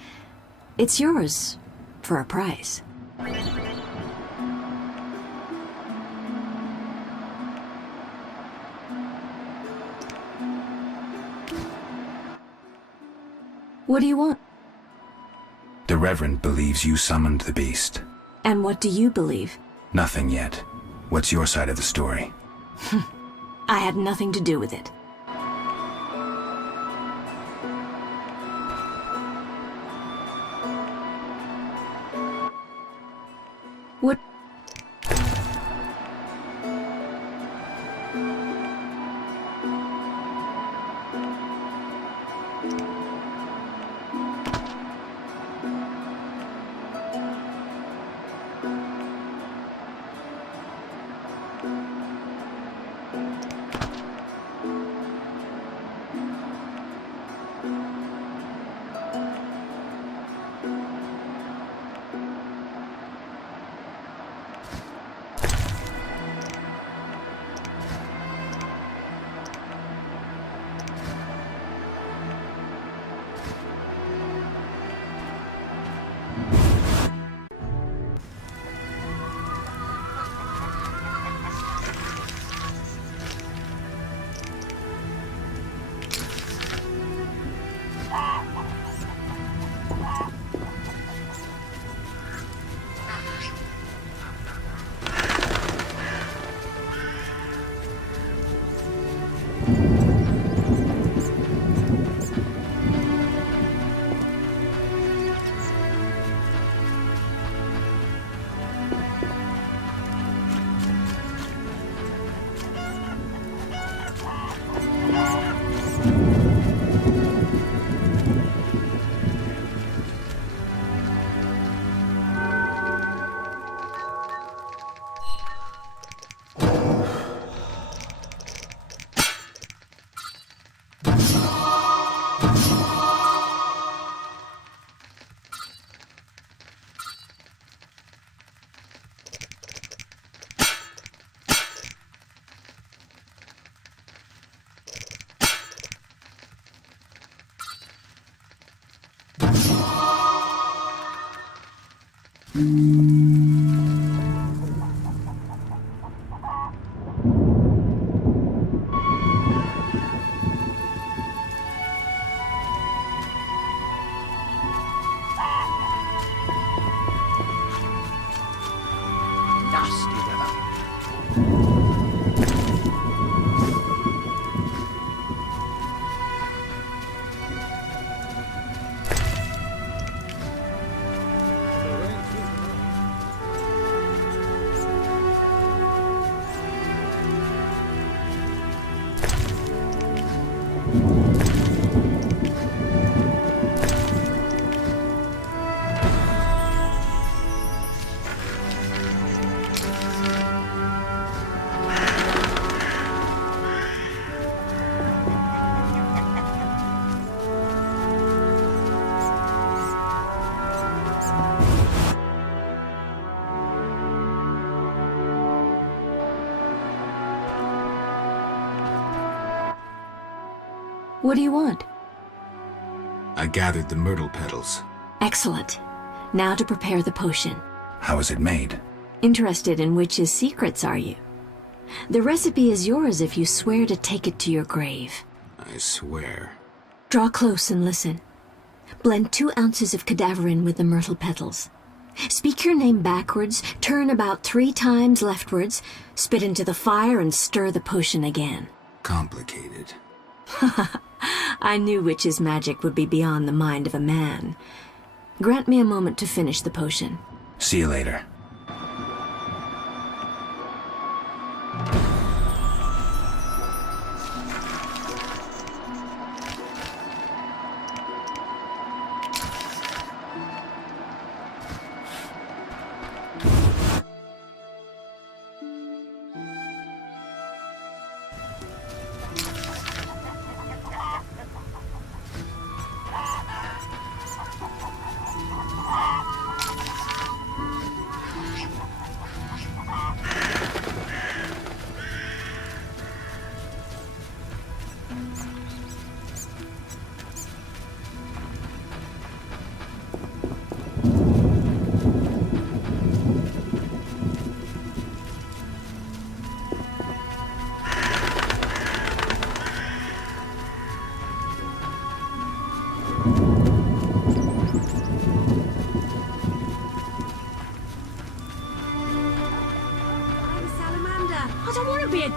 It's yours, for a price. What do you want? The Reverend believes you summoned the beast. And what do you believe? Nothing yet. What's your side of the story? I had nothing to do with it. What? What do you want? I gathered the myrtle petals. Excellent. Now to prepare the potion. How is it made? Interested in witches' secrets, are you? The recipe is yours if you swear to take it to your grave. I swear. Draw close and listen. Blend 2 ounces of cadaverine with the myrtle petals. Speak your name backwards, turn about 3 times leftwards, spit into the fire and stir the potion again. Complicated. I knew witches' magic would be beyond the mind of a man. Grant me a moment to finish the potion. See you later.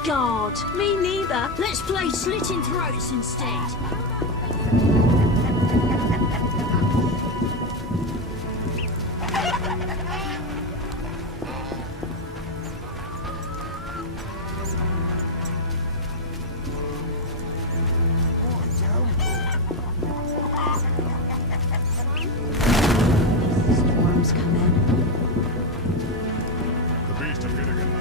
God, me neither. Let's play slitting throats instead. Storms come in. The beast appeared again.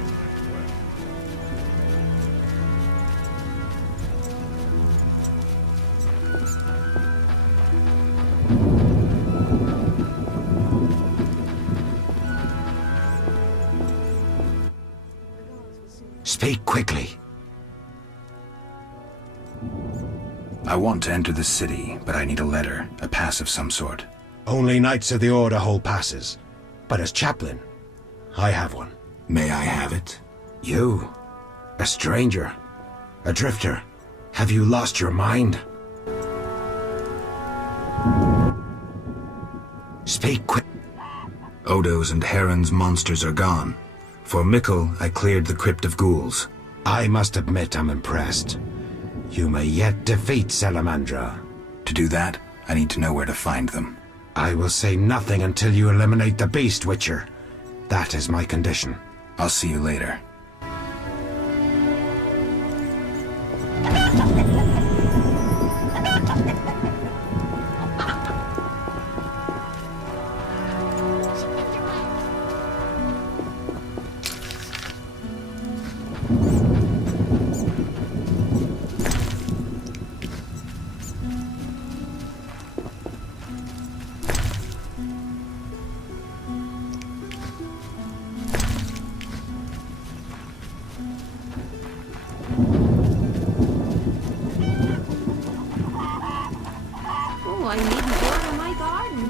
Speak quickly. I want to enter the city, but I need a letter, a pass of some sort. Only Knights of the Order hold passes. But as chaplain, I have one. May I have it? You? A stranger? A drifter? Have you lost your mind? Speak quick. Odo's and Heron's monsters are gone. For Mickle, I cleared the Crypt of Ghouls. I must admit I'm impressed. You may yet defeat Salamandra. To do that, I need to know where to find them. I will say nothing until you eliminate the Beast Witcher. That is my condition. I'll see you later. Oh, I need water in my garden.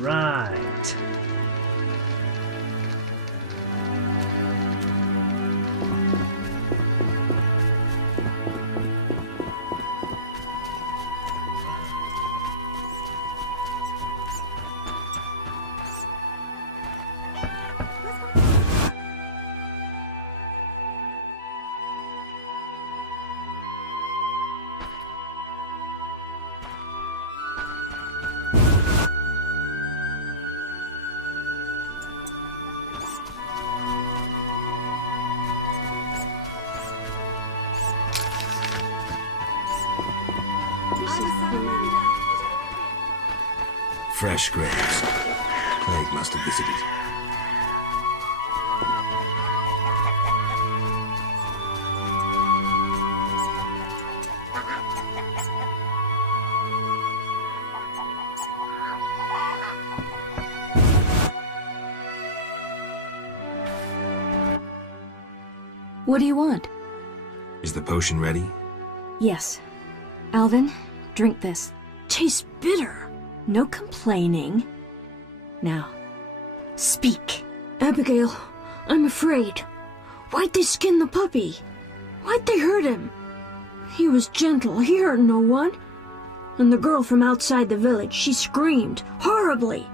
Right. Fresh graves. Plague must have visited. What do you want? Is the potion ready? Yes. Alvin, drink this. Tastes bitter. No complaining. Now, speak. Abigail, I'm afraid. Why'd they skin the puppy? Why'd they hurt him? He was gentle, he hurt no one. And the girl from outside the village, she screamed, horribly,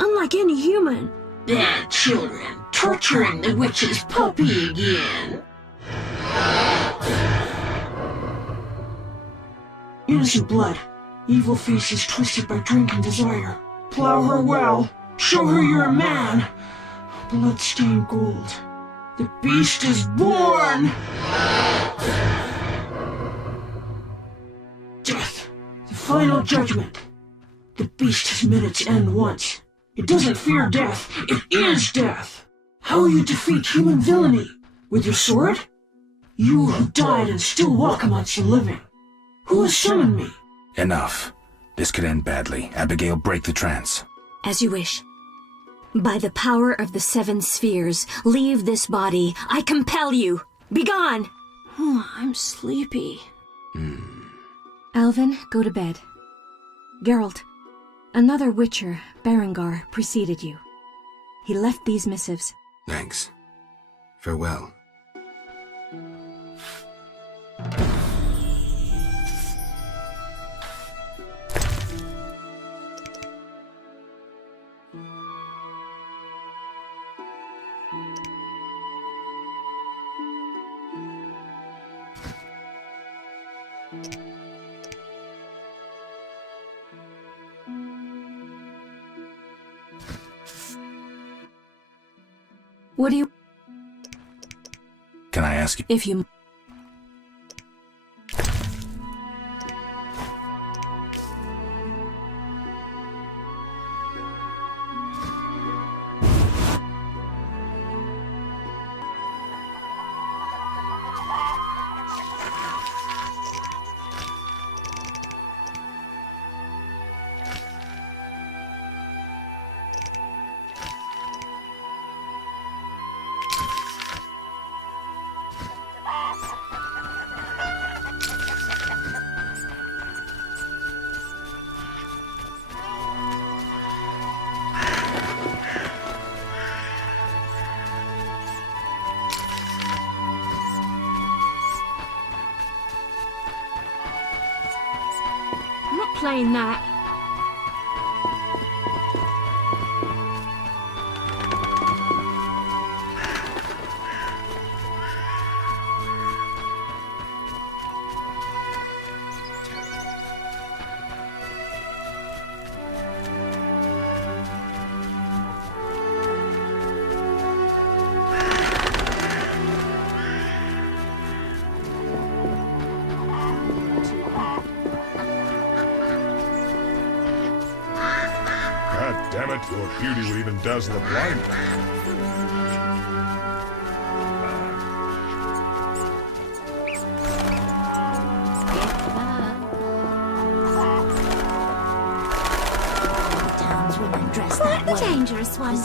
unlike any human. Bad children, torturing the witch's puppy again. Innocent blood. Evil faces twisted by drink and desire. Plow her well. Show her you're a man. Blood-stained gold. The beast is born! Death. The final judgment. The beast has met its end once. It doesn't fear death. It is death. How will you defeat human villainy? With your sword? You who died and still walk amongst the living. Who has summoned me? Enough. This could end badly. Abigail, break the trance. As you wish. By the power of the 7 spheres, leave this body. I compel you. Begone! I'm sleepy. Alvin, go to bed. Geralt, another Witcher, Berengar, preceded you. He left these missives. Thanks. Farewell. What do you... Can I ask you? If you... I'm not playing that. Damn it, your beauty would even dazzle the blind. A dangerous one,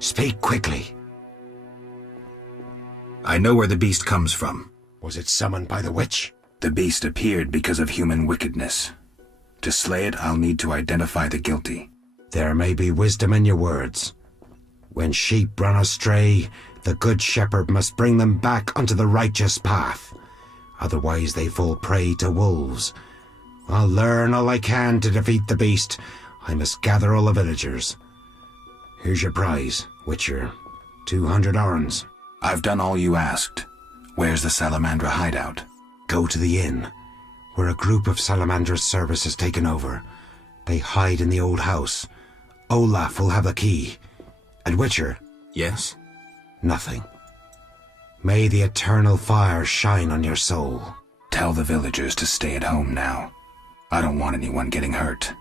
Speak quickly. I know where the beast comes from. Was it summoned by the witch? The beast appeared because of human wickedness. To slay it, I'll need to identify the guilty. There may be wisdom in your words. When sheep run astray, the good shepherd must bring them back onto the righteous path. Otherwise they fall prey to wolves. I'll learn all I can to defeat the beast. I must gather all the villagers. Here's your prize, Witcher. 200 orens. I've done all you asked. Where's the Salamandra hideout? Go to the inn, where a group of Salamandra's service has taken over. They hide in the old house. Olaf will have the key. And Witcher? Yes? Nothing. May the eternal fire shine on your soul. Tell the villagers to stay at home now. I don't want anyone getting hurt.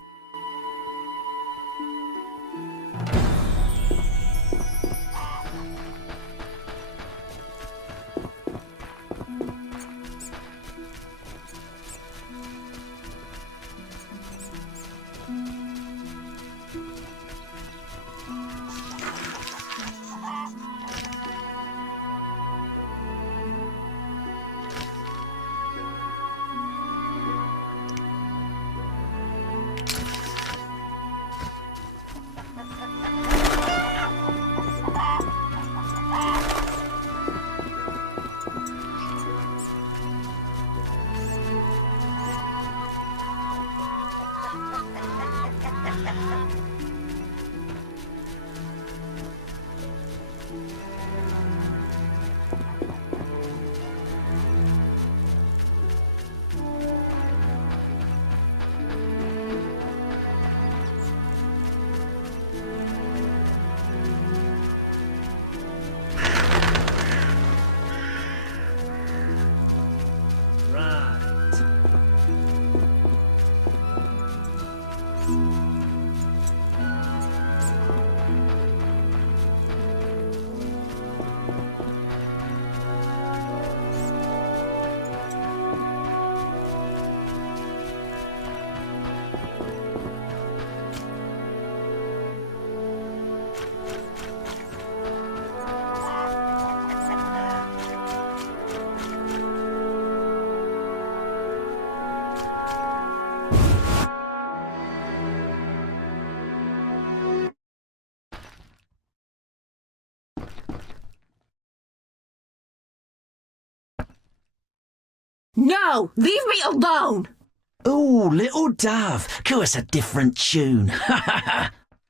No! Leave me alone! Oh, little dove, cue us a different tune.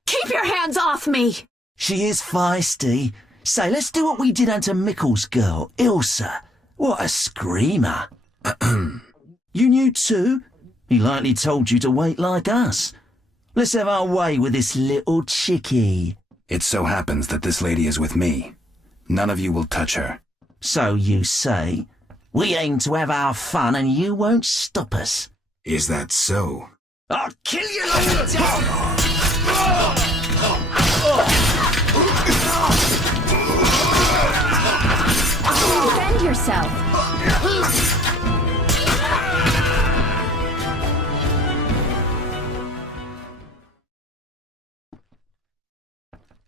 Keep your hands off me! She is feisty. Say, let's do what we did unto Mickle's girl, Ilsa. What a screamer. You knew too? He likely told you to wait like us. Let's have our way with this little chickie. It so happens that this lady is with me. None of you will touch her. So you say? We aim to have our fun and you won't stop us. Is that so? I'll kill you like Defend yourself.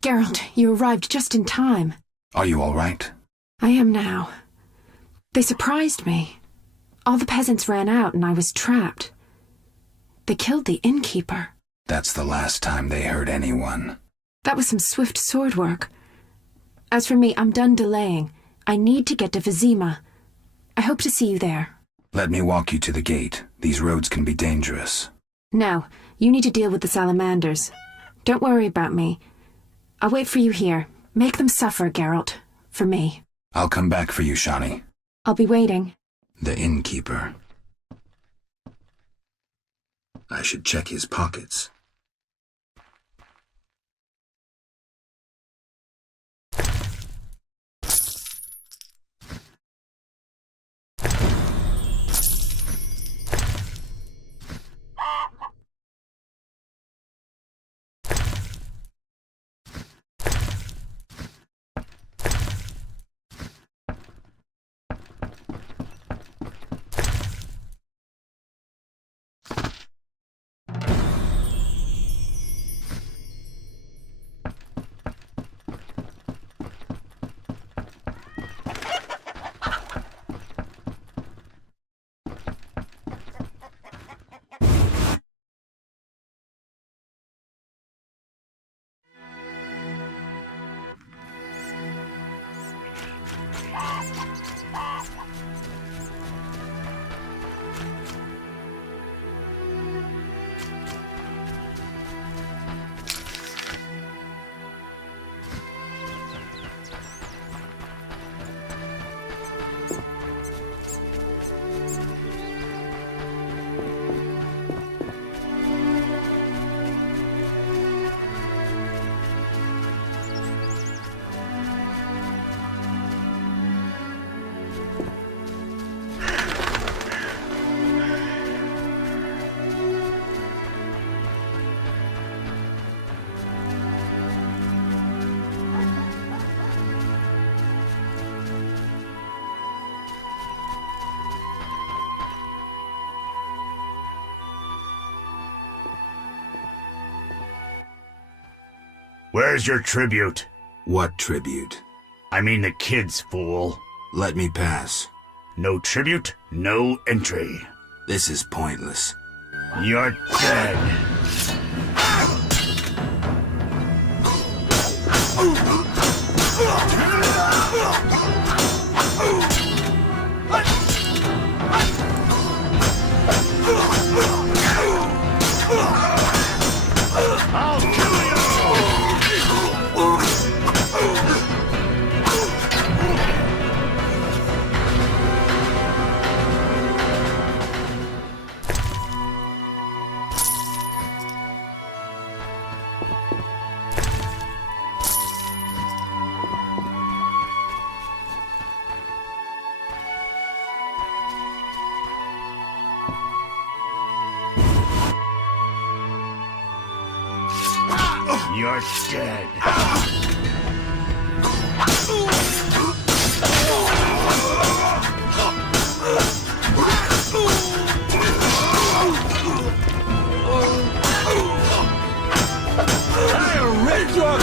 Geralt, you arrived just in time. Are you all right? I am now. They surprised me. All the peasants ran out and I was trapped. They killed the innkeeper. That's the last time they hurt anyone. That was some swift sword work. As for me, I'm done delaying. I need to get to Vizima. I hope to see you there. Let me walk you to the gate. These roads can be dangerous. No, you need to deal with the salamanders. Don't worry about me. I'll wait for you here. Make them suffer, Geralt. For me. I'll come back for you, Shani. I'll be waiting. The innkeeper. I should check his pockets. Where's your tribute? What tribute? I mean the kids, fool. Let me pass. No tribute, no entry. This is pointless. You're dead. I'll kill you! You're dead. I'll rip your...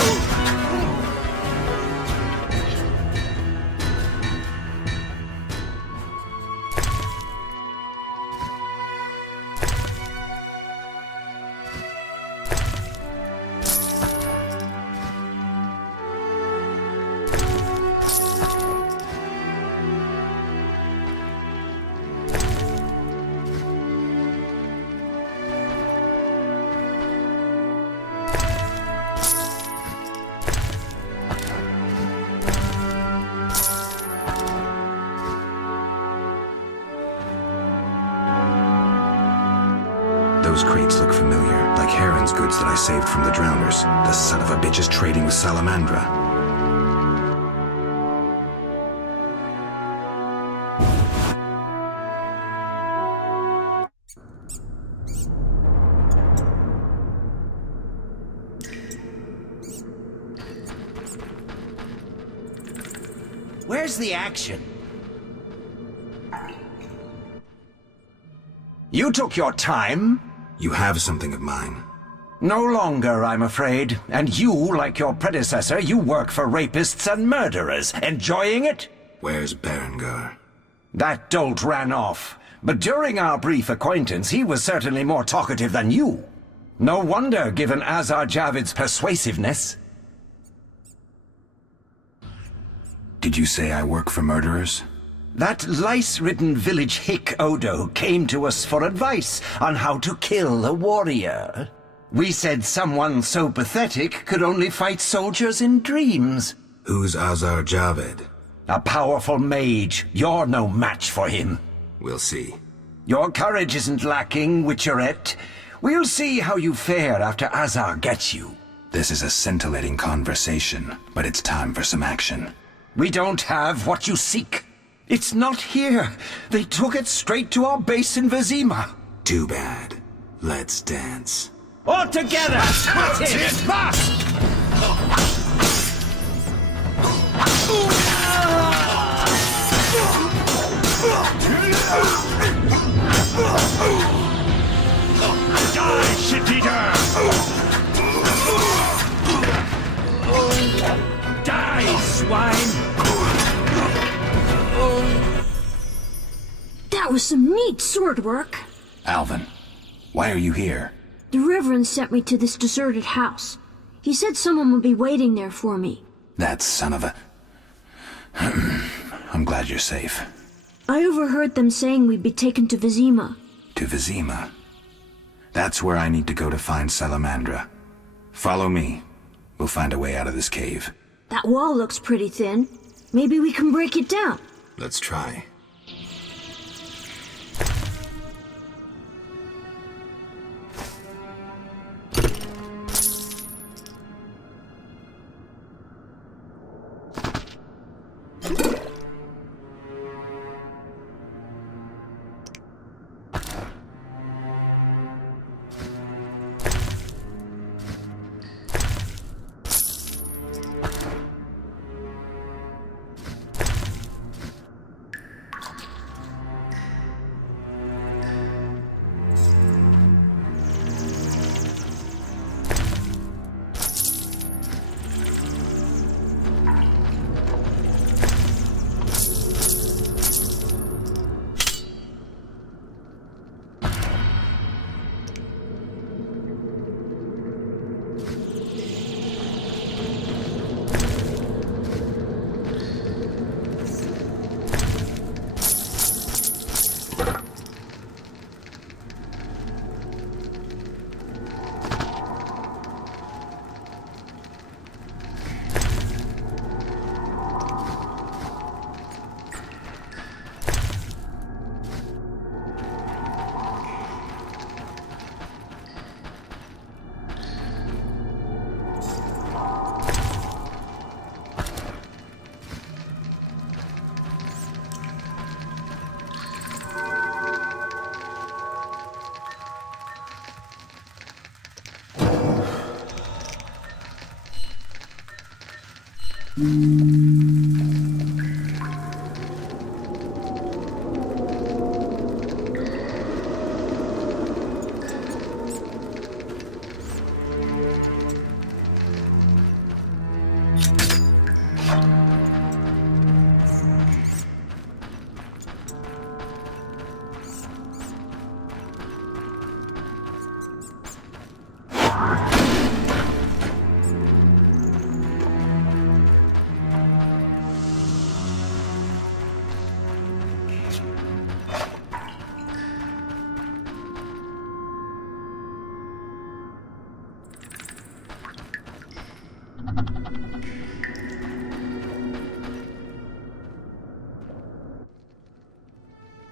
Those crates look familiar, like Heron's goods that I saved from the drowners. The son of a bitch is trading with Salamandra. Where's the action? You took your time. You have something of mine. No longer, I'm afraid. And you, like your predecessor, you work for rapists and murderers. Enjoying it? Where's Berengar? That dolt ran off. But during our brief acquaintance, he was certainly more talkative than you. No wonder, given Azar Javid's persuasiveness. Did you say I work for murderers? That lice-ridden village hick Odo came to us for advice on how to kill a warrior. We said someone so pathetic could only fight soldiers in dreams. Who's Azar Javed? A powerful mage. You're no match for him. We'll see. Your courage isn't lacking, Witcherette. We'll see how you fare after Azar gets you. This is a scintillating conversation, but it's time for some action. We don't have what you seek. It's not here. They took it straight to our base in Vizima. Too bad. Let's dance. All together! That's it! Fast! Die, shit-eater! Die, swine! That was some neat sword work. Alvin, why are you here? The Reverend sent me to this deserted house. He said someone would be waiting there for me. That son of a... I'm glad you're safe. I overheard them saying we'd be taken to Vizima. To Vizima? That's where I need to go to find Salamandra. Follow me. We'll find a way out of this cave. That wall looks pretty thin. Maybe we can break it down. Let's try.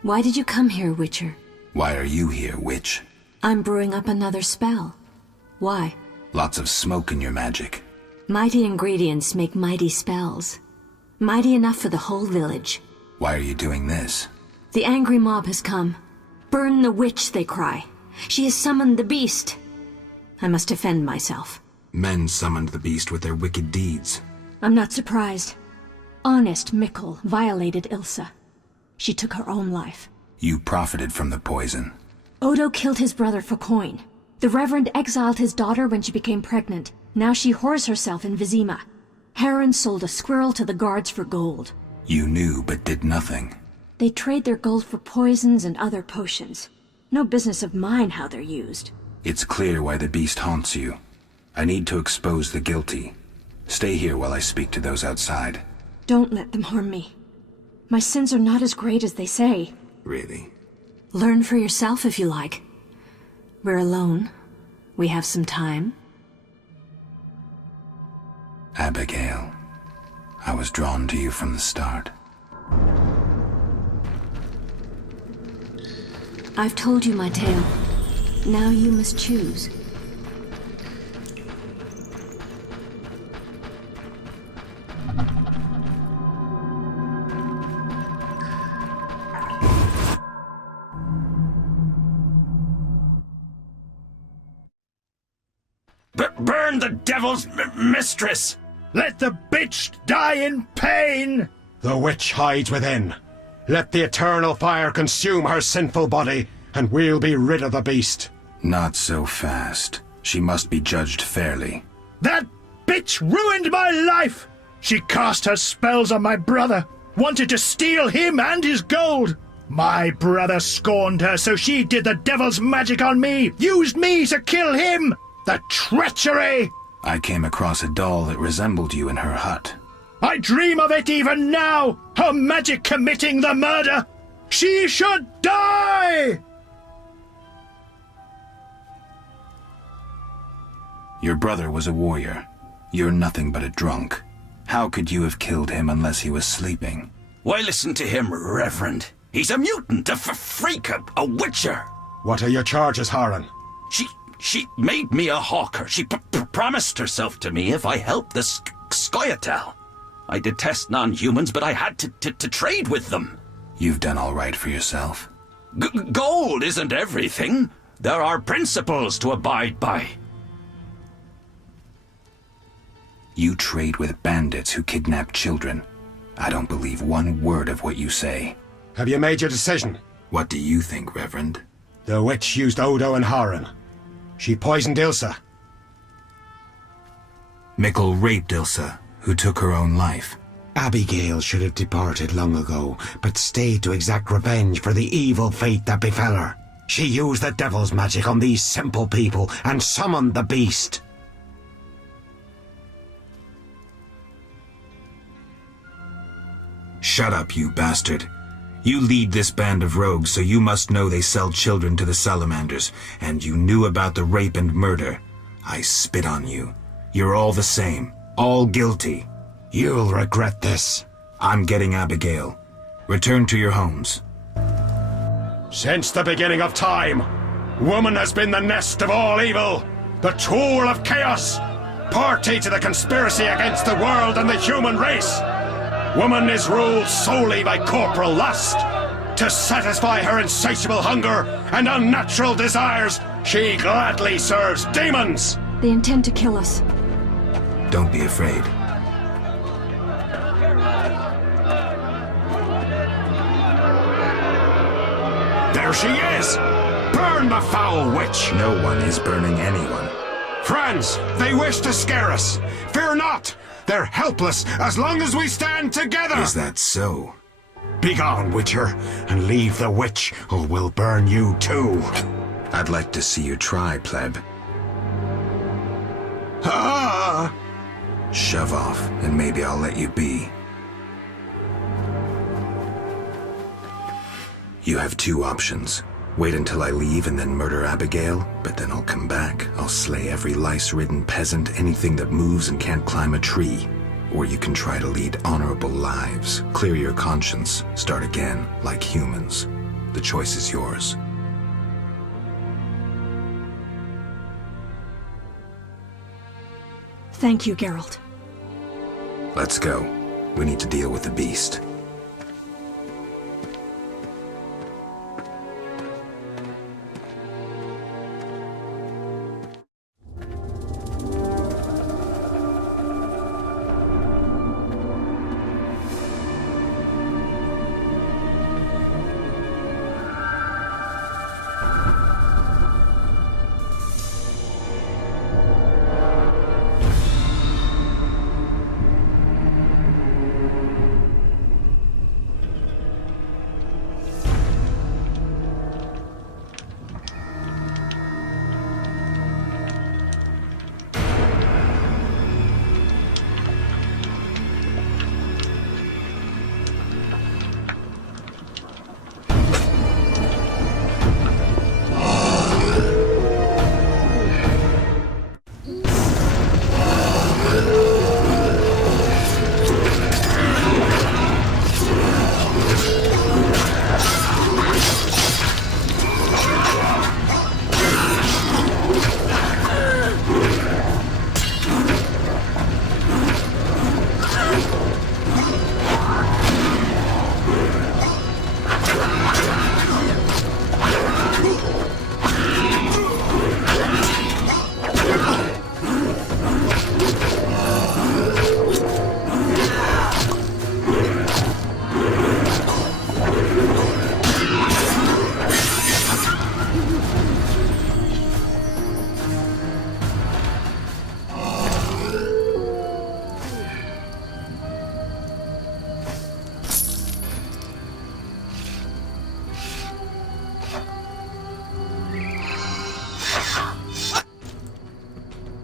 Why did you come here, Witcher? Why are you here, witch? I'm brewing up another spell. Why? Lots of smoke in your magic. Mighty ingredients make mighty spells. Mighty enough for the whole village. Why are you doing this? The angry mob has come. Burn the witch, they cry. She has summoned the beast. I must defend myself. Men summoned the beast with their wicked deeds. I'm not surprised. Honest Mikkel violated Ilsa. She took her own life. You profited from the poison. Odo killed his brother for coin. The Reverend exiled his daughter when she became pregnant. Now she whores herself in Vizima. Heron sold a squirrel to the guards for gold. You knew but did nothing. They trade their gold for poisons and other potions. No business of mine how they're used. It's clear why the beast haunts you. I need to expose the guilty. Stay here while I speak to those outside. Don't let them harm me. My sins are not as great as they say. Really? Learn for yourself if you like. We're alone. We have some time. Abigail, I was drawn to you from the start. I've told you my tale. Now you must choose. Burn the devil's mistress! Let the bitch die in pain! The witch hides within. Let the eternal fire consume her sinful body, and we'll be rid of the beast. Not so fast. She must be judged fairly. That bitch ruined my life! She cast her spells on my brother, wanted to steal him and his gold. My brother scorned her, so she did the devil's magic on me, used me to kill him! The treachery! I came across a doll that resembled you in her hut. I dream of it even now! Her magic committing the murder! She should die! Your brother was a warrior. You're nothing but a drunk. How could you have killed him unless he was sleeping? Why listen to him, Reverend? He's a mutant, a freak, a witcher. What are your charges, Haran? She made me a hawker. She promised herself to me if I helped the Scoia'tael. I detest non-humans, but I had to trade with them. You've done all right for yourself. Gold isn't everything. There are principles to abide by. You trade with bandits who kidnap children. I don't believe one word of what you say. Have you made your decision? What do you think, Reverend? The witch used Odo and Haran. She poisoned Ilsa. Mikkel raped Ilsa, who took her own life. Abigail should have departed long ago, but stayed to exact revenge for the evil fate that befell her. She used the devil's magic on these simple people and summoned the beast. Shut up, you bastard. You lead this band of rogues, so you must know they sell children to the salamanders, and you knew about the rape and murder. I spit on you. You're all the same. All guilty. You'll regret this. I'm getting Abigail. Return to your homes. Since the beginning of time, woman has been the nest of all evil, the tool of chaos, party to the conspiracy against the world and the human race. Woman is ruled solely by corporal lust. To satisfy her insatiable hunger and unnatural desires, she gladly serves demons. They intend to kill us. Don't be afraid. There she is! Burn the foul witch! No one is burning anyone. Friends, they wish to scare us. Fear not! They're helpless as long as we stand together! Is that so? Begone, Witcher, and leave the witch, or we'll burn you too. I'd like to see you try, pleb. Ah! Shove off, and maybe I'll let you be. You have two options. Wait until I leave and then murder Abigail, but then I'll come back. I'll slay every lice-ridden peasant, anything that moves and can't climb a tree. Or you can try to lead honorable lives, clear your conscience, start again, like humans. The choice is yours. Thank you, Geralt. Let's go. We need to deal with the beast.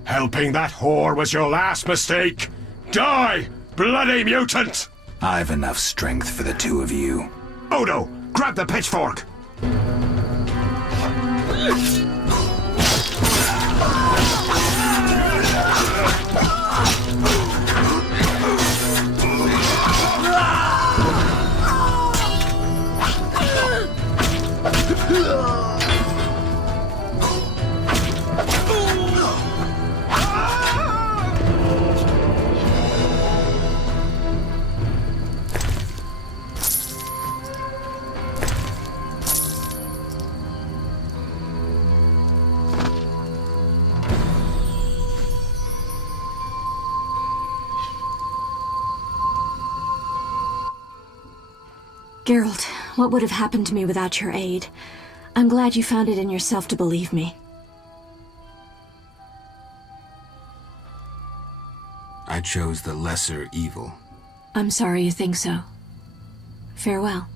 Helping that whore was your last mistake. Die, bloody mutant! I've enough strength for the two of you. Odo, grab the pitchfork! Geralt, what would have happened to me without your aid? I'm glad you found it in yourself to believe me. I chose the lesser evil. I'm sorry you think so. Farewell.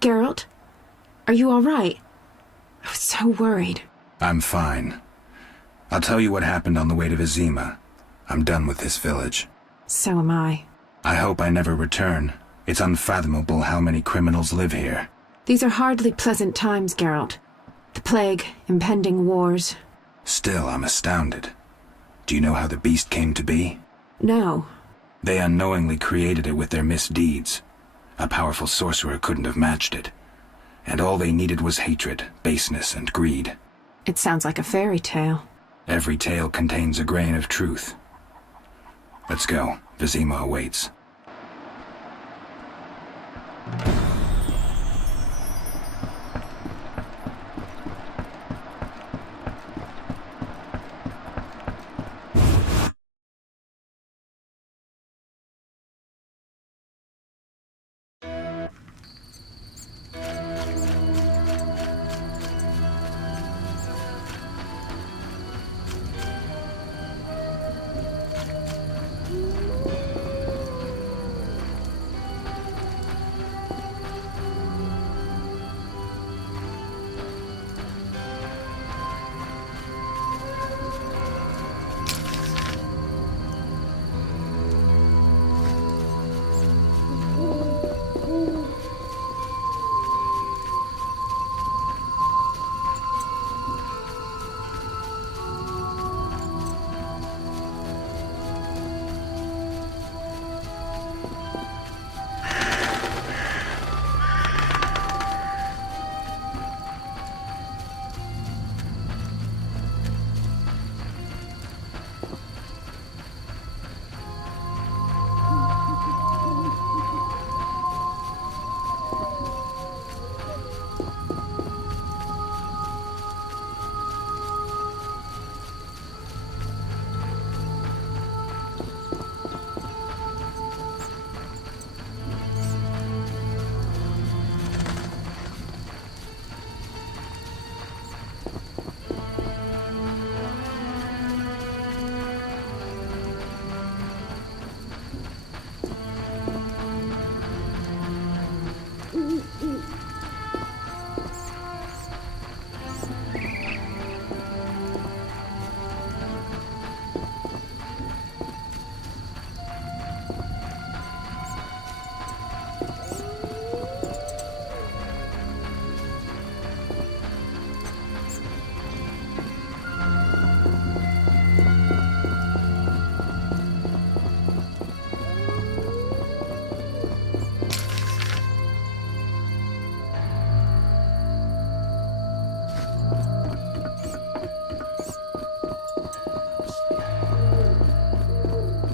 Geralt? Are you all right? I was so worried. I'm fine. I'll tell you what happened on the way to Vizima. I'm done with this village. So am I. I hope I never return. It's unfathomable how many criminals live here. These are hardly pleasant times, Geralt. The plague, impending wars. Still, I'm astounded. Do you know how the beast came to be? No. They unknowingly created it with their misdeeds. A powerful sorcerer couldn't have matched it. And all they needed was hatred, baseness, and greed. It sounds like a fairy tale. Every tale contains a grain of truth. Let's go. Vizima awaits.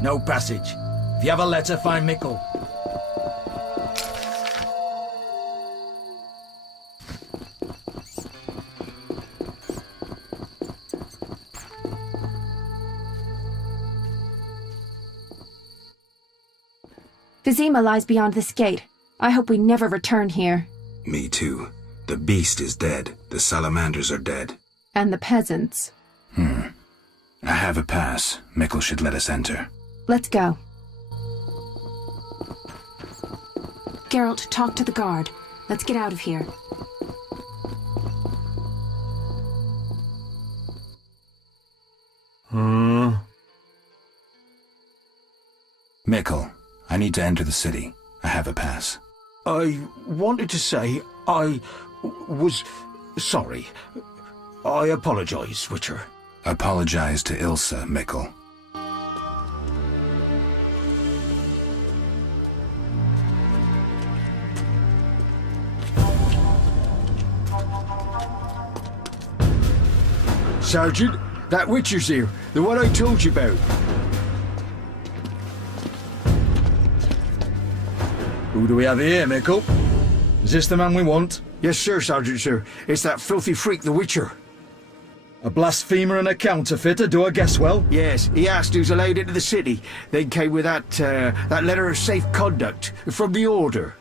No passage. If you have a letter, find Mickle. Vizima lies beyond this gate. I hope we never return here. Me too. The beast is dead. The salamanders are dead. And the peasants. I have a pass. Mickle should let us enter. Let's go. Geralt, talk to the guard. Let's get out of here. Mickle, I need to enter the city. I have a pass. I wanted to say I was sorry. I apologize, Witcher. Apologize to Ilsa, Mickle. Sergeant, that Witcher's here. The one I told you about. Who do we have here, Mickle? Is this the man we want? Yes, sir, Sergeant, sir. It's that filthy freak, the Witcher. A blasphemer and a counterfeiter, do I guess well? Yes, he asked who's allowed into the city. Then came with that letter of safe conduct from the Order.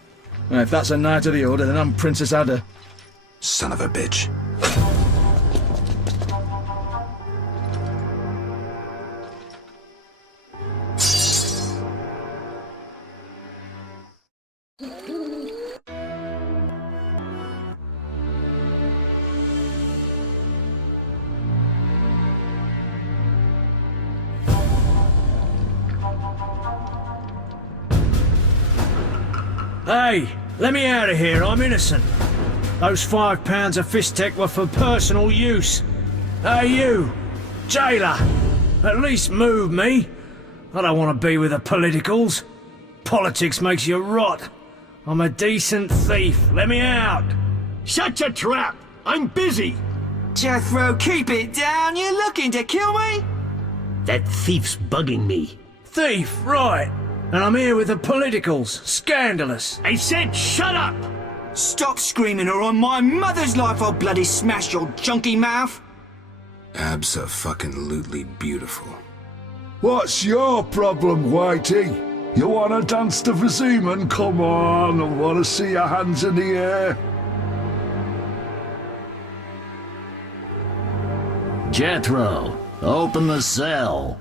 Well, if that's a knight of the Order, then I'm Princess Ada. Son of a bitch. Hey, let me out of here, I'm innocent. Those £5 of fisstech were for personal use. Hey you, jailer, at least move me. I don't want to be with the politicals. Politics makes you rot. I'm a decent thief, let me out. Shut your trap! I'm busy! Jethro, keep it down, you're looking to kill me? That thief's bugging me. Thief, right. And I'm here with the politicals. Scandalous. I said shut up! Stop screaming or on my mother's life I'll bloody smash your junky mouth! Abso-fucking-lutely beautiful. What's your problem, Whitey? You wanna dance to Viziman? Come on, I wanna see your hands in the air. Jethro, open the cell.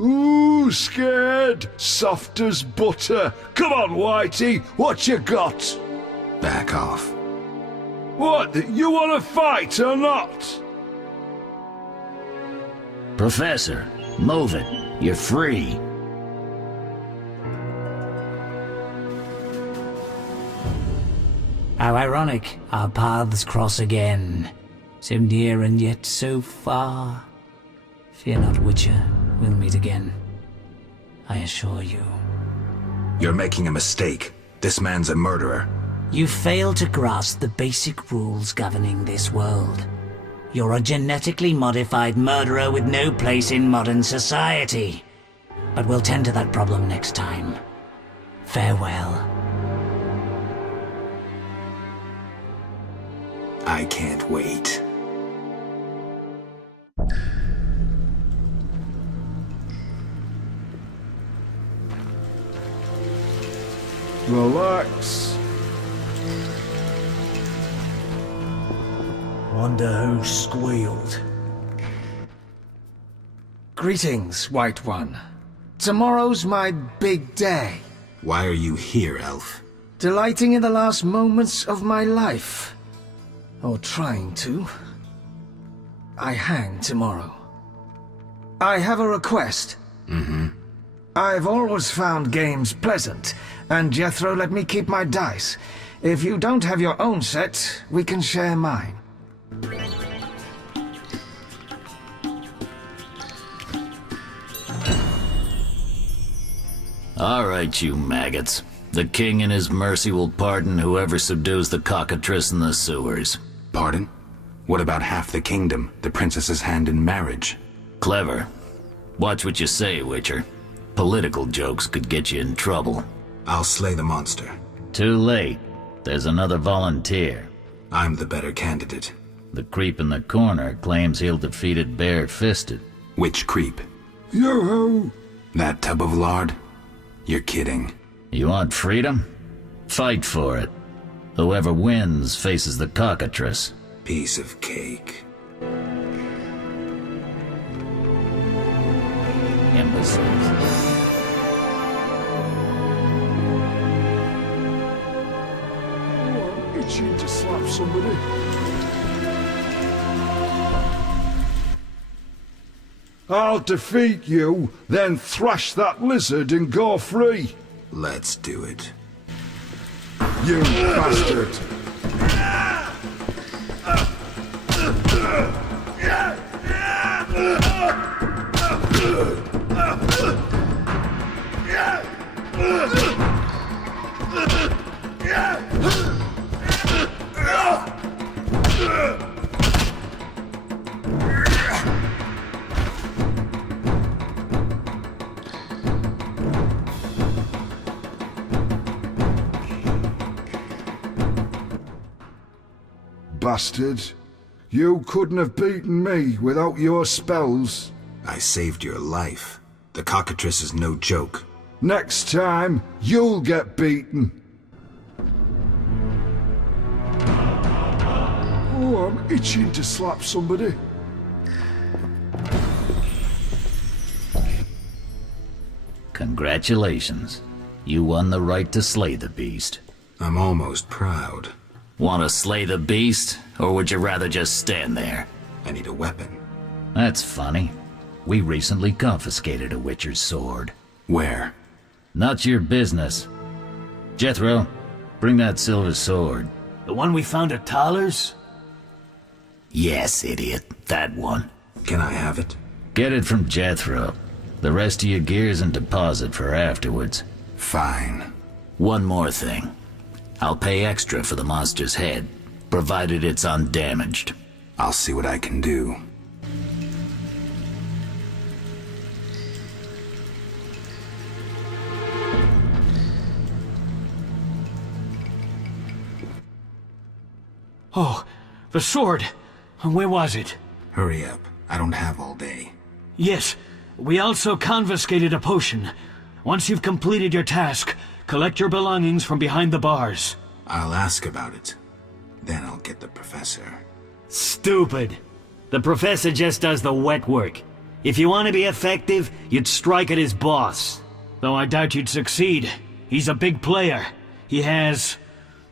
Ooh, scared. Soft as butter. Come on, Whitey, what you got? Back off. What, you wanna fight or not? Professor, move it. You're free. How ironic, our paths cross again. So near and yet so far. Fear not, Witcher, we'll meet again. I assure you. You're making a mistake. This man's a murderer. You fail to grasp the basic rules governing this world. You're a genetically modified murderer with no place in modern society. But we'll tend to that problem next time. Farewell. I can't wait. Relax. Wonder who squealed. Greetings, White One. Tomorrow's my big day. Why are you here, Elf? Delighting in the last moments of my life. Or trying to. I hang tomorrow. I have a request. Mm-hmm. I've always found games pleasant, and Jethro let me keep my dice. If you don't have your own set, we can share mine. All right, you maggots. The king in his mercy will pardon whoever subdues the cockatrice in the sewers. Pardon? What about half the kingdom, the princess's hand in marriage? Clever. Watch what you say, Witcher. Political jokes could get you in trouble. I'll slay the monster. Too late. There's another volunteer. I'm the better candidate. The creep in the corner claims he'll defeat it bare-fisted. Which creep? Yo-ho! That tub of lard? You're kidding. You want freedom? Fight for it. Whoever wins faces the cockatrice. Piece of cake. Imbeciles. Oh, I'm itching to slap somebody. I'll defeat you, then thrash that lizard and go free. Let's do it. You bastard! Bastard. You couldn't have beaten me without your spells. I saved your life. The cockatrice is no joke. Next time, you'll get beaten. Oh, I'm itching to slap somebody. Congratulations. You won the right to slay the beast. I'm almost proud. Want to slay the beast, or would you rather just stand there? I need a weapon. That's funny. We recently confiscated a Witcher's sword. Where? Not your business. Jethro, bring that silver sword. The one we found at Thaler's? Yes, idiot. That one. Can I have it? Get it from Jethro. The rest of your gear's in deposit for afterwards. Fine. One more thing. I'll pay extra for the monster's head, provided it's undamaged. I'll see what I can do. Oh, the sword. Where was it? Hurry up. I don't have all day. Yes, we also confiscated a potion. Once you've completed your task, collect your belongings from behind the bars. I'll ask about it. Then I'll get the professor. Stupid. The professor just does the wet work. If you want to be effective, you'd strike at his boss. Though I doubt you'd succeed. He's a big player. He has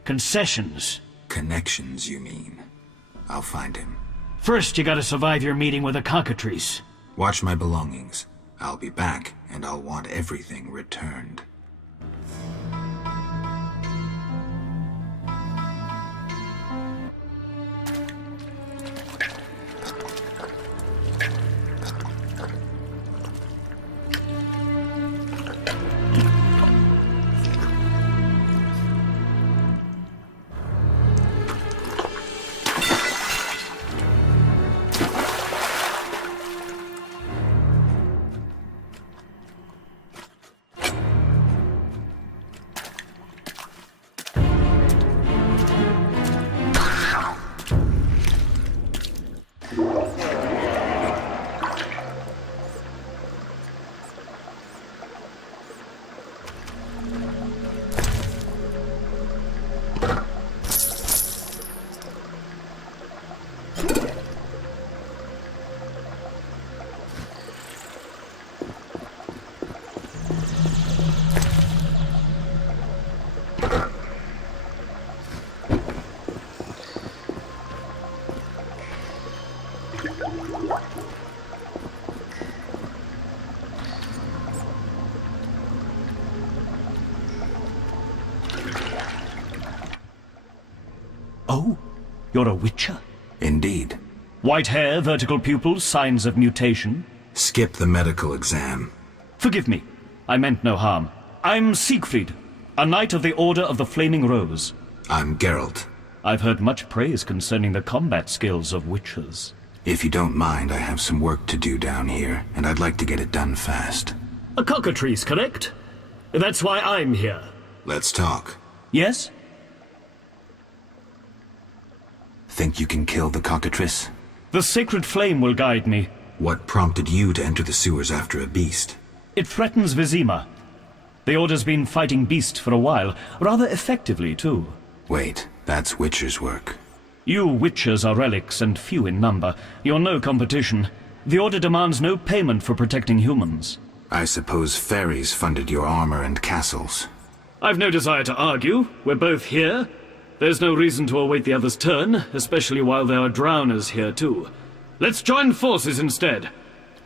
concessions. Connections, you mean? I'll find him. First, you gotta survive your meeting with the cockatrice. Watch my belongings. I'll be back, and I'll want everything returned. Oh? You're a witcher? Indeed. White hair, vertical pupils, signs of mutation? Skip the medical exam. Forgive me. I meant no harm. I'm Siegfried, a knight of the Order of the Flaming Rose. I'm Geralt. I've heard much praise concerning the combat skills of witchers. If you don't mind, I have some work to do down here, and I'd like to get it done fast. A cockatrice, correct? That's why I'm here. Let's talk. Yes? Think you can kill the cockatrice? The sacred flame will guide me. What prompted you to enter the sewers after a beast? It threatens Vizima. The Order's been fighting beast for a while, rather effectively, too. Wait, that's Witcher's work. You Witchers are relics and few in number. You're no competition. The Order demands no payment for protecting humans. I suppose fairies funded your armor and castles. I've no desire to argue. We're both here. There's no reason to await the other's turn, especially while there are drowners here too. Let's join forces instead.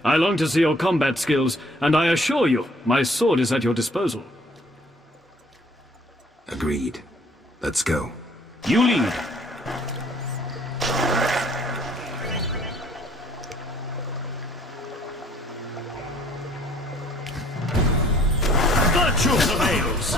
I long to see your combat skills, and I assure you, my sword is at your disposal. Agreed. Let's go. You lead. Virtue prevails.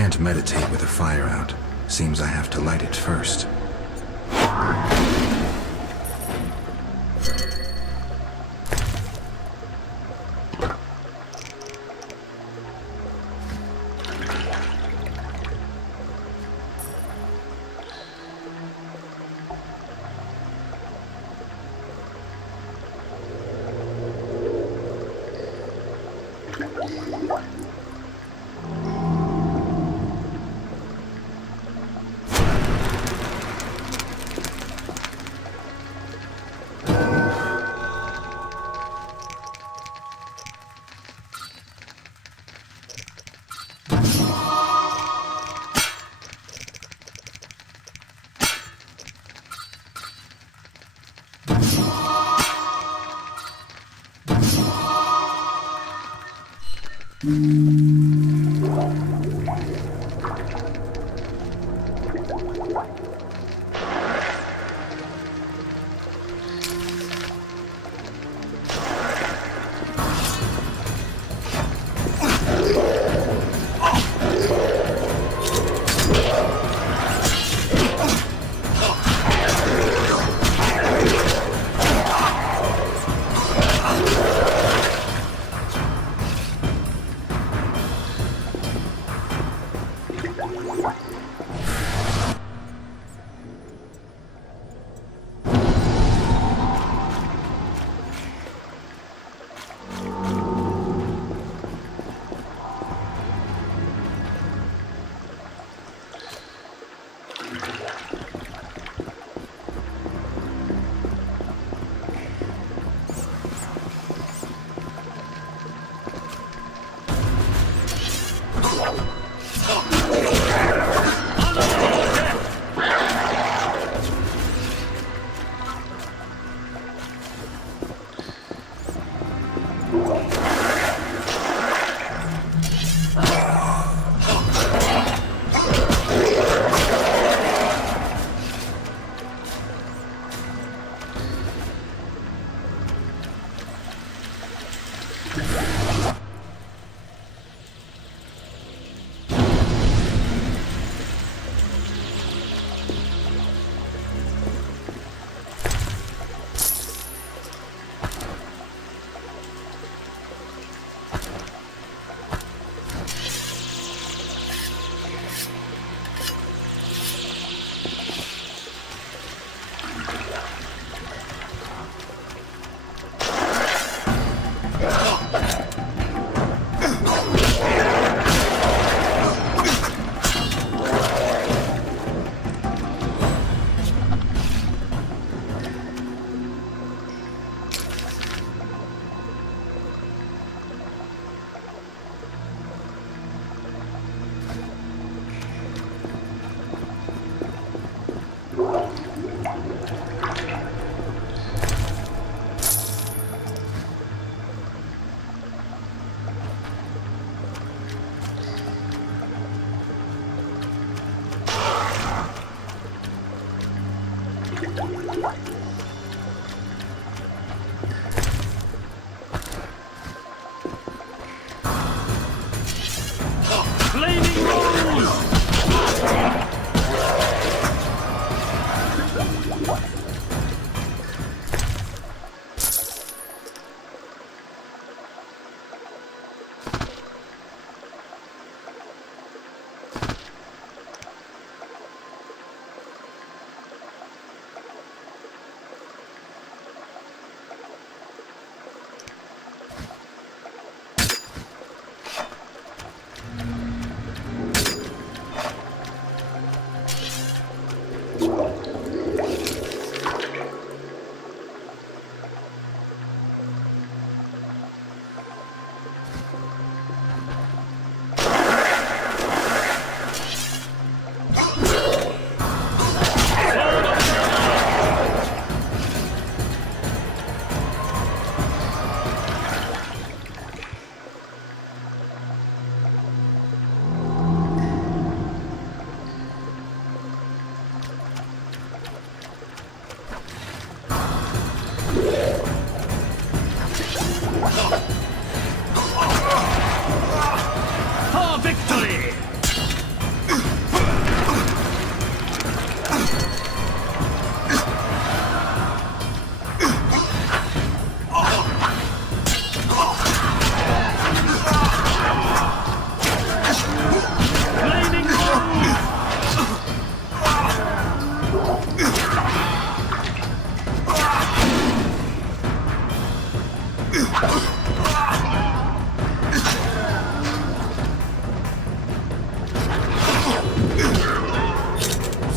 can't meditate with a fire out. Seems I have to light it first.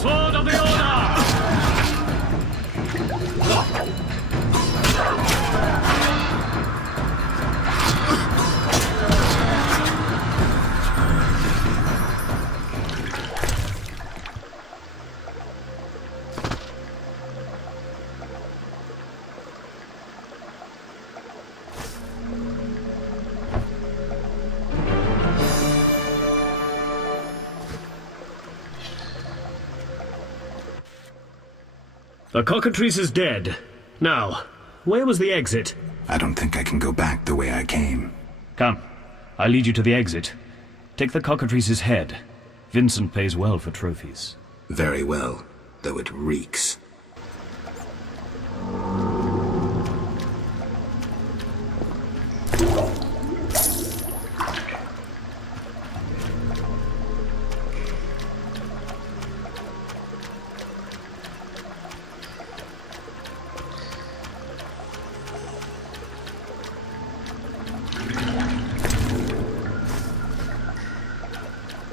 Sword of the Order! The cockatrice is dead. Now, where was the exit? I don't think I can go back the way I came. Come, I'll lead you to the exit. Take the cockatrice's head. Vincent pays well for trophies. Very well, though it reeks.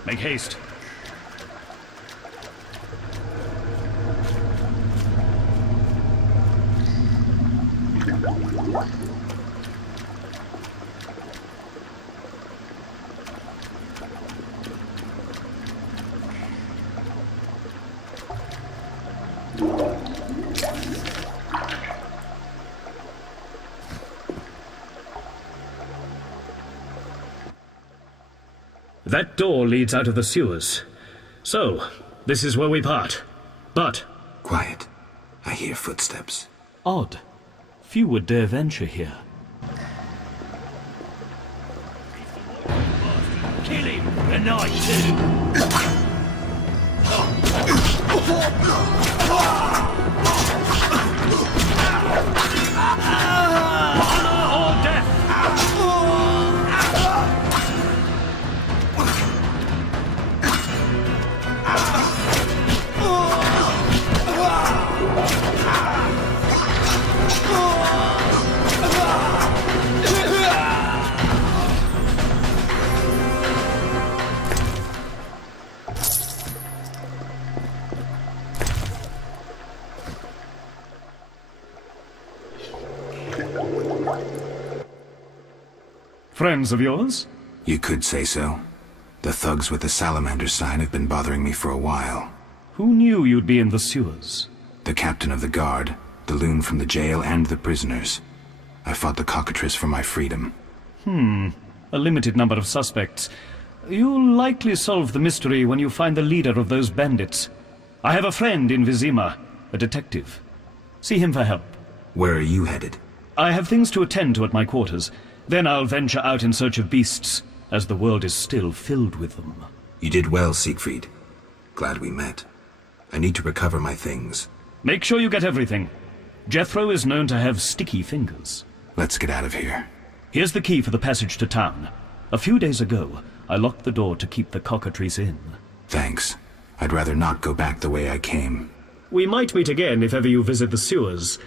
Make haste. That door leads out of the sewers. So, this is where we part. But... Quiet. I hear footsteps. Odd. Few would dare venture here. Kill him, and I too. Honor or death! Friends of yours? You could say so. The thugs with the salamander sign have been bothering me for a while. Who knew you'd be in the sewers? The captain of the guard, the loon from the jail, and the prisoners. I fought the cockatrice for my freedom. A limited number of suspects. You'll likely solve the mystery when you find the leader of those bandits. I have a friend in Vizima, a detective. See him for help. Where are you headed? I have things to attend to at my quarters. Then I'll venture out in search of beasts, as the world is still filled with them. You did well, Siegfried. Glad we met. I need to recover my things. Make sure you get everything. Jethro is known to have sticky fingers. Let's get out of here. Here's the key for the passage to town. A few days ago, I locked the door to keep the cockatrice in. Thanks. I'd rather not go back the way I came. We might meet again if ever you visit the sewers.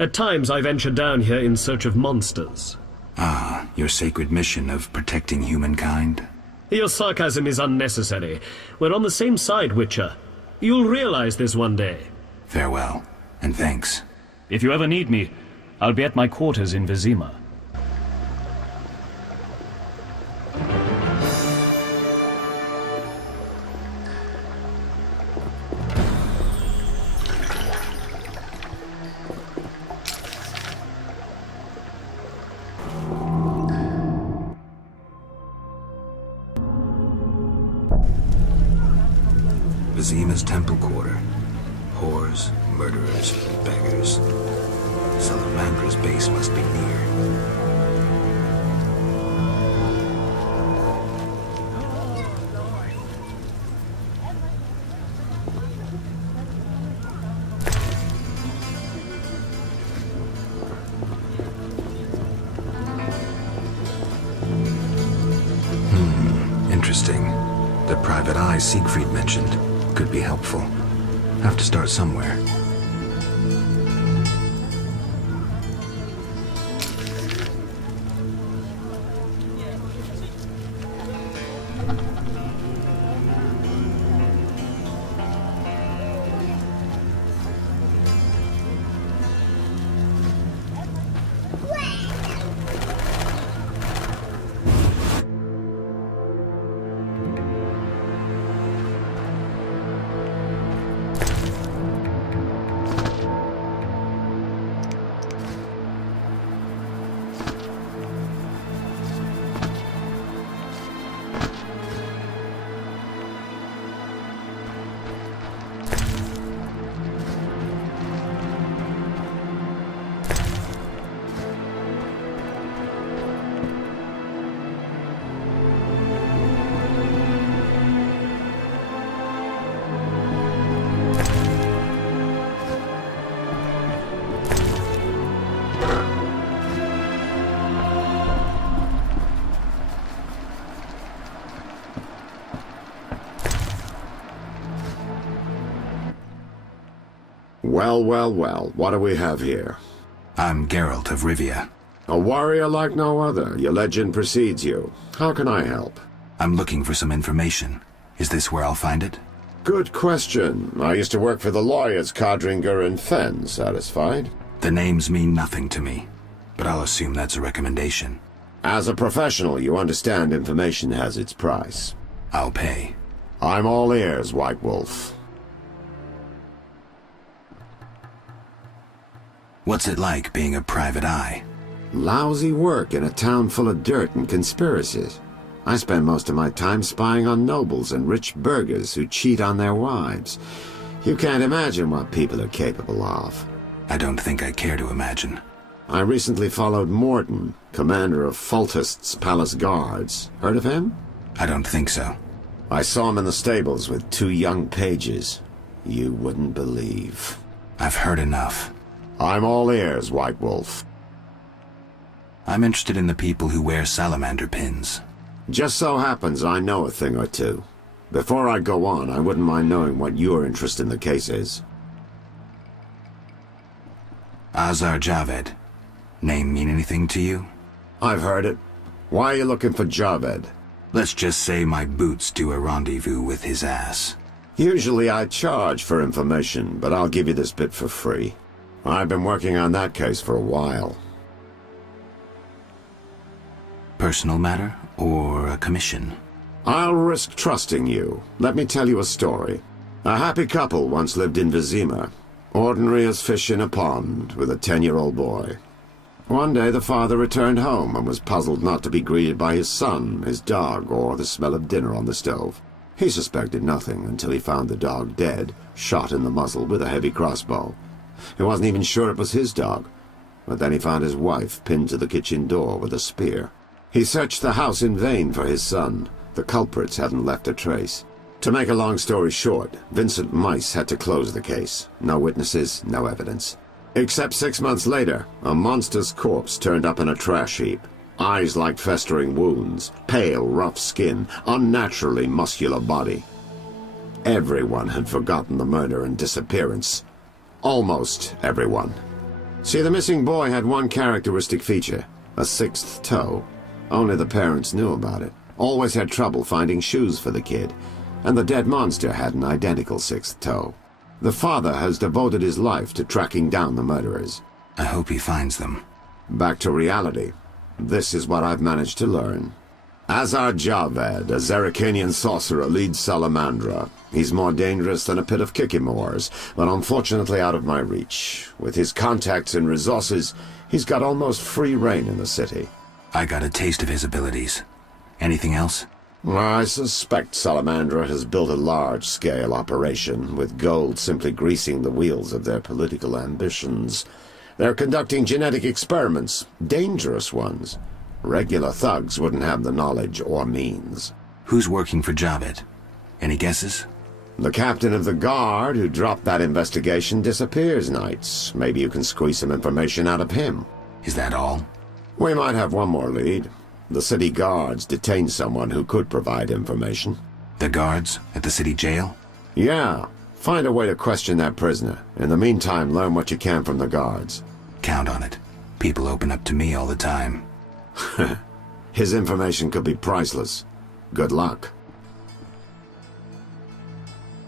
At times I venture down here in search of monsters. Ah, your sacred mission of protecting humankind? Your sarcasm is unnecessary. We're on the same side, Witcher. You'll realize this one day. Farewell, and thanks. If you ever need me, I'll be at my quarters in Vizima. Vizima's temple quarter. Whores, murderers, beggars. Salamandra's base must be near. Interesting. The private eye Siegfried mentioned could be helpful. Have to start somewhere. Well, well, well. What do we have here? I'm Geralt of Rivia. A warrior like no other. Your legend precedes you. How can I help? I'm looking for some information. Is this where I'll find it? Good question. I used to work for the lawyers Codringer and Fenn. Satisfied? The names mean nothing to me, but I'll assume that's a recommendation. As a professional, you understand information has its price. I'll pay. I'm all ears, White Wolf. What's it like being a private eye? Lousy work in a town full of dirt and conspiracies. I spend most of my time spying on nobles and rich burghers who cheat on their wives. You can't imagine what people are capable of. I don't think I care to imagine. I recently followed Morton, commander of Foltest's palace guards. Heard of him? I don't think so. I saw him in the stables with 2 young pages. You wouldn't believe. I've heard enough. I'm all ears, White Wolf. I'm interested in the people who wear salamander pins. Just so happens I know a thing or two. Before I go on, I wouldn't mind knowing what your interest in the case is. Azar Javed. Name mean anything to you? I've heard it. Why are you looking for Javed? Let's just say my boots do a rendezvous with his ass. Usually I charge for information, but I'll give you this bit for free. I've been working on that case for a while. Personal matter or a commission? I'll risk trusting you. Let me tell you a story. A happy couple once lived in Vizima, ordinary as fish in a pond, with a 10-year-old boy. One day the father returned home and was puzzled not to be greeted by his son, his dog, or the smell of dinner on the stove. He suspected nothing until he found the dog dead, shot in the muzzle with a heavy crossbow. He wasn't even sure it was his dog, but then he found his wife pinned to the kitchen door with a spear. He searched the house in vain for his son. The culprits hadn't left a trace. To make a long story short, Vincent Mice had to close the case. No witnesses, no evidence. Except 6 months later, a monster's corpse turned up in a trash heap. Eyes like festering wounds, pale, rough skin, unnaturally muscular body. Everyone had forgotten the murder and disappearance. Almost everyone. See, the missing boy had one characteristic feature, a 6th toe. Only the parents knew about it. Always had trouble finding shoes for the kid. And the dead monster had an identical 6th toe. The father has devoted his life to tracking down the murderers. I hope he finds them. Back to reality. This is what I've managed to learn. Azar Javed, a Zerrikanian sorcerer, leads Salamandra. He's more dangerous than a pit of Kikimores, but unfortunately out of my reach. With his contacts and resources, he's got almost free reign in the city. I got a taste of his abilities. Anything else? I suspect Salamandra has built a large-scale operation, with gold simply greasing the wheels of their political ambitions. They're conducting genetic experiments, dangerous ones. Regular thugs wouldn't have the knowledge or means. Who's working for Javed? Any guesses? The captain of the guard who dropped that investigation disappears nights. Maybe you can squeeze some information out of him. Is that all? We might have one more lead. The city guards detained someone who could provide information. The guards at the city jail? Yeah. Find a way to question that prisoner. In the meantime, learn what you can from the guards. Count on it. People open up to me all the time. His information could be priceless. Good luck.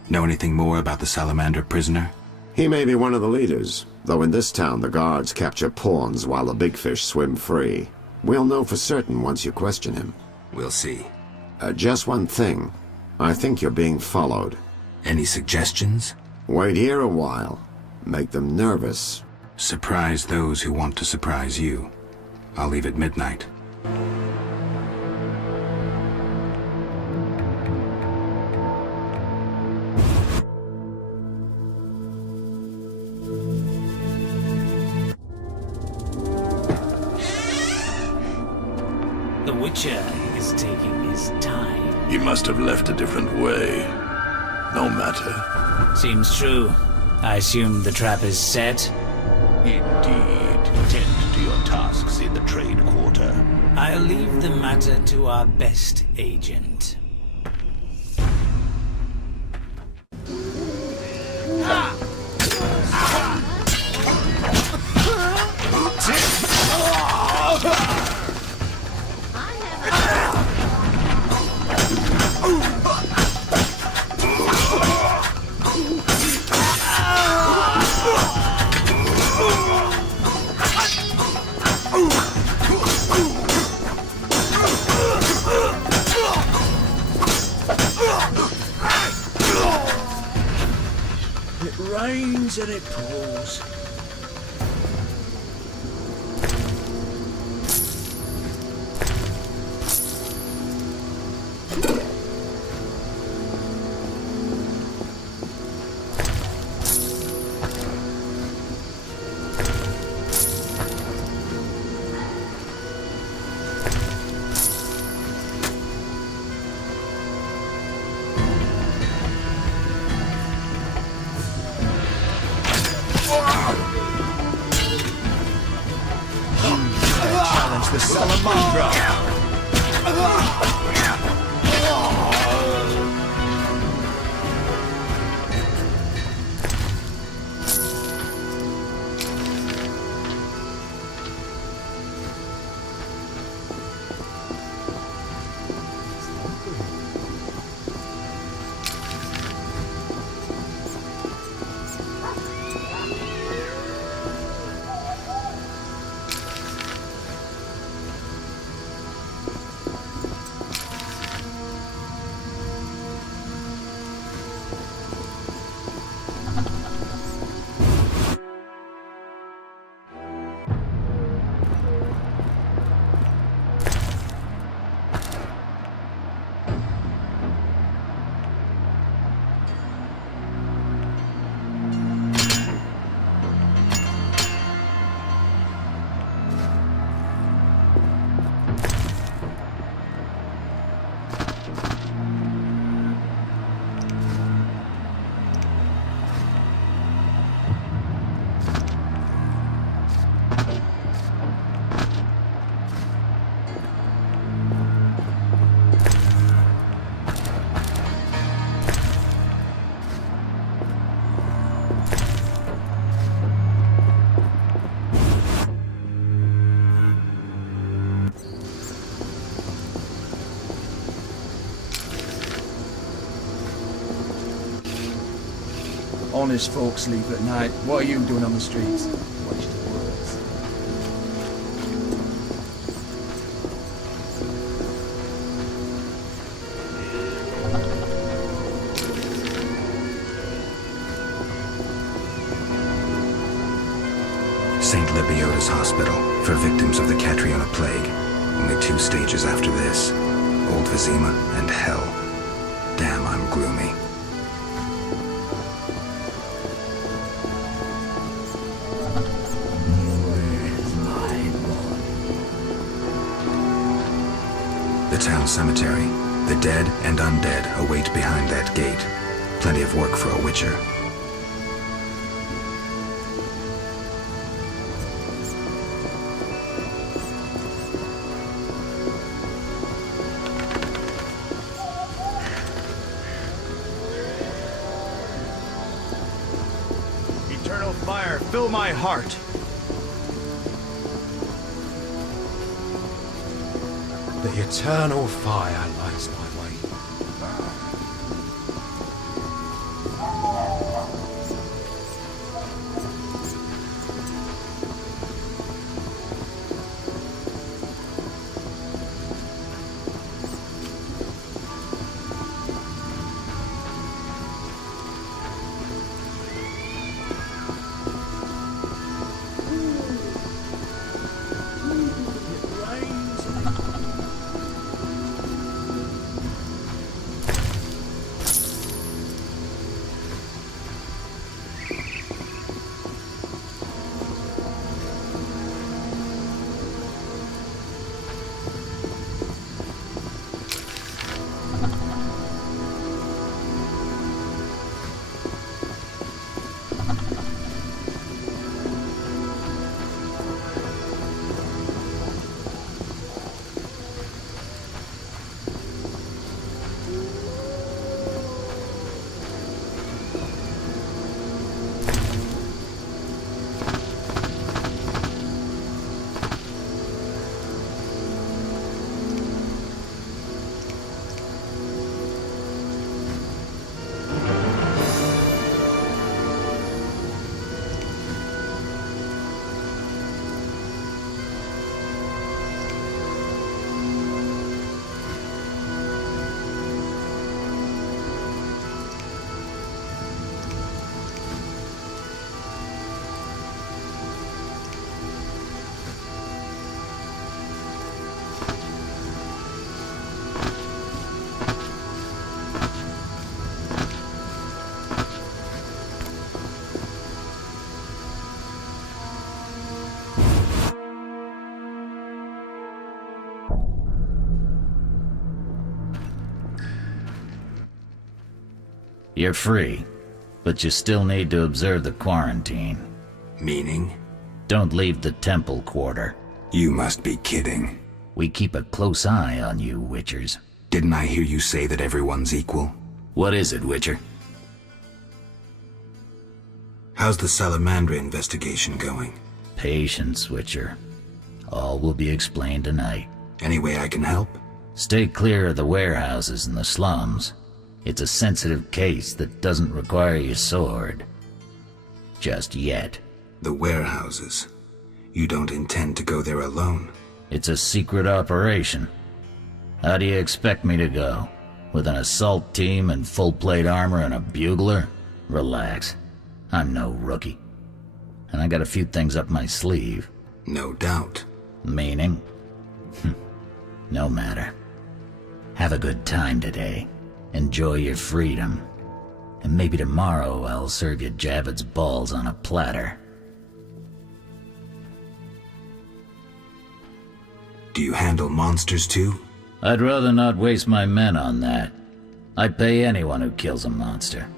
Know anything more about the Salamander prisoner? He may be one of the leaders, though in this town the guards capture pawns while the big fish swim free. We'll know for certain once you question him. We'll see. Just one thing. I think you're being followed. Any suggestions? Wait here a while. Make them nervous. Surprise those who want to surprise you. I'll leave at midnight. The Witcher is taking his time. He must have left a different way. No matter. Seems true. I assume the trap is set? Indeed. Tend to your tasks in the trade quarter. I'll leave the matter to our best agent. rains and it pours. Challenge the Salamandra! Honest folks sleep at night. What are you doing on the streets? Wasting words. St. Libiota's Hospital for victims of the Catriona Plague. Only 2 stages after this. Old Vizima and Hell. Damn, I'm gloomy. The town cemetery. The dead and undead await behind that gate. Plenty of work for a witcher. Eternal fire, fill my heart. The eternal fire lights my way. You're free, but you still need to observe the quarantine. Meaning? Don't leave the temple quarter. You must be kidding. We keep a close eye on you, Witchers. Didn't I hear you say that everyone's equal? What is it, Witcher? How's the Salamandra investigation going? Patience, Witcher. All will be explained tonight. Any way I can help? Stay clear of the warehouses and the slums. It's a sensitive case that doesn't require your sword. Just yet. The warehouses? You don't intend to go there alone? It's a secret operation. How do you expect me to go? With an assault team and full plate armor and a bugler? Relax. I'm no rookie. And I got a few things up my sleeve. No doubt. Meaning? No matter. Have a good time today. Enjoy your freedom. And maybe tomorrow I'll serve you Javed's balls on a platter. Do you handle monsters too? I'd rather not waste my men on that. I pay anyone who kills a monster.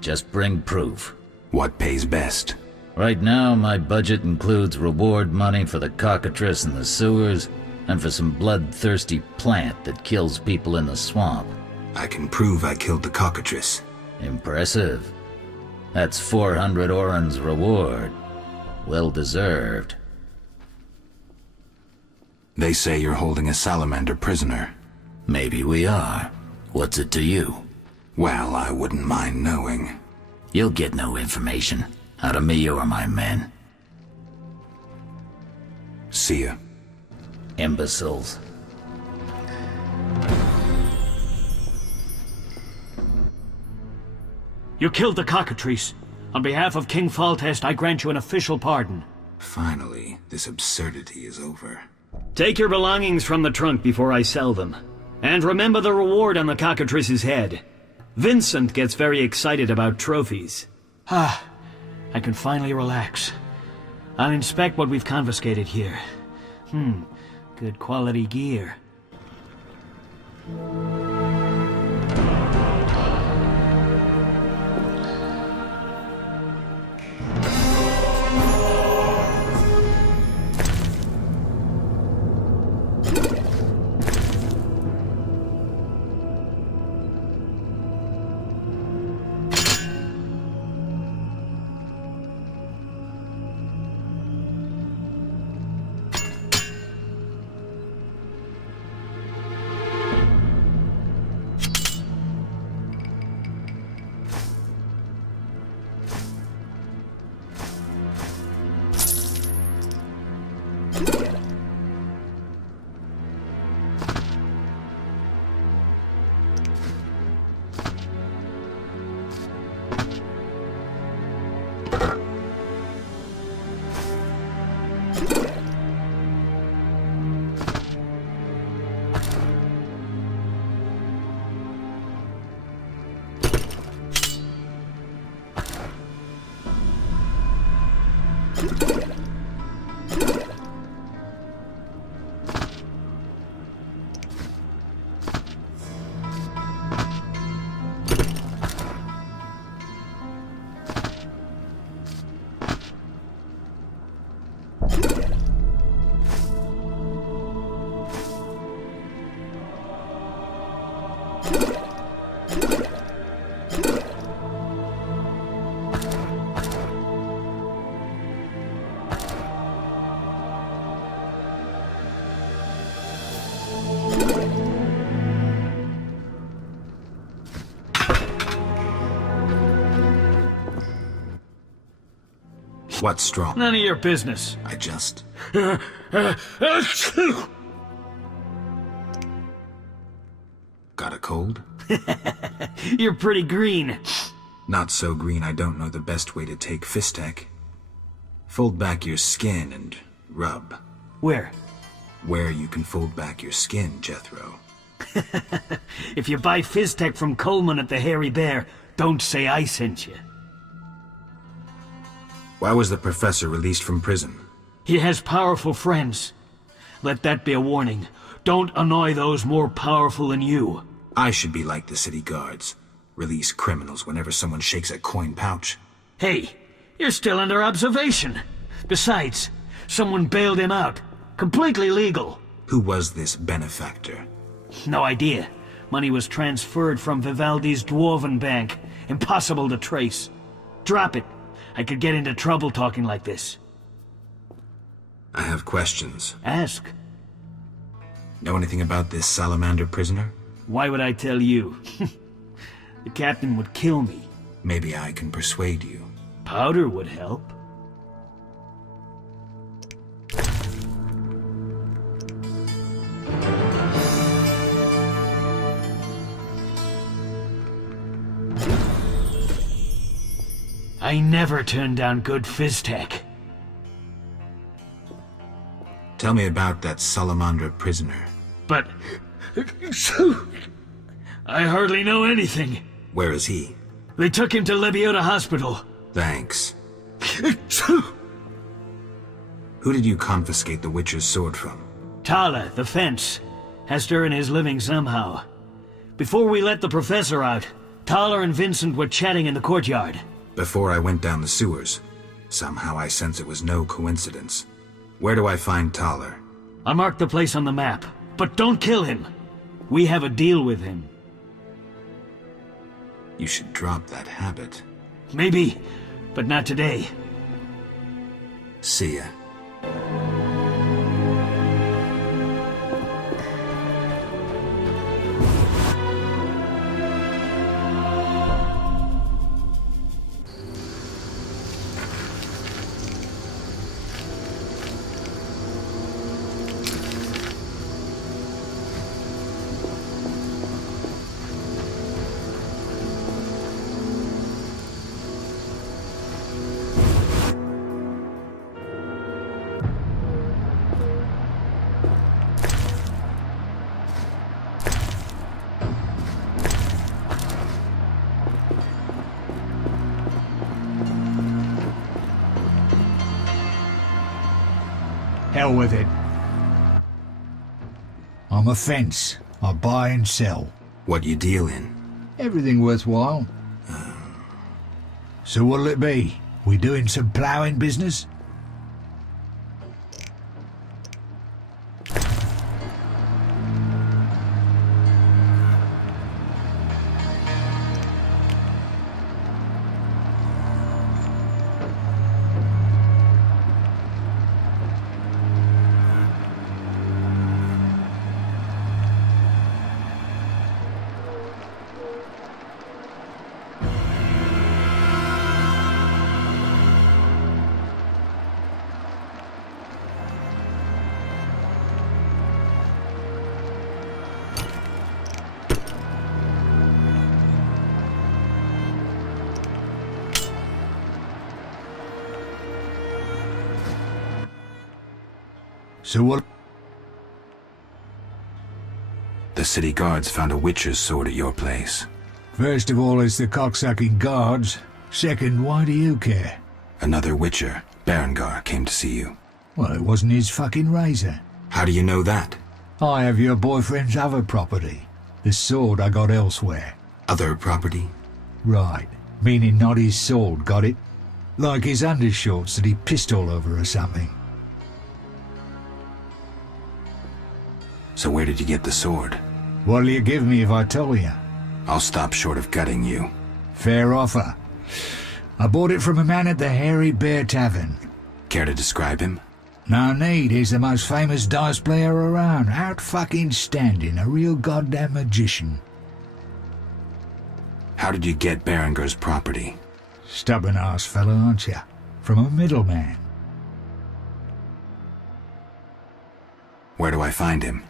Just bring proof. What pays best? Right now, my budget includes reward money for the cockatrice in the sewers, and for some bloodthirsty plant that kills people in the swamp. I can prove I killed the cockatrice. Impressive. That's 400 Oren's reward. Well deserved. They say you're holding a salamander prisoner. Maybe we are. What's it to you? Well, I wouldn't mind knowing. You'll get no information. Out of me or my men. See ya. Imbeciles. You killed the cockatrice. On behalf of King Faltest, I grant you an official pardon. Finally, this absurdity is over. Take your belongings from the trunk before I sell them. And remember the reward on the cockatrice's head. Vincent gets very excited about trophies. I can finally relax. I'll inspect what we've confiscated here. Good quality gear. What's strong? None of your business. I just... Got a cold? You're pretty green. Not so green I don't know the best way to take Fistek. Fold back your skin and rub. Where? Where you can fold back your skin, Jethro. If you buy Fizztech from Coleman at the Hairy Bear, don't say I sent you. Why was the professor released from prison? He has powerful friends. Let that be a warning. Don't annoy those more powerful than you. I should be like the city guards. Release criminals whenever someone shakes a coin pouch. Hey, you're still under observation. Besides, someone bailed him out. Completely legal. Who was this benefactor? No idea. Money was transferred from Vivaldi's Dwarven Bank. Impossible to trace. Drop it. I could get into trouble talking like this. I have questions. Ask. Know anything about this salamander prisoner? Why would I tell you? The captain would kill me. Maybe I can persuade you. Powder would help. I never turn down good phys-tech. Tell me about that Salamandra prisoner. But... I hardly know anything. Where is he? They took him to Lebiota Hospital. Thanks. Who did you confiscate the Witcher's sword from? Tala, the fence. Has to earn his living somehow. Before we let the professor out, Tala and Vincent were chatting in the courtyard. Before I went down the sewers. Somehow I sense it was no coincidence. Where do I find Thaler? I marked the place on the map, but don't kill him. We have a deal with him. You should drop that habit. Maybe, but not today. See ya. Hell with it. I'm a fence. I buy and sell. What you deal in? Everything worthwhile. So what'll it be? We doing some ploughing business? So what? The city guards found a witcher's sword at your place. First of all, it's the cocksucking guards. Second, why do you care? Another witcher, Berengar, came to see you. Well, it wasn't his fucking razor. How do you know that? I have your boyfriend's other property. The sword I got elsewhere. Other property? Right. Meaning not his sword, got it? Like his undershorts that he pissed all over or something. So where did you get the sword? What'll you give me if I tell you? I'll stop short of gutting you. Fair offer. I bought it from a man at the Hairy Bear Tavern. Care to describe him? No need, he's the most famous dice player around. Out fucking standing, a real goddamn magician. How did you get Berengar's property? Stubborn-ass fellow, aren't you? From a middleman. Where do I find him?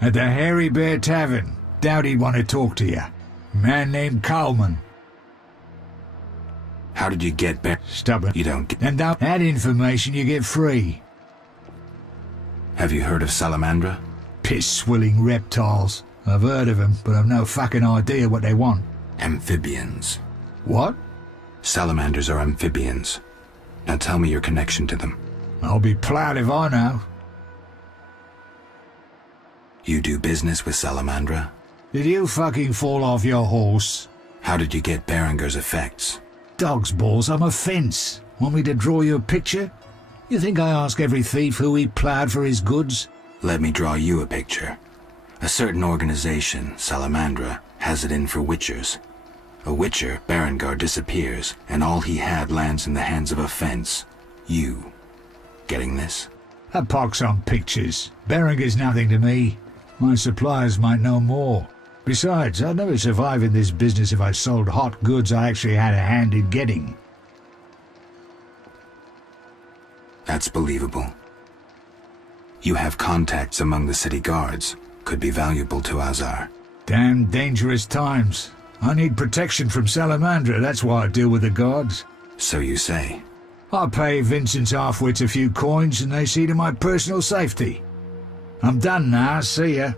At the Hairy Bear Tavern. Doubt he'd want to talk to you. Man named Coleman. How did you get Stubborn. You don't get... And that information you get free. Have you heard of Salamandra? Piss-swilling reptiles. I've heard of them, but I've no fucking idea what they want. Amphibians. What? Salamanders are amphibians. Now tell me your connection to them. I'll be proud if I know. You do business with Salamandra? Did you fucking fall off your horse? How did you get Berenger's effects? Dog's balls, I'm a fence. Want me to draw you a picture? You think I ask every thief who he ploughed for his goods? Let me draw you a picture. A certain organization, Salamandra, has it in for witchers. A witcher, Berengar, disappears, and all he had lands in the hands of a fence. You. Getting this? A pox on pictures. Berenger's nothing to me. My suppliers might know more. Besides, I'd never survive in this business if I sold hot goods I actually had a hand in getting. That's believable. You have contacts among the city guards. Could be valuable to Azar. Damn dangerous times. I need protection from Salamandra, that's why I deal with the guards. So you say. I pay Vincent's half-wits a few coins and they see to my personal safety. I'm done now, see ya.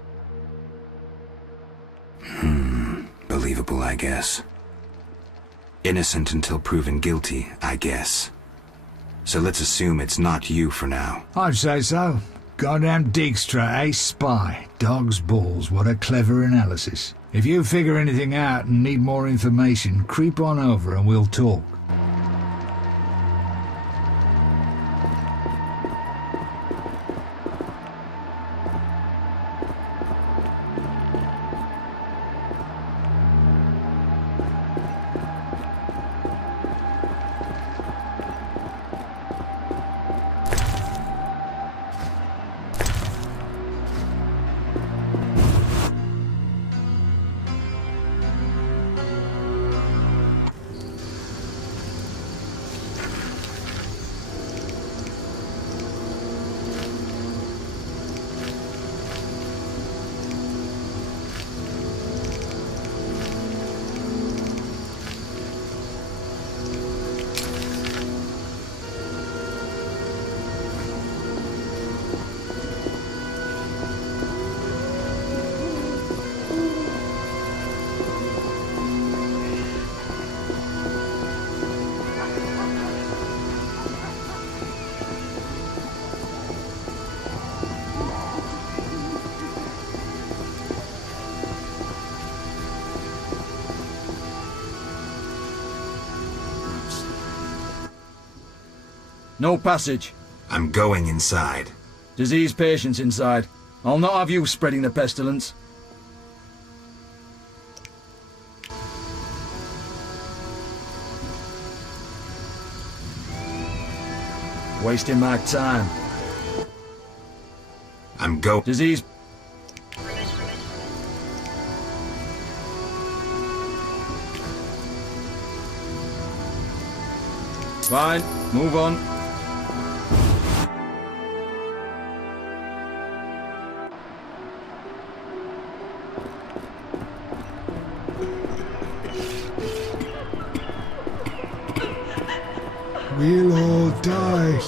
Believable, I guess. Innocent until proven guilty, I guess. So let's assume it's not you for now. I'd say so. Goddamn Dijkstra, ace spy. Dog's balls, what a clever analysis. If you figure anything out and need more information, creep on over and we'll talk. No passage. I'm going inside. Disease patients inside. I'll not have you spreading the pestilence. Wasting my time. I'm go- Disease... Fine, move on. We'll all die.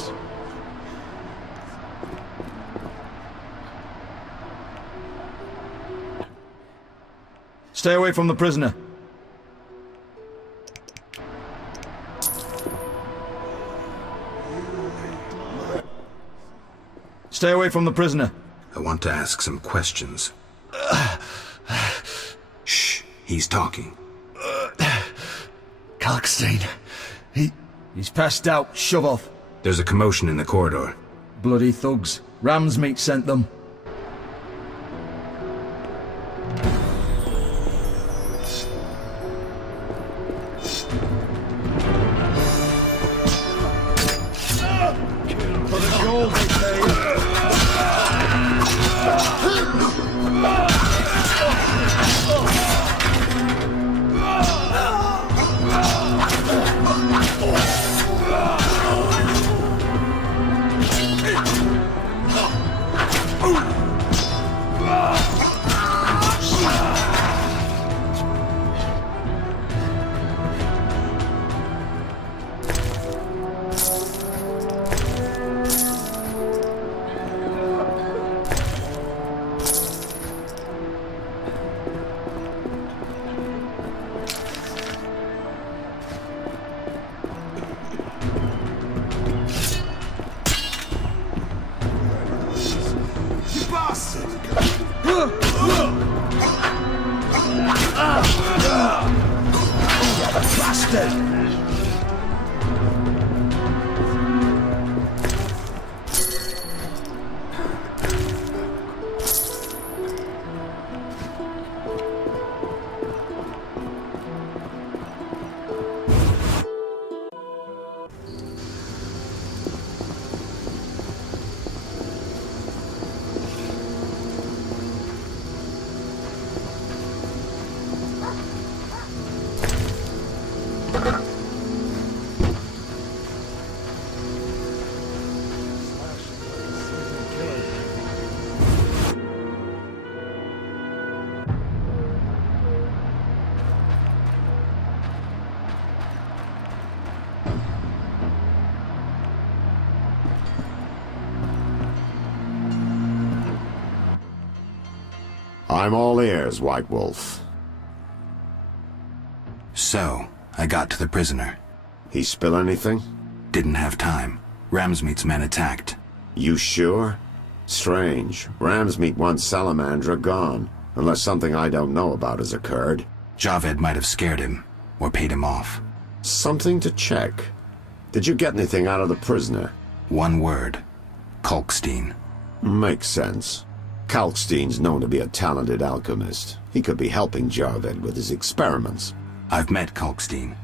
Stay away from the prisoner. Stay away from the prisoner. I want to ask some questions. Shh, he's talking. Kalkstein. He's passed out. Shove off. There's a commotion in the corridor. Bloody thugs. Ram's meat sent them. For the gold they pay. I'm all ears, White Wolf. So, I got to the prisoner. He spill anything? Didn't have time. Ramsmeat's men attacked. You sure? Strange. Ramsmeat wants Salamandra gone, unless something I don't know about has occurred. Javed might have scared him, or paid him off. Something to check. Did you get anything out of the prisoner? One word. Kalkstein. Makes sense. Kalkstein's known to be a talented alchemist. He could be helping Javed with his experiments. I've met Kalkstein.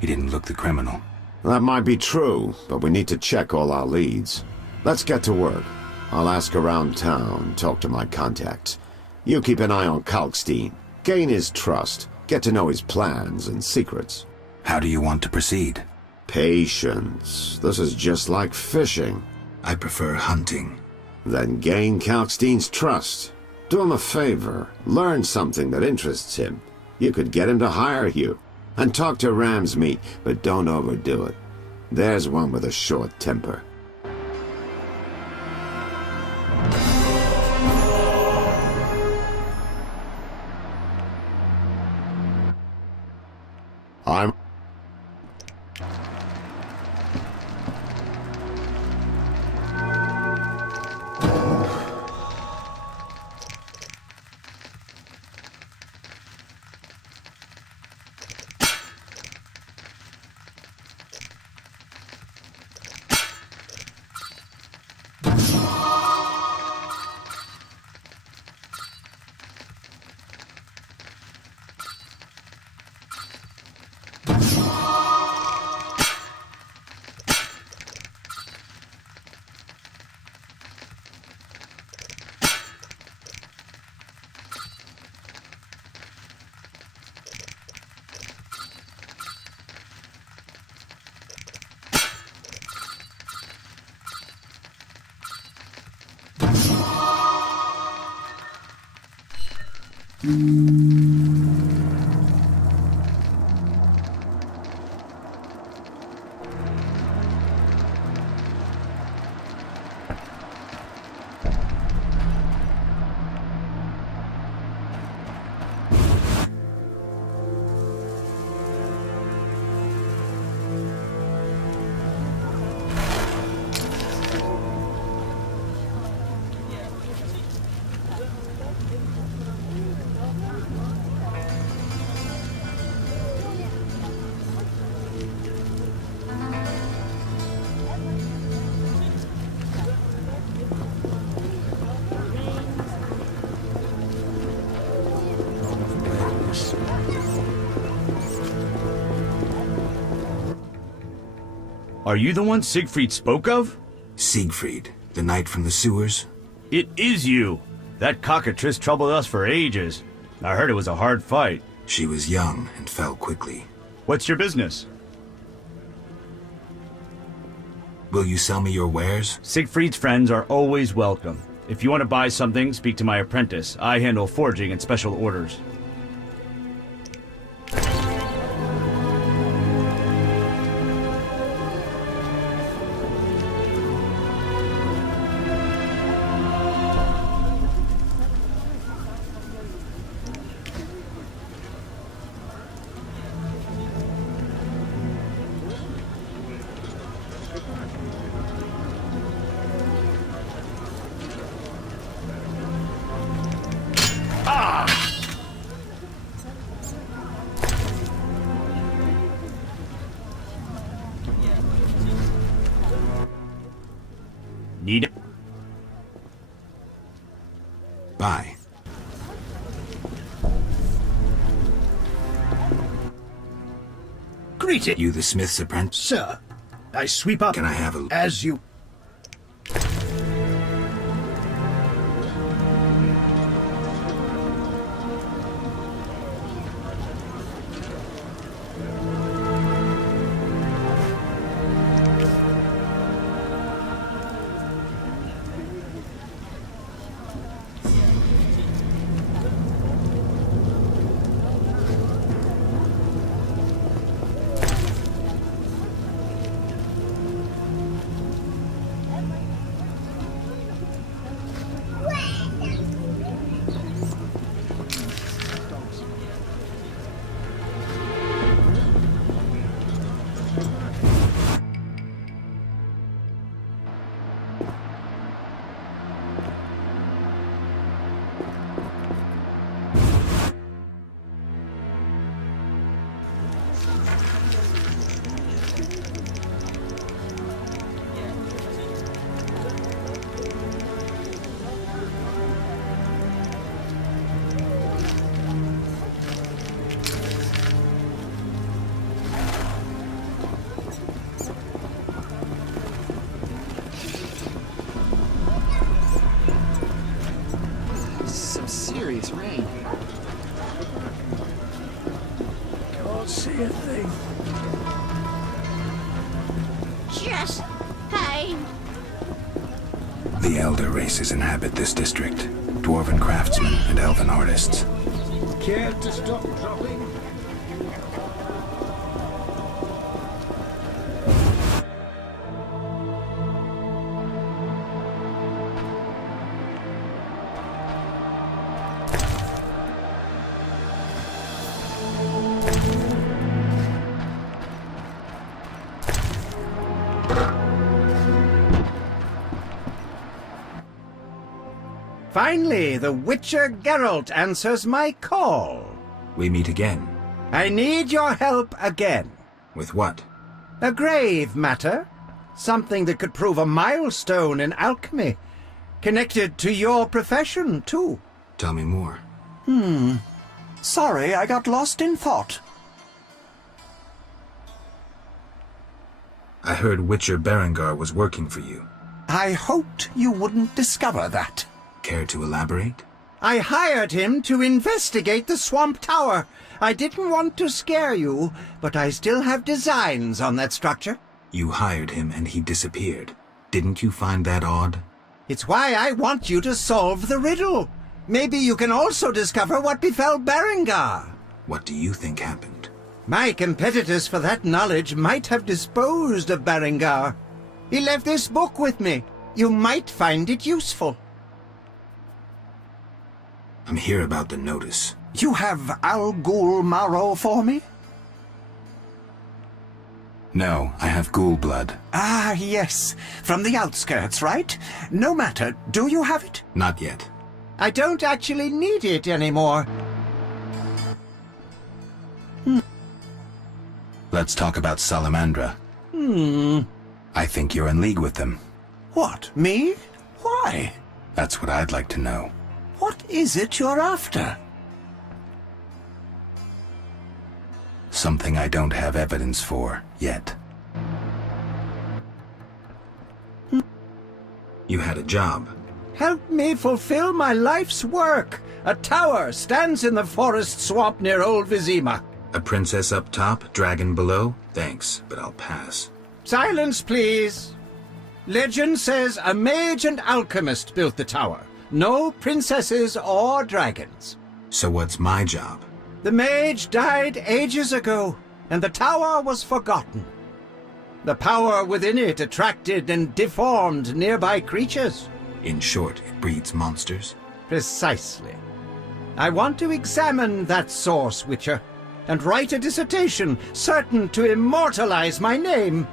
He didn't look the criminal. That might be true, but we need to check all our leads. Let's get to work. I'll ask around town, talk to my contacts. You keep an eye on Kalkstein. Gain his trust. Get to know his plans and secrets. How do you want to proceed? Patience. This is just like fishing. I prefer hunting. Then gain Kalkstein's trust. Do him a favor. Learn something that interests him. You could get him to hire you. And talk to Ramsmeat, but don't overdo it. There's one with a short temper. I'm... Are you the one Siegfried spoke of? Siegfried, the knight from the sewers? It is you. That cockatrice troubled us for ages. I heard it was a hard fight. She was young and fell quickly. What's your business? Will you sell me your wares? Siegfried's friends are always welcome. If you want to buy something, speak to my apprentice. I handle forging and special orders. Need it? Bye. Greeting. You the smith's apprentice? Sir, I sweep up... Can I have a... As you... serious rain. Can't see a thing. Just pain. The elder races inhabit this district. Dwarven craftsmen and elven artists. Care to stop dropping? Finally, the Witcher Geralt answers my call. We meet again. I need your help again. With what? A grave matter. Something that could prove a milestone in alchemy. Connected to your profession, too. Tell me more. Sorry, I got lost in thought. I heard Witcher Berengar was working for you. I hoped you wouldn't discover that. Care to elaborate? I hired him to investigate the Swamp Tower. I didn't want to scare you, but I still have designs on that structure. You hired him and he disappeared. Didn't you find that odd? It's why I want you to solve the riddle. Maybe you can also discover what befell Berengar. What do you think happened? My competitors for that knowledge might have disposed of Berengar. He left this book with me. You might find it useful. I'm here about the notice. You have Al Ghul Marrow for me? No, I have ghoul blood. Ah, yes. From the outskirts, right? No matter. Do you have it? Not yet. I don't actually need it anymore. Let's talk about Salamandra. I think you're in league with them. What, me? Why? That's what I'd like to know. What is it you're after? Something I don't have evidence for, yet. You had a job. Help me fulfill my life's work. A tower stands in the forest swamp near Old Vizima. A princess up top, dragon below? Thanks, but I'll pass. Silence, please. Legend says a mage and alchemist built the tower. No princesses or dragons. So what's my job? The mage died ages ago, and the tower was forgotten. The power within it attracted and deformed nearby creatures. In short, it breeds monsters? Precisely. I want to examine that source, Witcher, and write a dissertation certain to immortalize my name.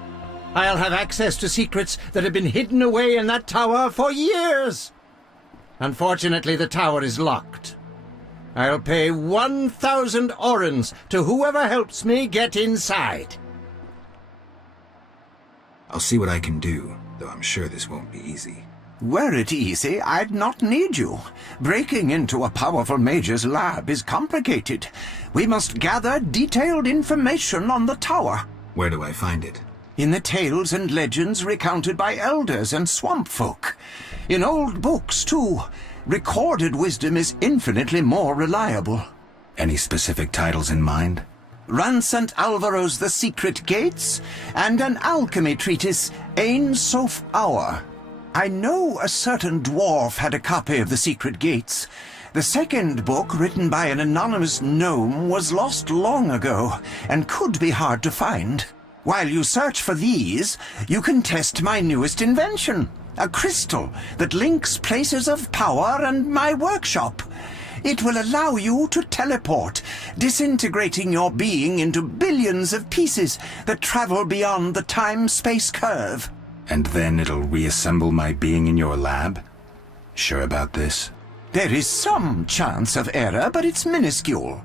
I'll have access to secrets that have been hidden away in that tower for years. Unfortunately, the tower is locked. I'll pay 1,000 orens to whoever helps me get inside. I'll see what I can do, though I'm sure this won't be easy. Were it easy, I'd not need you. Breaking into a powerful mage's lab is complicated. We must gather detailed information on the tower. Where do I find it? In the tales and legends recounted by elders and swamp folk. In old books, too. Recorded wisdom is infinitely more reliable. Any specific titles in mind? Run St. Alvaro's The Secret Gates, and an alchemy treatise, Ain Soph Hour. I know a certain dwarf had a copy of The Secret Gates. The second book, written by an anonymous gnome, was lost long ago, and could be hard to find. While you search for these, you can test my newest invention, a crystal that links places of power and my workshop. It will allow you to teleport, disintegrating your being into billions of pieces that travel beyond the time-space curve. And then it'll reassemble my being in your lab? Sure about this? There is some chance of error, but it's minuscule.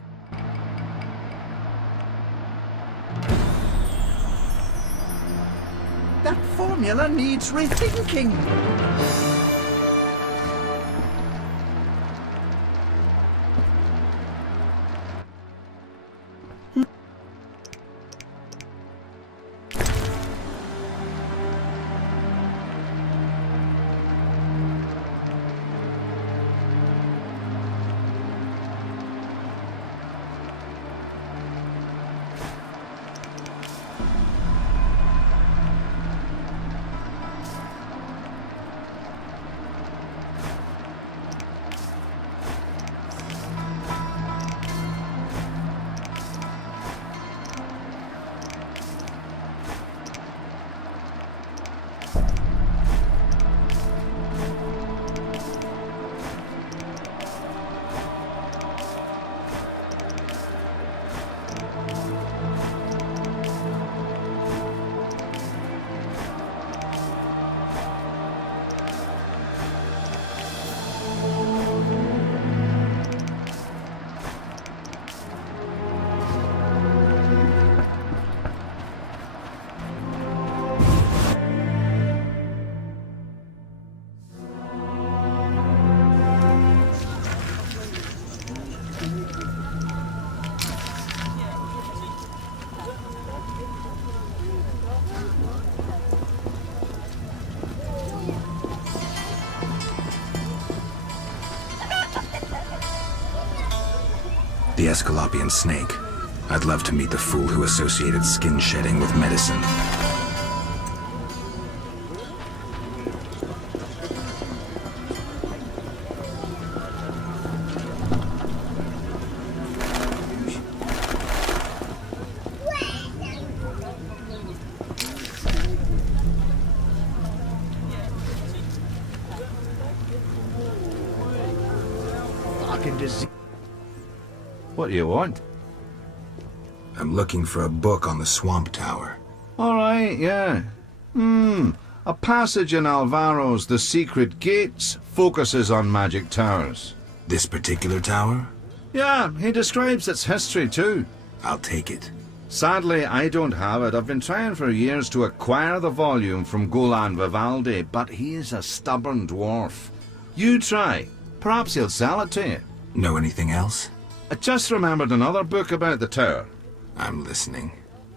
That formula needs rethinking. The Escalopian snake. I'd love to meet the fool who associated skin shedding with medicine. What do you want? I'm looking for a book on the Swamp Tower. All right, yeah. A passage in Alvaro's The Secret Gates focuses on magic towers. This particular tower? Yeah, he describes its history too. I'll take it. Sadly, I don't have it. I've been trying for years to acquire the volume from Golan Vivaldi, but he is a stubborn dwarf. You try. Perhaps he'll sell it to you. Know anything else? I just remembered another book about the tower. I'm listening.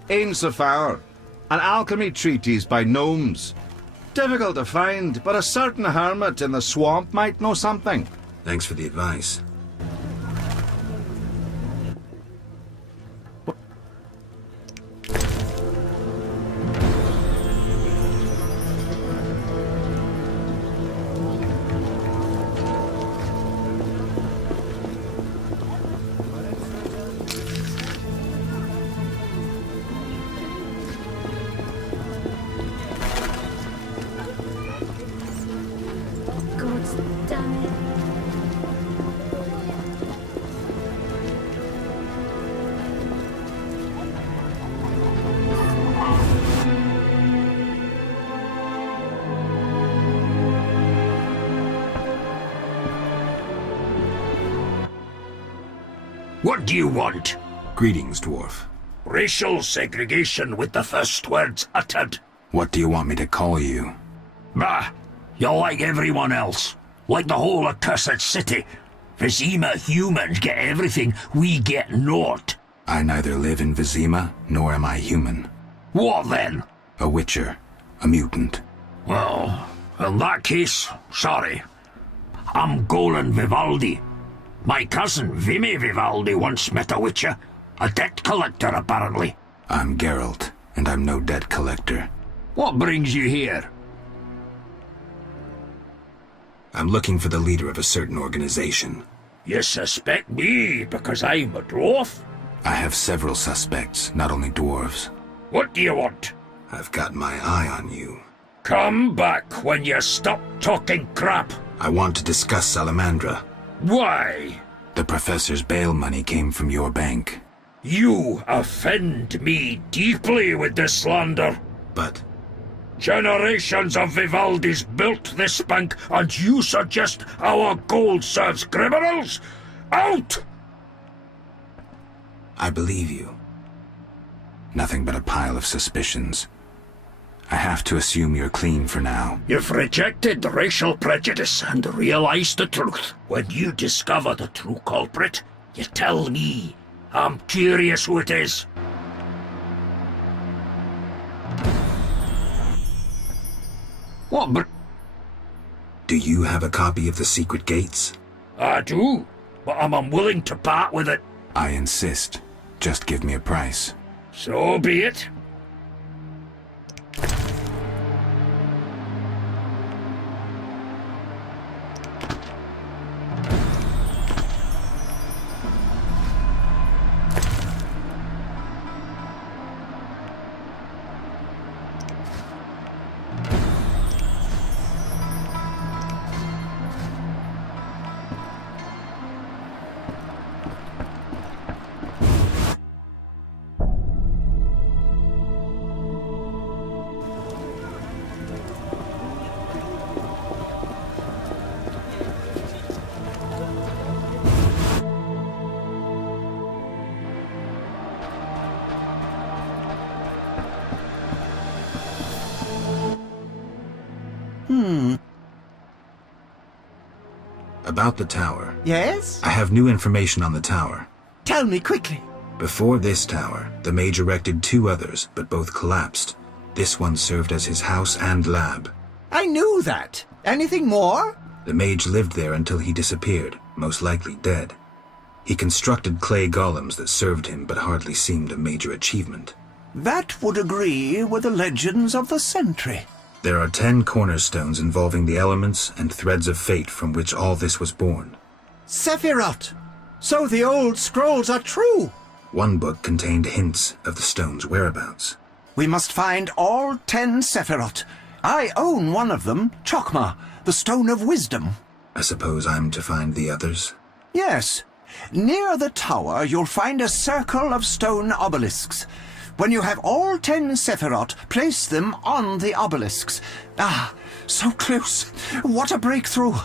Ain Safar, an alchemy treatise by gnomes. Difficult to find, but a certain hermit in the swamp might know something. Thanks for the advice. What do you want? Greetings, dwarf. Racial segregation with the first words uttered. What do you want me to call you? Bah! You're like everyone else. Like the whole accursed city. Vizima humans get everything, we get naught. I neither live in Vizima, nor am I human. What then? A witcher. A mutant. Well, in that case, sorry. I'm Golan Vivaldi. My cousin Vimy Vivaldi once met a witcher. A debt collector, apparently. I'm Geralt, and I'm no debt collector. What brings you here? I'm looking for the leader of a certain organization. You suspect me because I'm a dwarf? I have several suspects, not only dwarves. What do you want? I've got my eye on you. Come back when you stop talking crap. I want to discuss Salamandra. Why? The professor's bail money came from your bank. You offend me deeply with this slander. But... generations of Vivaldis built this bank, and you suggest our gold serves criminals? Out! I believe you. Nothing but a pile of suspicions. I have to assume you're clean for now. You've rejected racial prejudice and realized the truth. When you discover the true culprit, you tell me. I'm curious who it is. What? Do you have a copy of The Secret Gates? I do, but I'm unwilling to part with it. I insist. Just give me a price. So be it. About the tower. Yes? I have new information on the tower. Tell me quickly. Before this tower, the mage erected 2 others, but both collapsed. This one served as his house and lab. I knew that. Anything more? The mage lived there until he disappeared, most likely dead. He constructed clay golems that served him but hardly seemed a major achievement. That would agree with the legends of the century. There are 10 cornerstones involving the elements and threads of fate from which all this was born. Sephiroth! So the old scrolls are true! One book contained hints of the stone's whereabouts. We must find all 10 Sephiroth. I own one of them, Chokmah, the Stone of Wisdom. I suppose I'm to find the others? Yes. Near the tower, you'll find a circle of stone obelisks. When you have all 10 Sephiroth, place them on the obelisks. Ah, so close. What a breakthrough.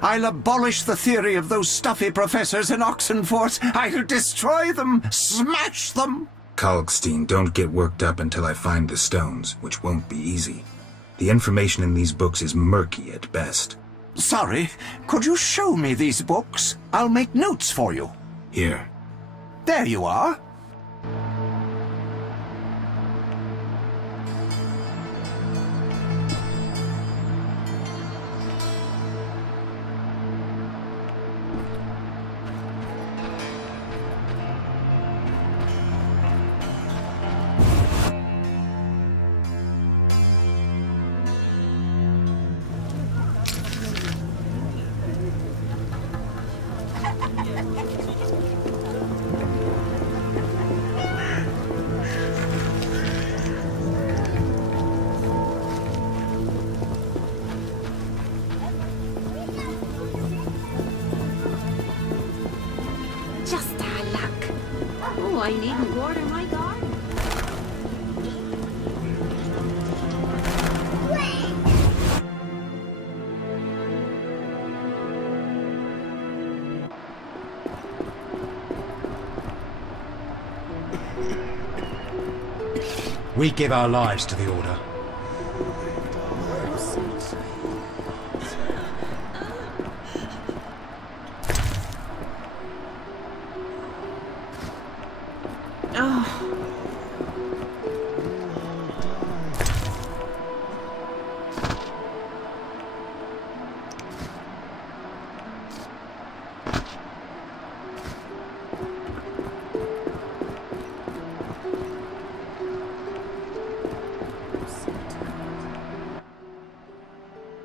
I'll abolish the theory of those stuffy professors in Oxenfurt. I'll destroy them, smash them. Kalkstein, don't get worked up until I find the stones, which won't be easy. The information in these books is murky at best. Sorry, could you show me these books? I'll make notes for you. Here. There you are. Just our luck. Oh, I needn't water my garden. We give our lives to the Order.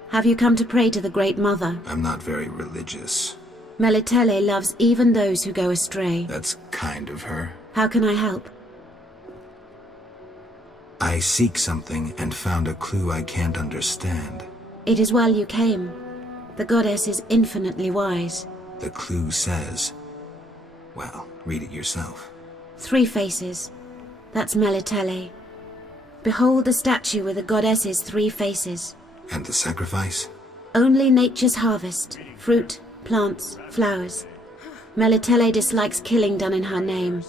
Have you come to pray to the Great Mother? I'm not very religious. Melitele loves even those who go astray. That's kind of her. How can I help? I seek something and found a clue I can't understand. It is well you came. The goddess is infinitely wise. The clue says... Well, read it yourself. 3 faces. That's Melitele. Behold the statue with the goddess's 3 faces. And the sacrifice? Only nature's harvest. Fruit, plants, flowers. Melitele dislikes killing done in her name.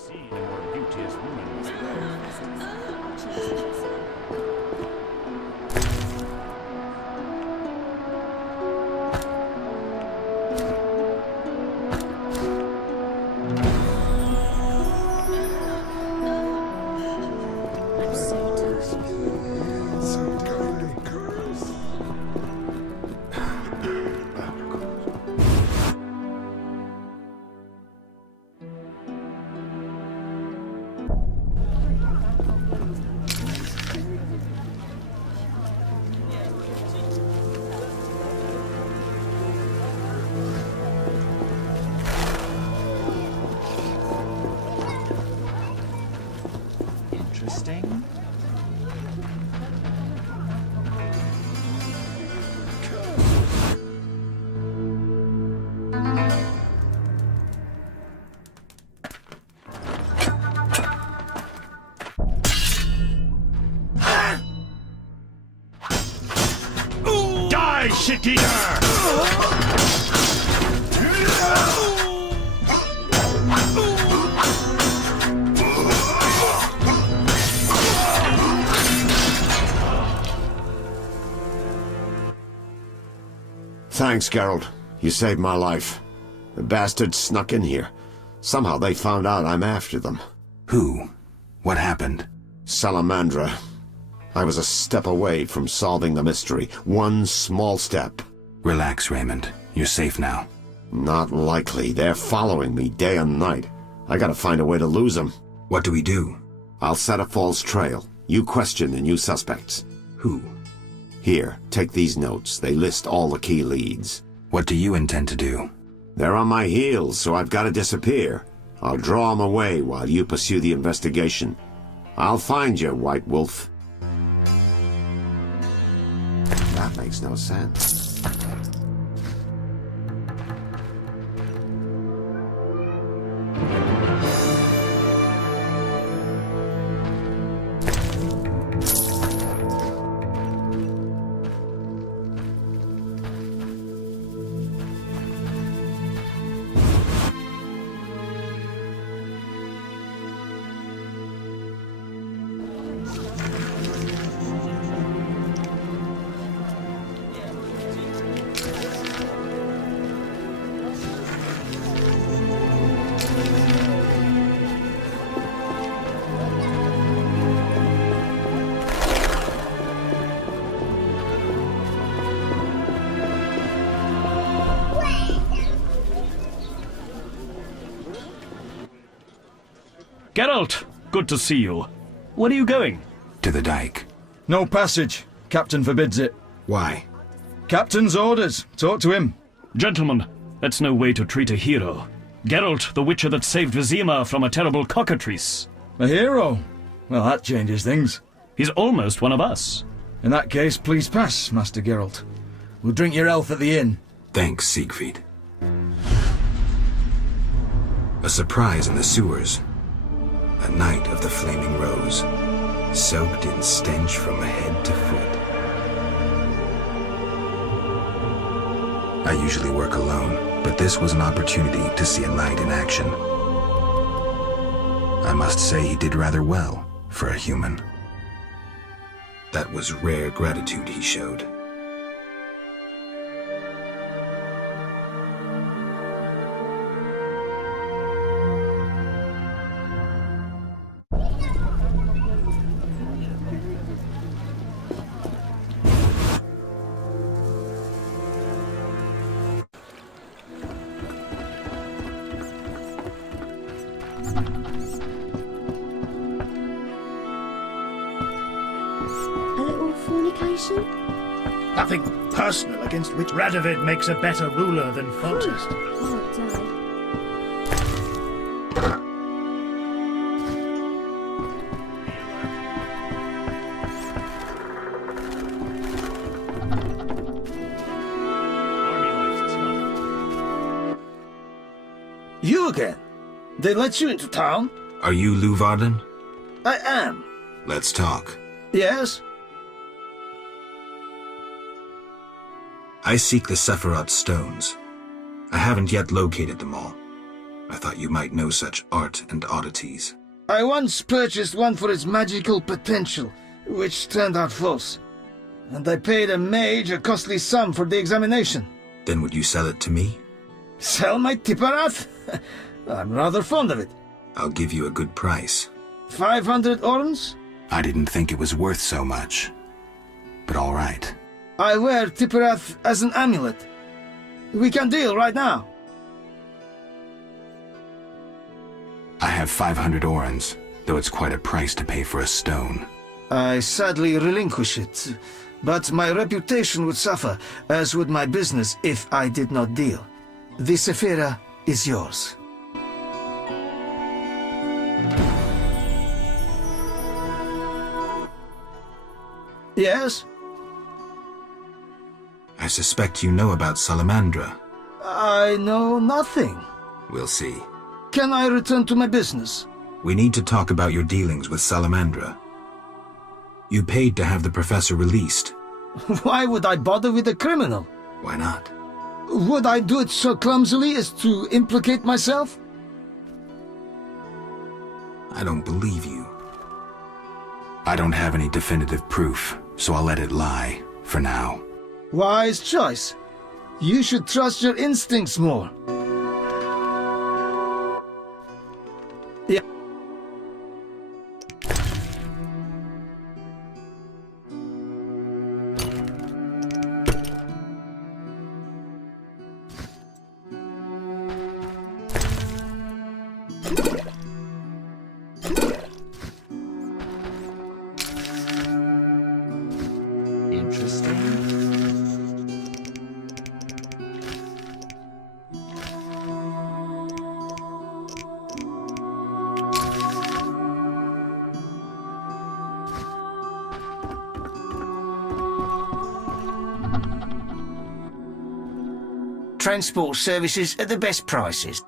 Interesting. Die, shit-eater! Thanks, Geralt. You saved my life. The bastards snuck in here. Somehow they found out I'm after them. Who? What happened? Salamandra. I was a step away from solving the mystery. One small step. Relax, Raymond. You're safe now. Not likely. They're following me day and night. I gotta find a way to lose them. What do we do? I'll set a false trail. You question the new suspects. Who? Here, take these notes. They list all the key leads. What do you intend to do? They're on my heels, so I've gotta disappear. I'll draw them away while you pursue the investigation. I'll find you, White Wolf. That makes no sense. Geralt, good to see you. Where are you going? To the dike. No passage. Captain forbids it. Why? Captain's orders. Talk to him. Gentlemen, that's no way to treat a hero. Geralt, the witcher that saved Vizima from a terrible cockatrice. A hero? Well, that changes things. He's almost one of us. In that case, please pass, Master Geralt. We'll drink your health at the inn. Thanks, Siegfried. A surprise in the sewers. A night of the Flaming Rose, soaked in stench from head to foot. I usually work alone, but this was an opportunity to see a knight in action. I must say he did rather well for a human. That was rare gratitude he showed. Nothing personal against which Radovid makes a better ruler than Foltest. You again? They let you into town? Are you Luvarden? I am. Let's talk. Yes? I seek the Sephiroth stones. I haven't yet located them all. I thought you might know such art and oddities. I once purchased one for its magical potential, which turned out false. And I paid a mage a costly sum for the examination. Then would you sell it to me? Sell my Tipperath? I'm rather fond of it. I'll give you a good price. 500 orens? I didn't think it was worth so much. But all right. I wear Tipperath as an amulet. We can deal right now. I have 500 orens, though it's quite a price to pay for a stone. I sadly relinquish it, but my reputation would suffer, as would my business if I did not deal. The Sephira is yours. Yes? I suspect you know about Salamandra. I know nothing. We'll see. Can I return to my business? We need to talk about your dealings with Salamandra. You paid to have the professor released. Why would I bother with a criminal? Why not? Would I do it so clumsily as to implicate myself? I don't believe you. I don't have any definitive proof, so I'll let it lie, for now. Wise choice. You should trust your instincts more. Yeah. Transport services at the best prices.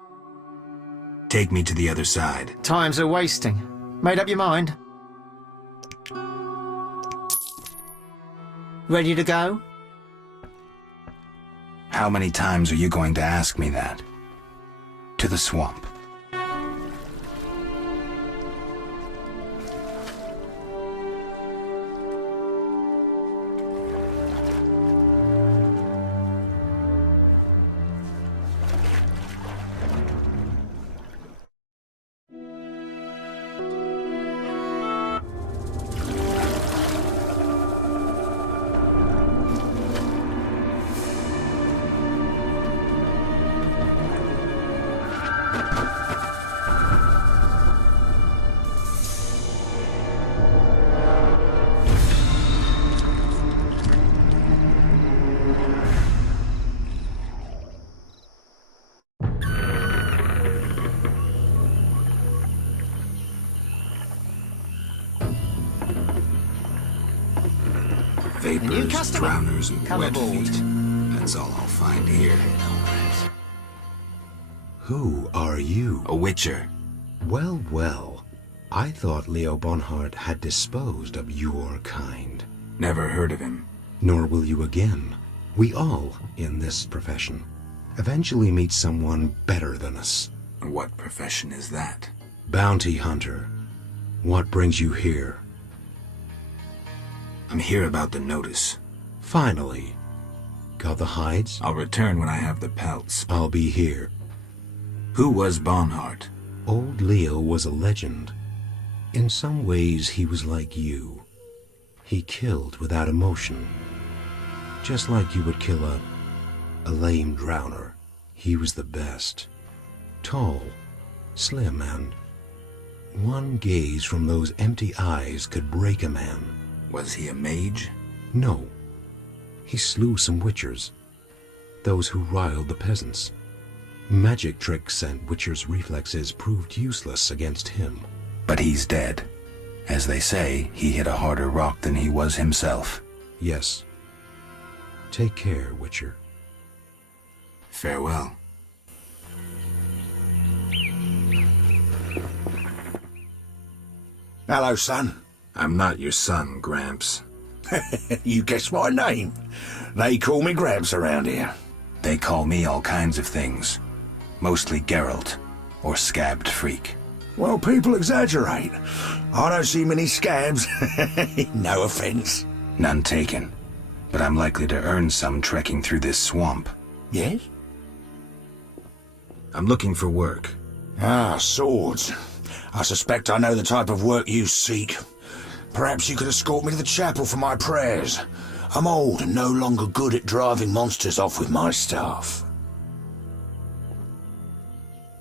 Take me to the other side. Times are wasting. Made up your mind? Ready to go? How many times are you going to ask me that? To the swamp. Vapors, drowners, and wet feet. That's all I'll find here. Who are you? A witcher. Well, well. I thought Leo Bonhart had disposed of your kind. Never heard of him. Nor will you again. We all, in this profession, eventually meet someone better than us. What profession is that? Bounty hunter. What brings you here? I'm here about the notice. Finally. Got the hides? I'll return when I have the pelts. I'll be here. Who was Bonhart? Old Leo was a legend. In some ways, he was like you. He killed without emotion. Just like you would kill a lame drowner. He was the best. Tall, slim, and one gaze from those empty eyes could break a man. Was he a mage? No. He slew some witchers. Those who riled the peasants. Magic tricks and witchers' reflexes proved useless against him. But he's dead. As they say, he hit a harder rock than he was himself. Yes. Take care, Witcher. Farewell. Hello, son. I'm not your son, Gramps. You guessed my name. They call me Gramps around here. They call me all kinds of things. Mostly Geralt, or Scabbed Freak. Well, people exaggerate. I don't see many scabs. No offense. None taken. But I'm likely to earn some trekking through this swamp. Yes? I'm looking for work. Ah, swords. I suspect I know the type of work you seek. Perhaps you could escort me to the chapel for my prayers. I'm old and no longer good at driving monsters off with my staff.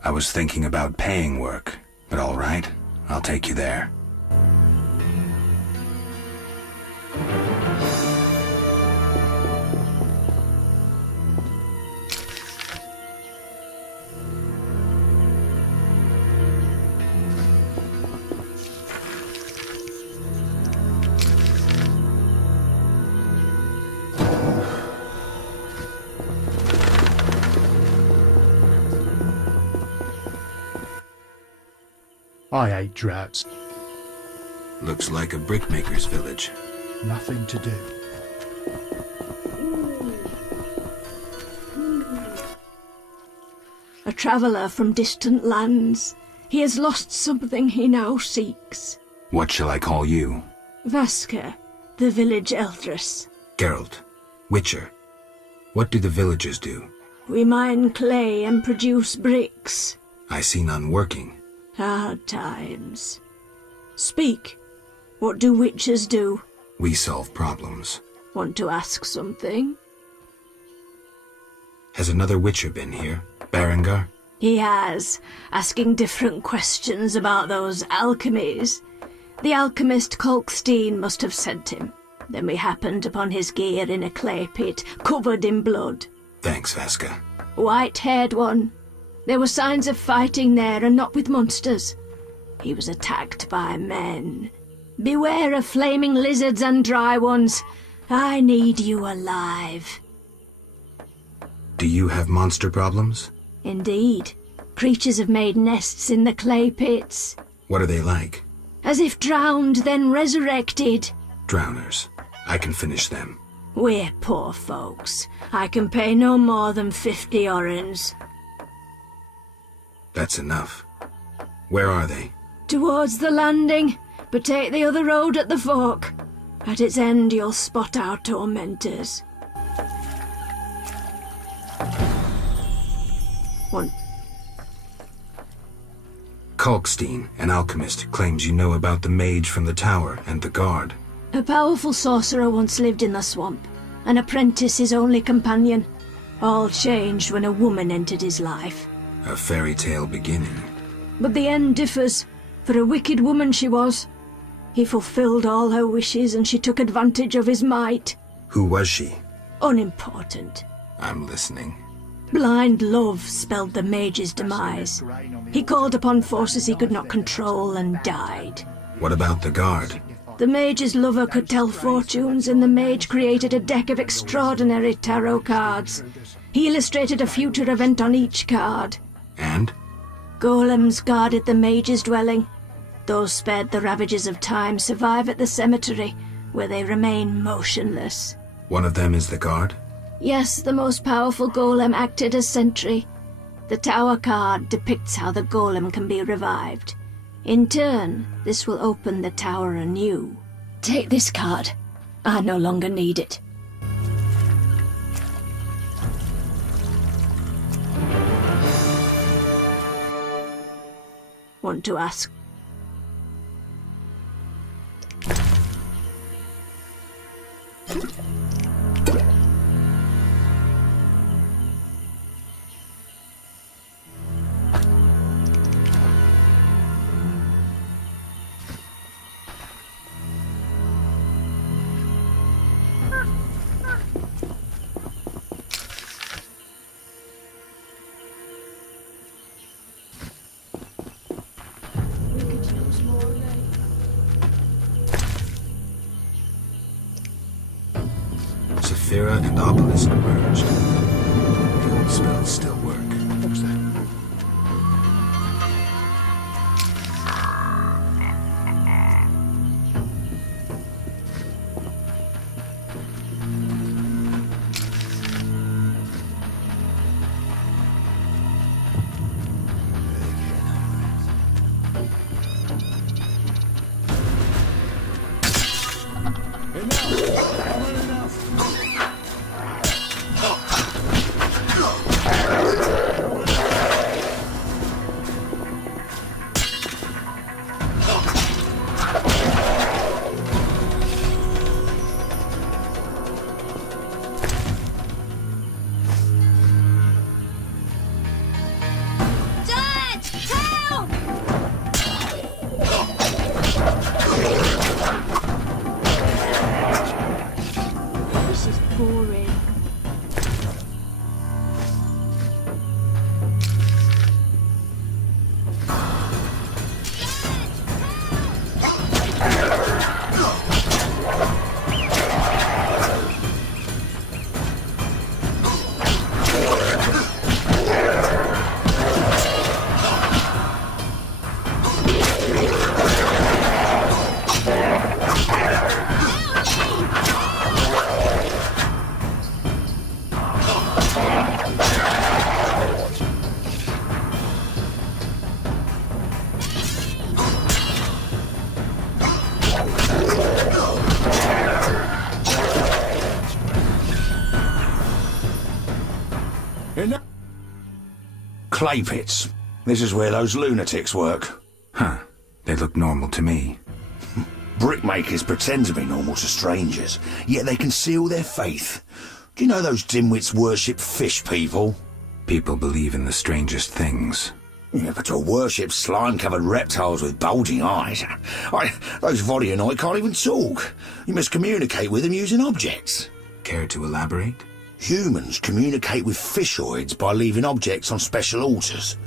I was thinking about paying work, but all right, I'll take you there. I hate droughts. Looks like a brickmaker's village. Nothing to do. A traveller from distant lands. He has lost something he now seeks. What shall I call you? Vasker, the village eldress. Geralt. Witcher. What do the villagers do? We mine clay and produce bricks. I see none working. Hard times. Speak. What do witches do? We solve problems. Want to ask something? Has another witcher been here? Berengar? He has, asking different questions about those alchemies. The alchemist Kalkstein must have sent him. Then we happened upon his gear in a clay pit, covered in blood. Thanks, Veska. White-haired one. There were signs of fighting there, and not with monsters. He was attacked by men. Beware of flaming lizards and dry ones. I need you alive. Do you have monster problems? Indeed. Creatures have made nests in the clay pits. What are they like? As if drowned, then resurrected. Drowners. I can finish them. We're poor folks. I can pay no more than 50 orens. That's enough. Where are they? Towards the landing, but take the other road at the fork. At its end you'll spot our tormentors. One. Kalkstein, an alchemist, claims you know about the mage from the tower and the guard. A powerful sorcerer once lived in the swamp, an apprentice his only companion. All changed when a woman entered his life. A fairy tale beginning. But the end differs, for a wicked woman she was. He fulfilled all her wishes and she took advantage of his might. Who was she? Unimportant. I'm listening. Blind love spelled the mage's demise. He called upon forces he could not control and died. What about the guard? The mage's lover could tell fortunes, and the mage created a deck of extraordinary tarot cards. He illustrated a future event on each card. And? Golems guarded the mage's dwelling. Those spared the ravages of time survive at the cemetery, where they remain motionless. One of them is the guard? Yes, the most powerful golem acted as sentry. The tower card depicts how the golem can be revived. In turn, this will open the tower anew. Take this card. I no longer need it. Want to ask? Saphira and Obelisk merged. The old spells still work. What's that? Clay pits. This is where those lunatics work. Huh. They look normal to me. Brickmakers pretend to be normal to strangers, yet they conceal their faith. Do you know those dimwits worship fish people? People believe in the strangest things. Yeah, but to worship slime-covered reptiles with bulging eyes... those Vodyanoi can't even talk. You must communicate with them using objects. Care to elaborate? Humans communicate with fishoids by leaving objects on special altars.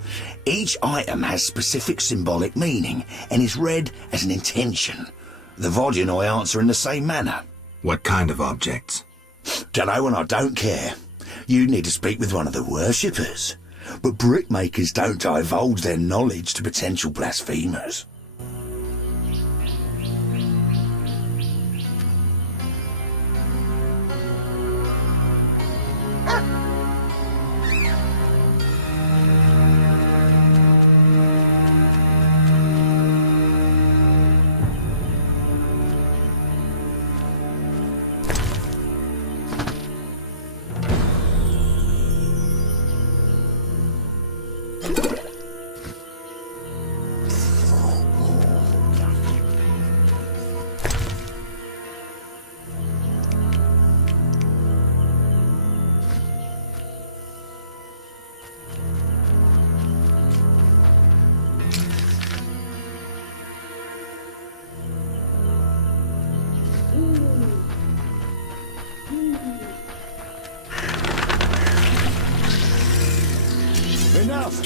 Each item has specific symbolic meaning and is read as an intention. The Vodyanoi answer in the same manner. What kind of objects? Dunno, and I don't care. You need to speak with one of the worshippers. But brickmakers don't divulge their knowledge to potential blasphemers. Enough!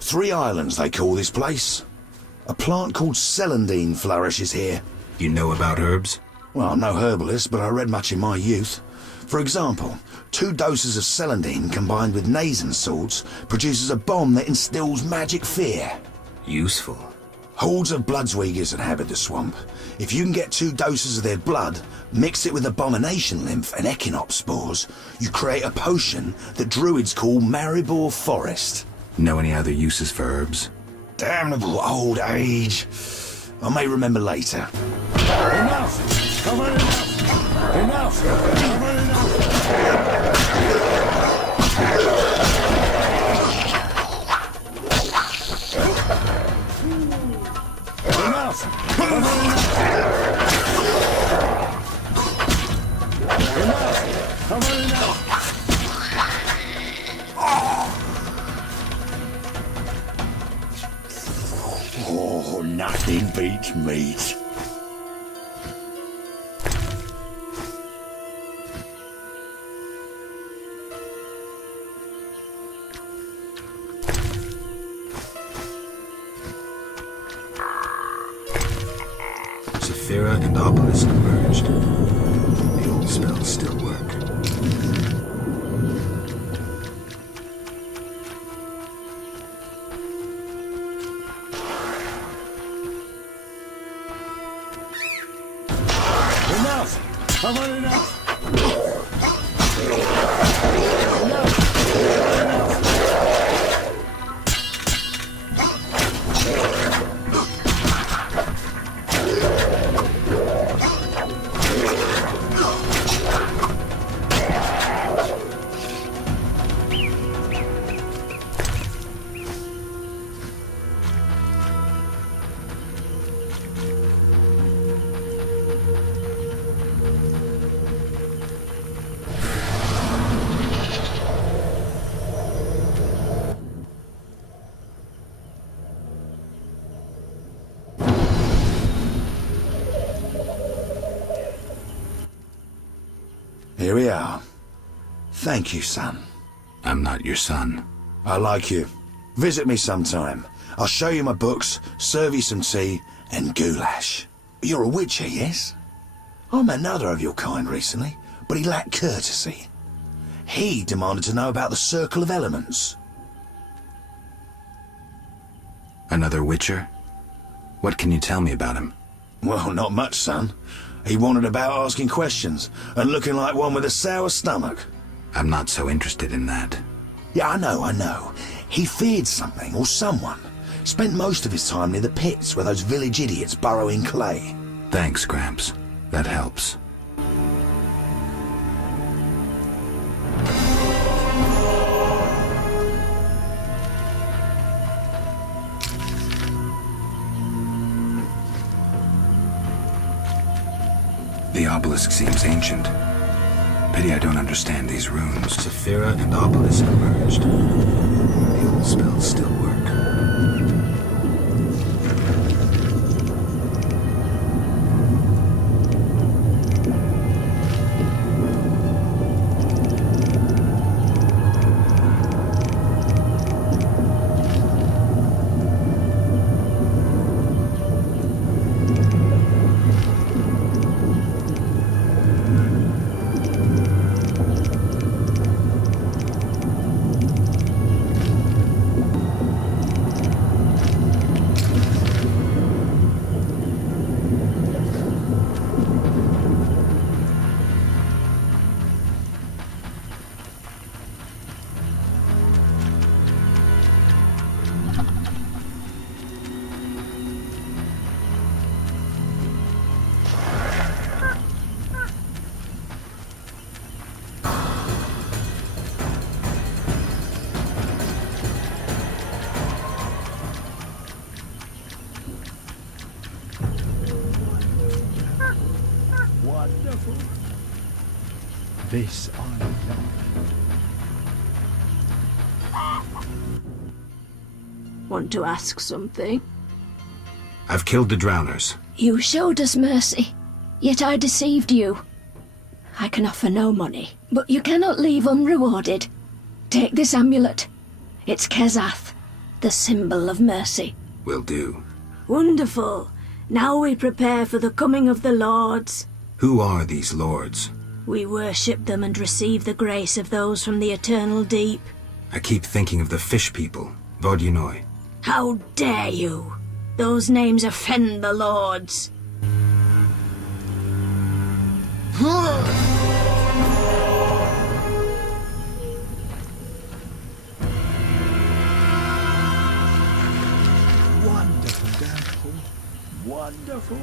3 islands, they call this place. A plant called celandine flourishes here. You know about herbs? Well, I'm no herbalist, but I read much in my youth. For example, 2 doses of celandine combined with Nazen salts produces a bomb that instills magic fear. Useful. Hordes of Bloodsweegers inhabit the swamp. If you can get 2 doses of their blood, mix it with abomination lymph and echinops spores, you create a potion that druids call Maribor Forest. Know any other uses for herbs? Damnable old age. I may remember later. Enough! Come on, enough! Enough! Come on, enough! Enough! Come on, enough! Enough! Come on, enough! Oh, nothing beats meat. Saphira and Obelisk merged. The old spells still work. Enough! Come on, enough! Here we are. Thank you, son. I'm not your son. I like you. Visit me sometime. I'll show you my books, serve you some tea, and goulash. You're a witcher, yes? I met another of your kind recently, but he lacked courtesy. He demanded to know about the Circle of Elements. Another Witcher? What can you tell me about him? Well, not much, son. He wandered about asking questions and looking like one with a sour stomach. I'm not so interested in that. Yeah, I know. He feared something or someone. Spent most of his time near the pits where those village idiots burrow in clay. Thanks, Gramps. That helps. The obelisk seems ancient. Pity I don't understand these runes. Saphira and obelisk merged. The old spells still work. This I love. Want to ask something? I've killed the drowners. You showed us mercy, yet I deceived you. I can offer no money, but you cannot leave unrewarded. Take this amulet. It's Kezath, the symbol of mercy. Will do. Wonderful. Now we prepare for the coming of the lords. Who are these lords? We worship them and receive the grace of those from the eternal deep. I keep thinking of the fish people, Vodyanoi. How dare you! Those names offend the lords. Wonderful, Grandpa. Wonderful.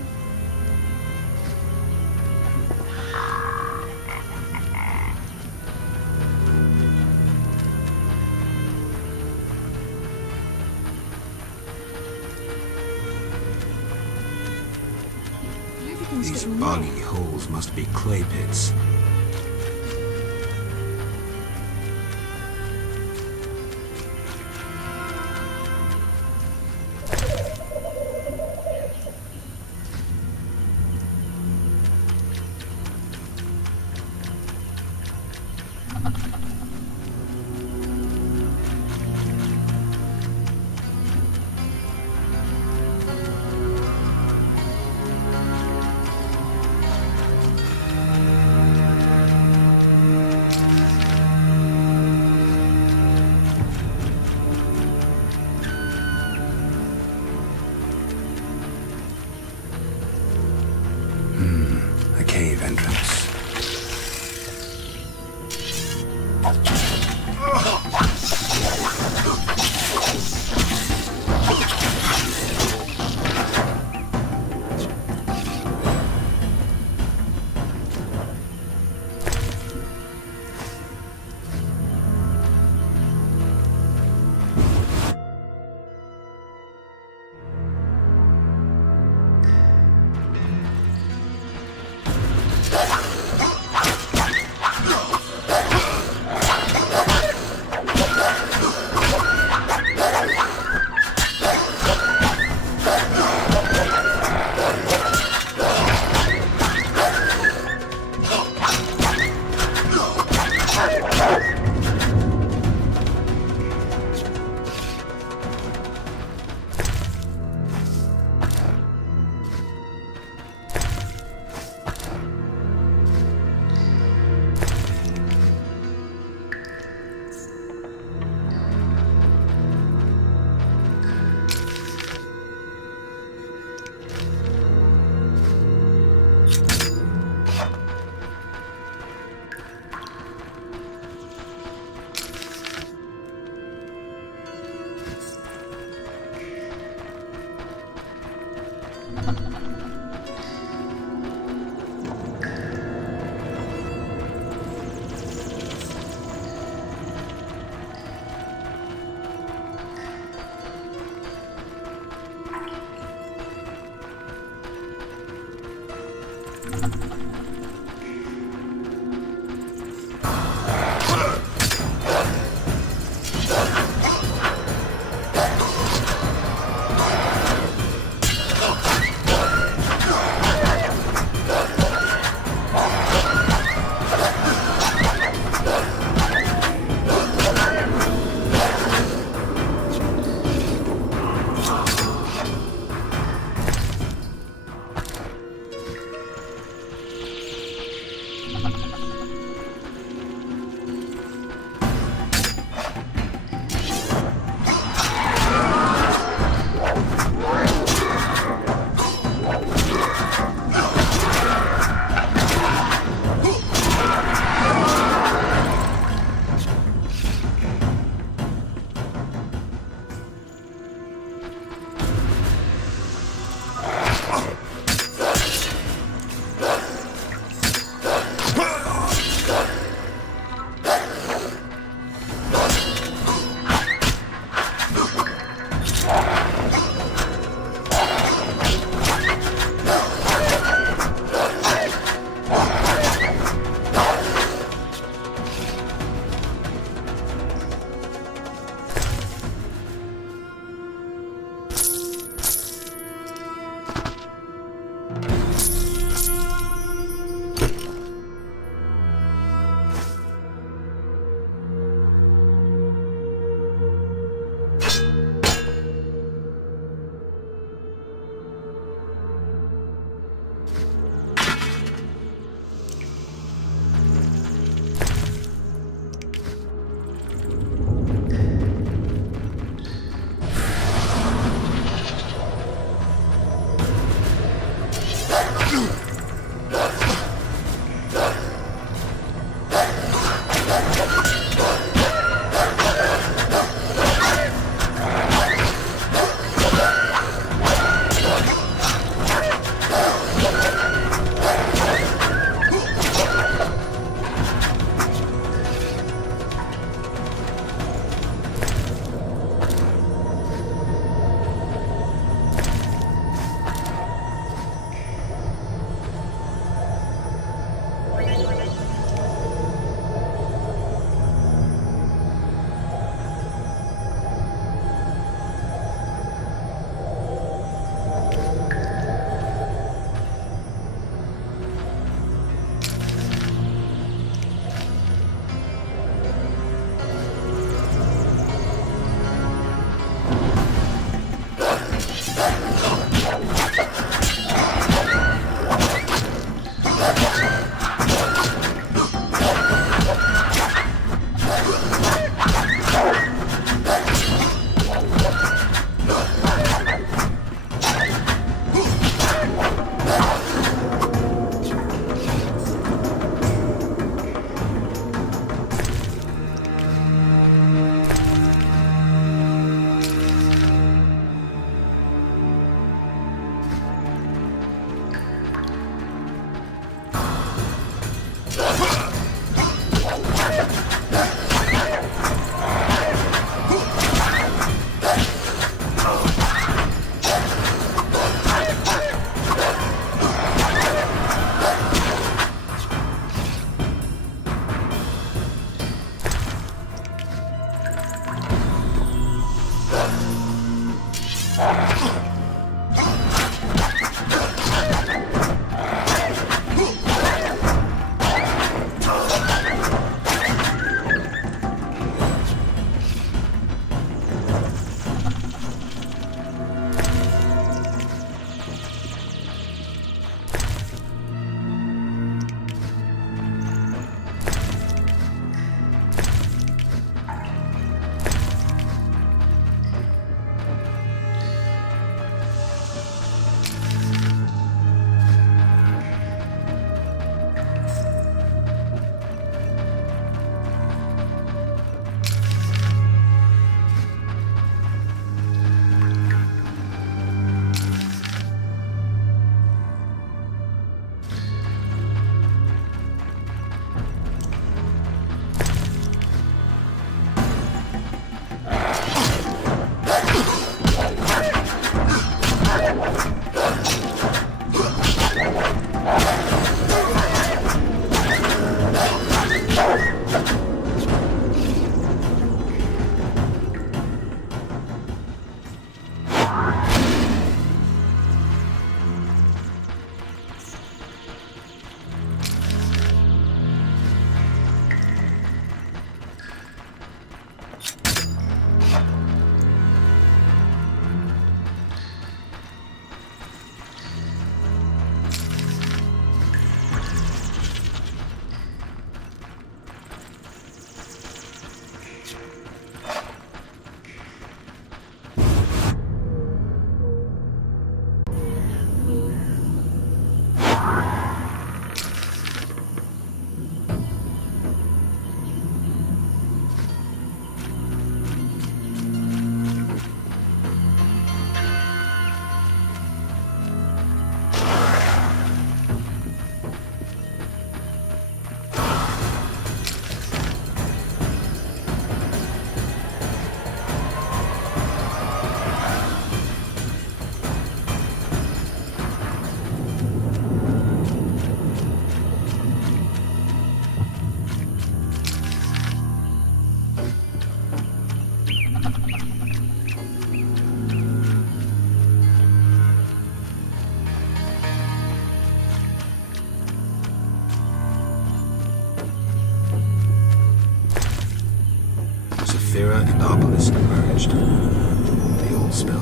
These boggy holes must be clay pits.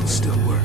spells still work.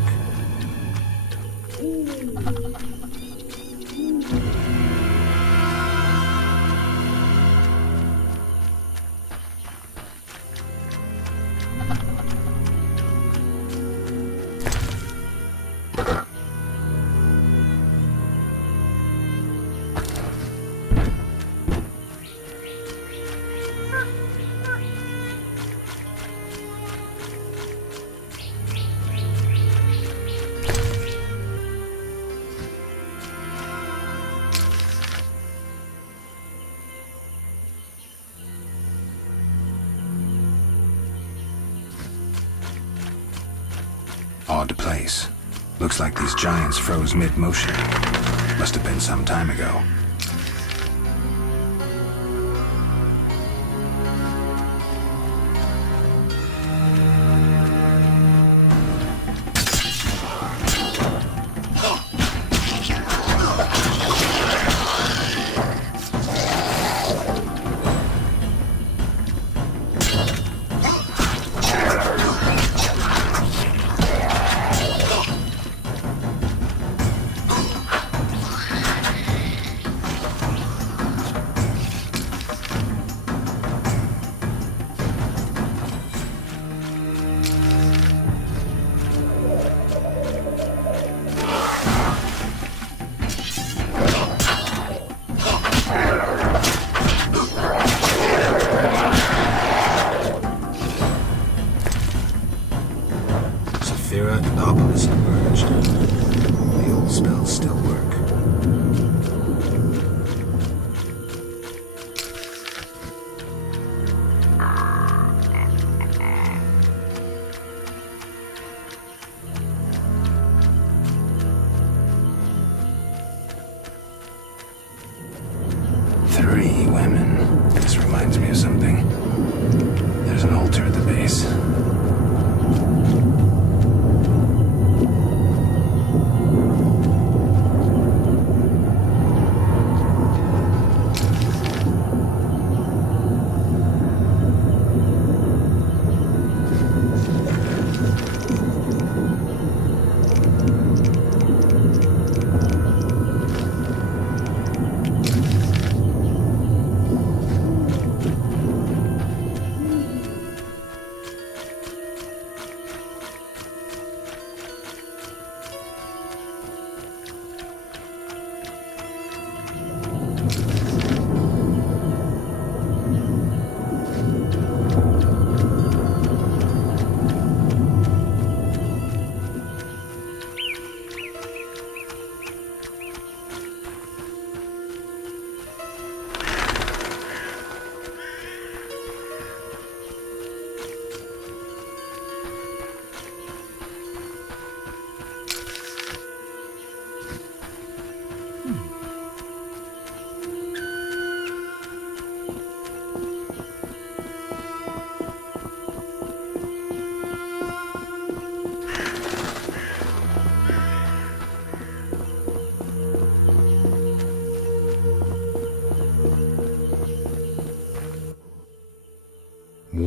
Odd place. Looks like these giants froze mid-motion. Must have been some time ago.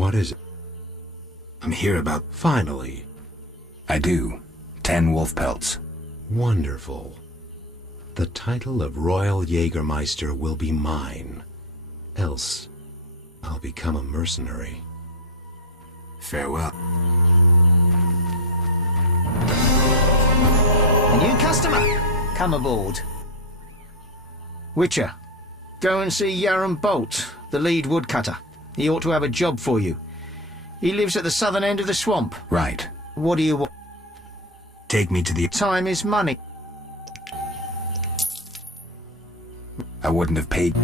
What is it? I'm here about... Finally. I do. 10 wolf pelts. Wonderful. The title of Royal Jägermeister will be mine. Else, I'll become a mercenary. Farewell. A new customer. Come aboard. Witcher, go and see Yaron Bolt, the lead woodcutter. He ought to have a job for you. He lives at the southern end of the swamp. Right. What do you want? Take me to the... Time is money. I wouldn't have paid...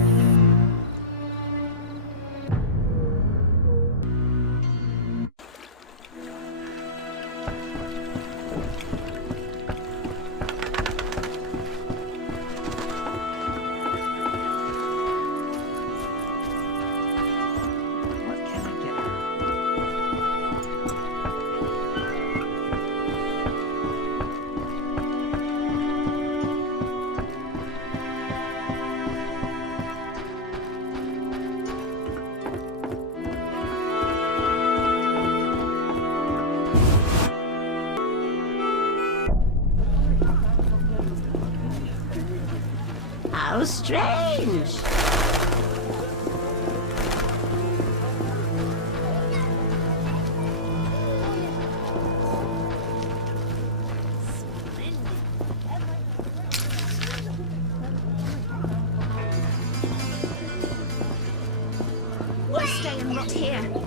How strange. We'll stay and rot here.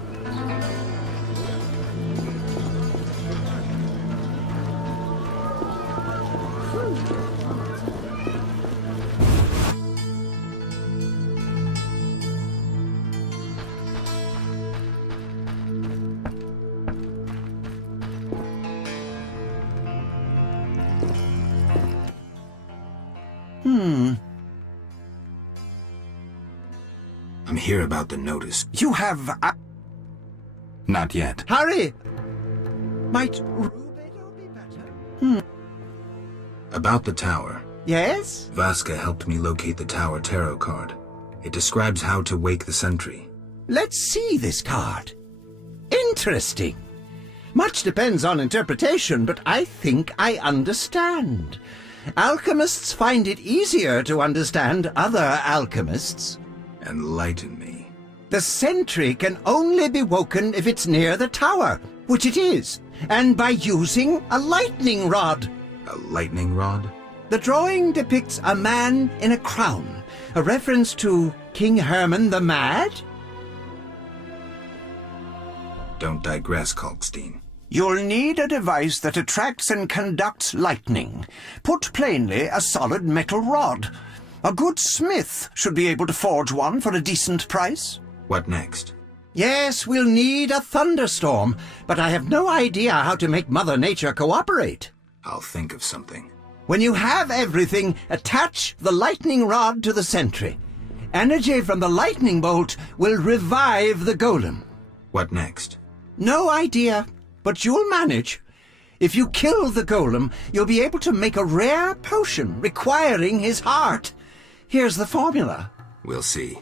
I'm here about the notice. You have... Not yet. Hurry! Might... About the tower. Yes? Vaska helped me locate the tower tarot card. It describes how to wake the sentry. Let's see this card. Interesting. Much depends on interpretation, but I think I understand. Alchemists find it easier to understand other alchemists. Enlighten me. The sentry can only be woken if it's near the tower, which it is, and by using a lightning rod. A lightning rod? The drawing depicts a man in a crown, a reference to King Herman the Mad? Don't digress, Kalkstein. You'll need a device that attracts and conducts lightning. Put plainly, a solid metal rod. A good smith should be able to forge one for a decent price. What next? Yes, we'll need a thunderstorm, but I have no idea how to make Mother Nature cooperate. I'll think of something. When you have everything, attach the lightning rod to the sentry. Energy from the lightning bolt will revive the golem. What next? No idea, but you'll manage. If you kill the golem, you'll be able to make a rare potion requiring his heart. Here's the formula. We'll see.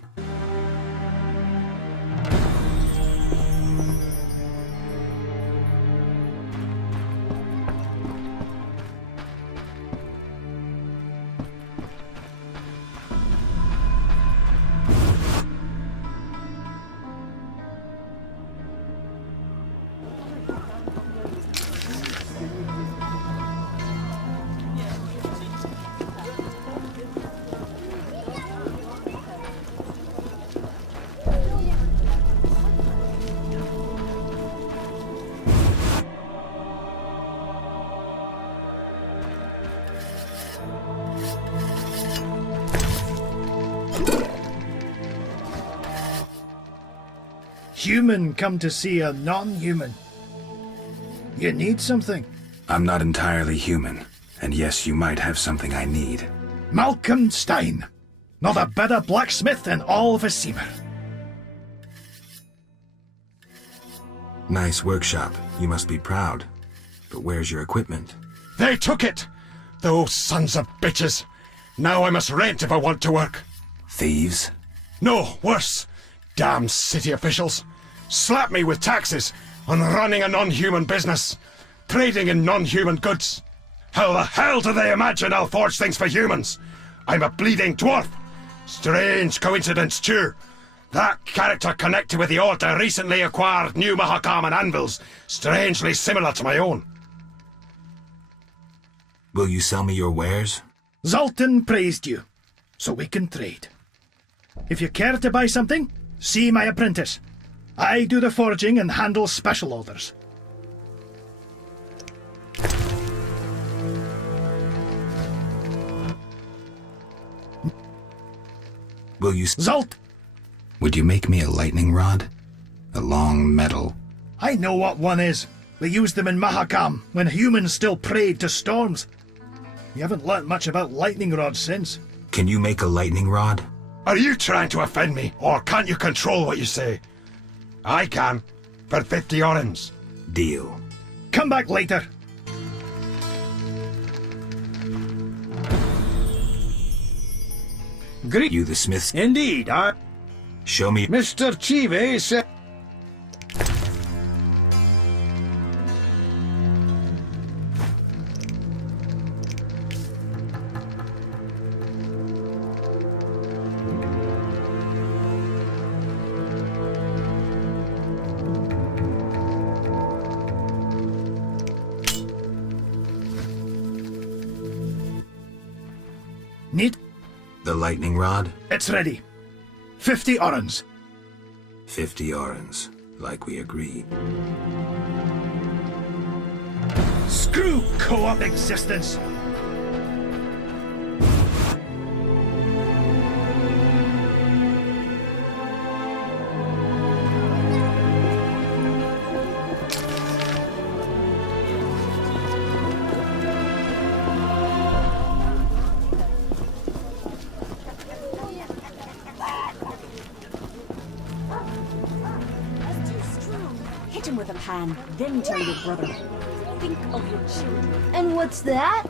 Human come to see a non-human. You need something? I'm not entirely human, and yes, you might have something I need. Malcolm Stein. Not a better blacksmith in all of Vizima. Nice workshop. You must be proud. But where's your equipment? They took it! Those sons of bitches! Now I must rent if I want to work. Thieves? No, worse. Damn city officials. Slap me with taxes on running a non-human business. Trading in non-human goods. How the hell do they imagine I'll forge things for humans? I'm a bleeding dwarf. Strange coincidence, too. That character connected with the Order recently acquired new Mahakaman anvils, strangely similar to my own. Will you sell me your wares? Zoltan praised you, so we can trade. If you care to buy something, see my apprentice. I do the forging and handle special orders. Will you... Zolt! Would you make me a lightning rod? A long metal... I know what one is. We used them in Mahakam, when humans still prayed to storms. You haven't learnt much about lightning rods since. Can you make a lightning rod? Are you trying to offend me, or can't you control what you say? I can, for 50 orens. Deal. Come back later. Greet you, the smiths. Indeed, Show me... Mr. Chive said... Need... The lightning rod? It's ready. 50 orens. 50 orens, like we agreed. Screw co-op existence. Hit him with a pan, then tell your brother. Think of your children. And what's that?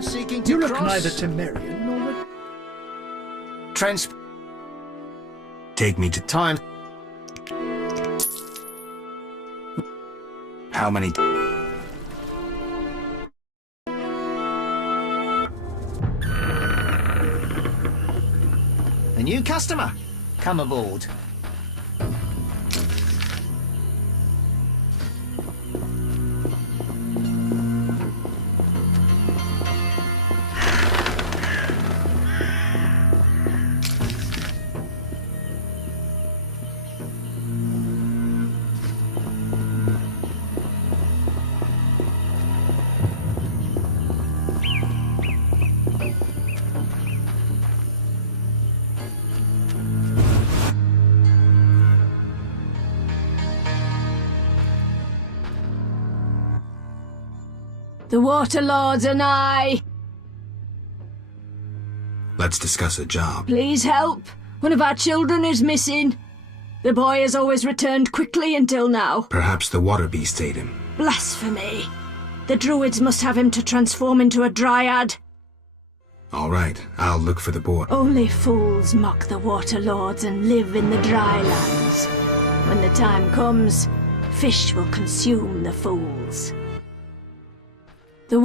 Seeking to You look cross? neither Temerian nor... Take me to time. How many? A new customer. Come aboard. The Water Lords and I. Let's discuss a job. Please help. One of our children is missing. The boy has always returned quickly until now. Perhaps the water beast ate him. Blasphemy. The druids must have him to transform into a dryad. All right, I'll look for the boy. Only fools mock the Water Lords and live in the dry lands. When the time comes, fish will consume the fools. The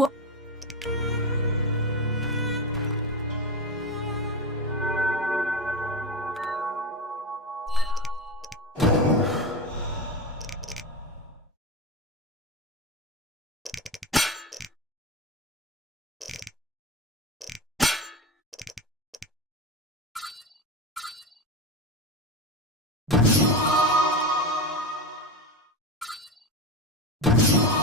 You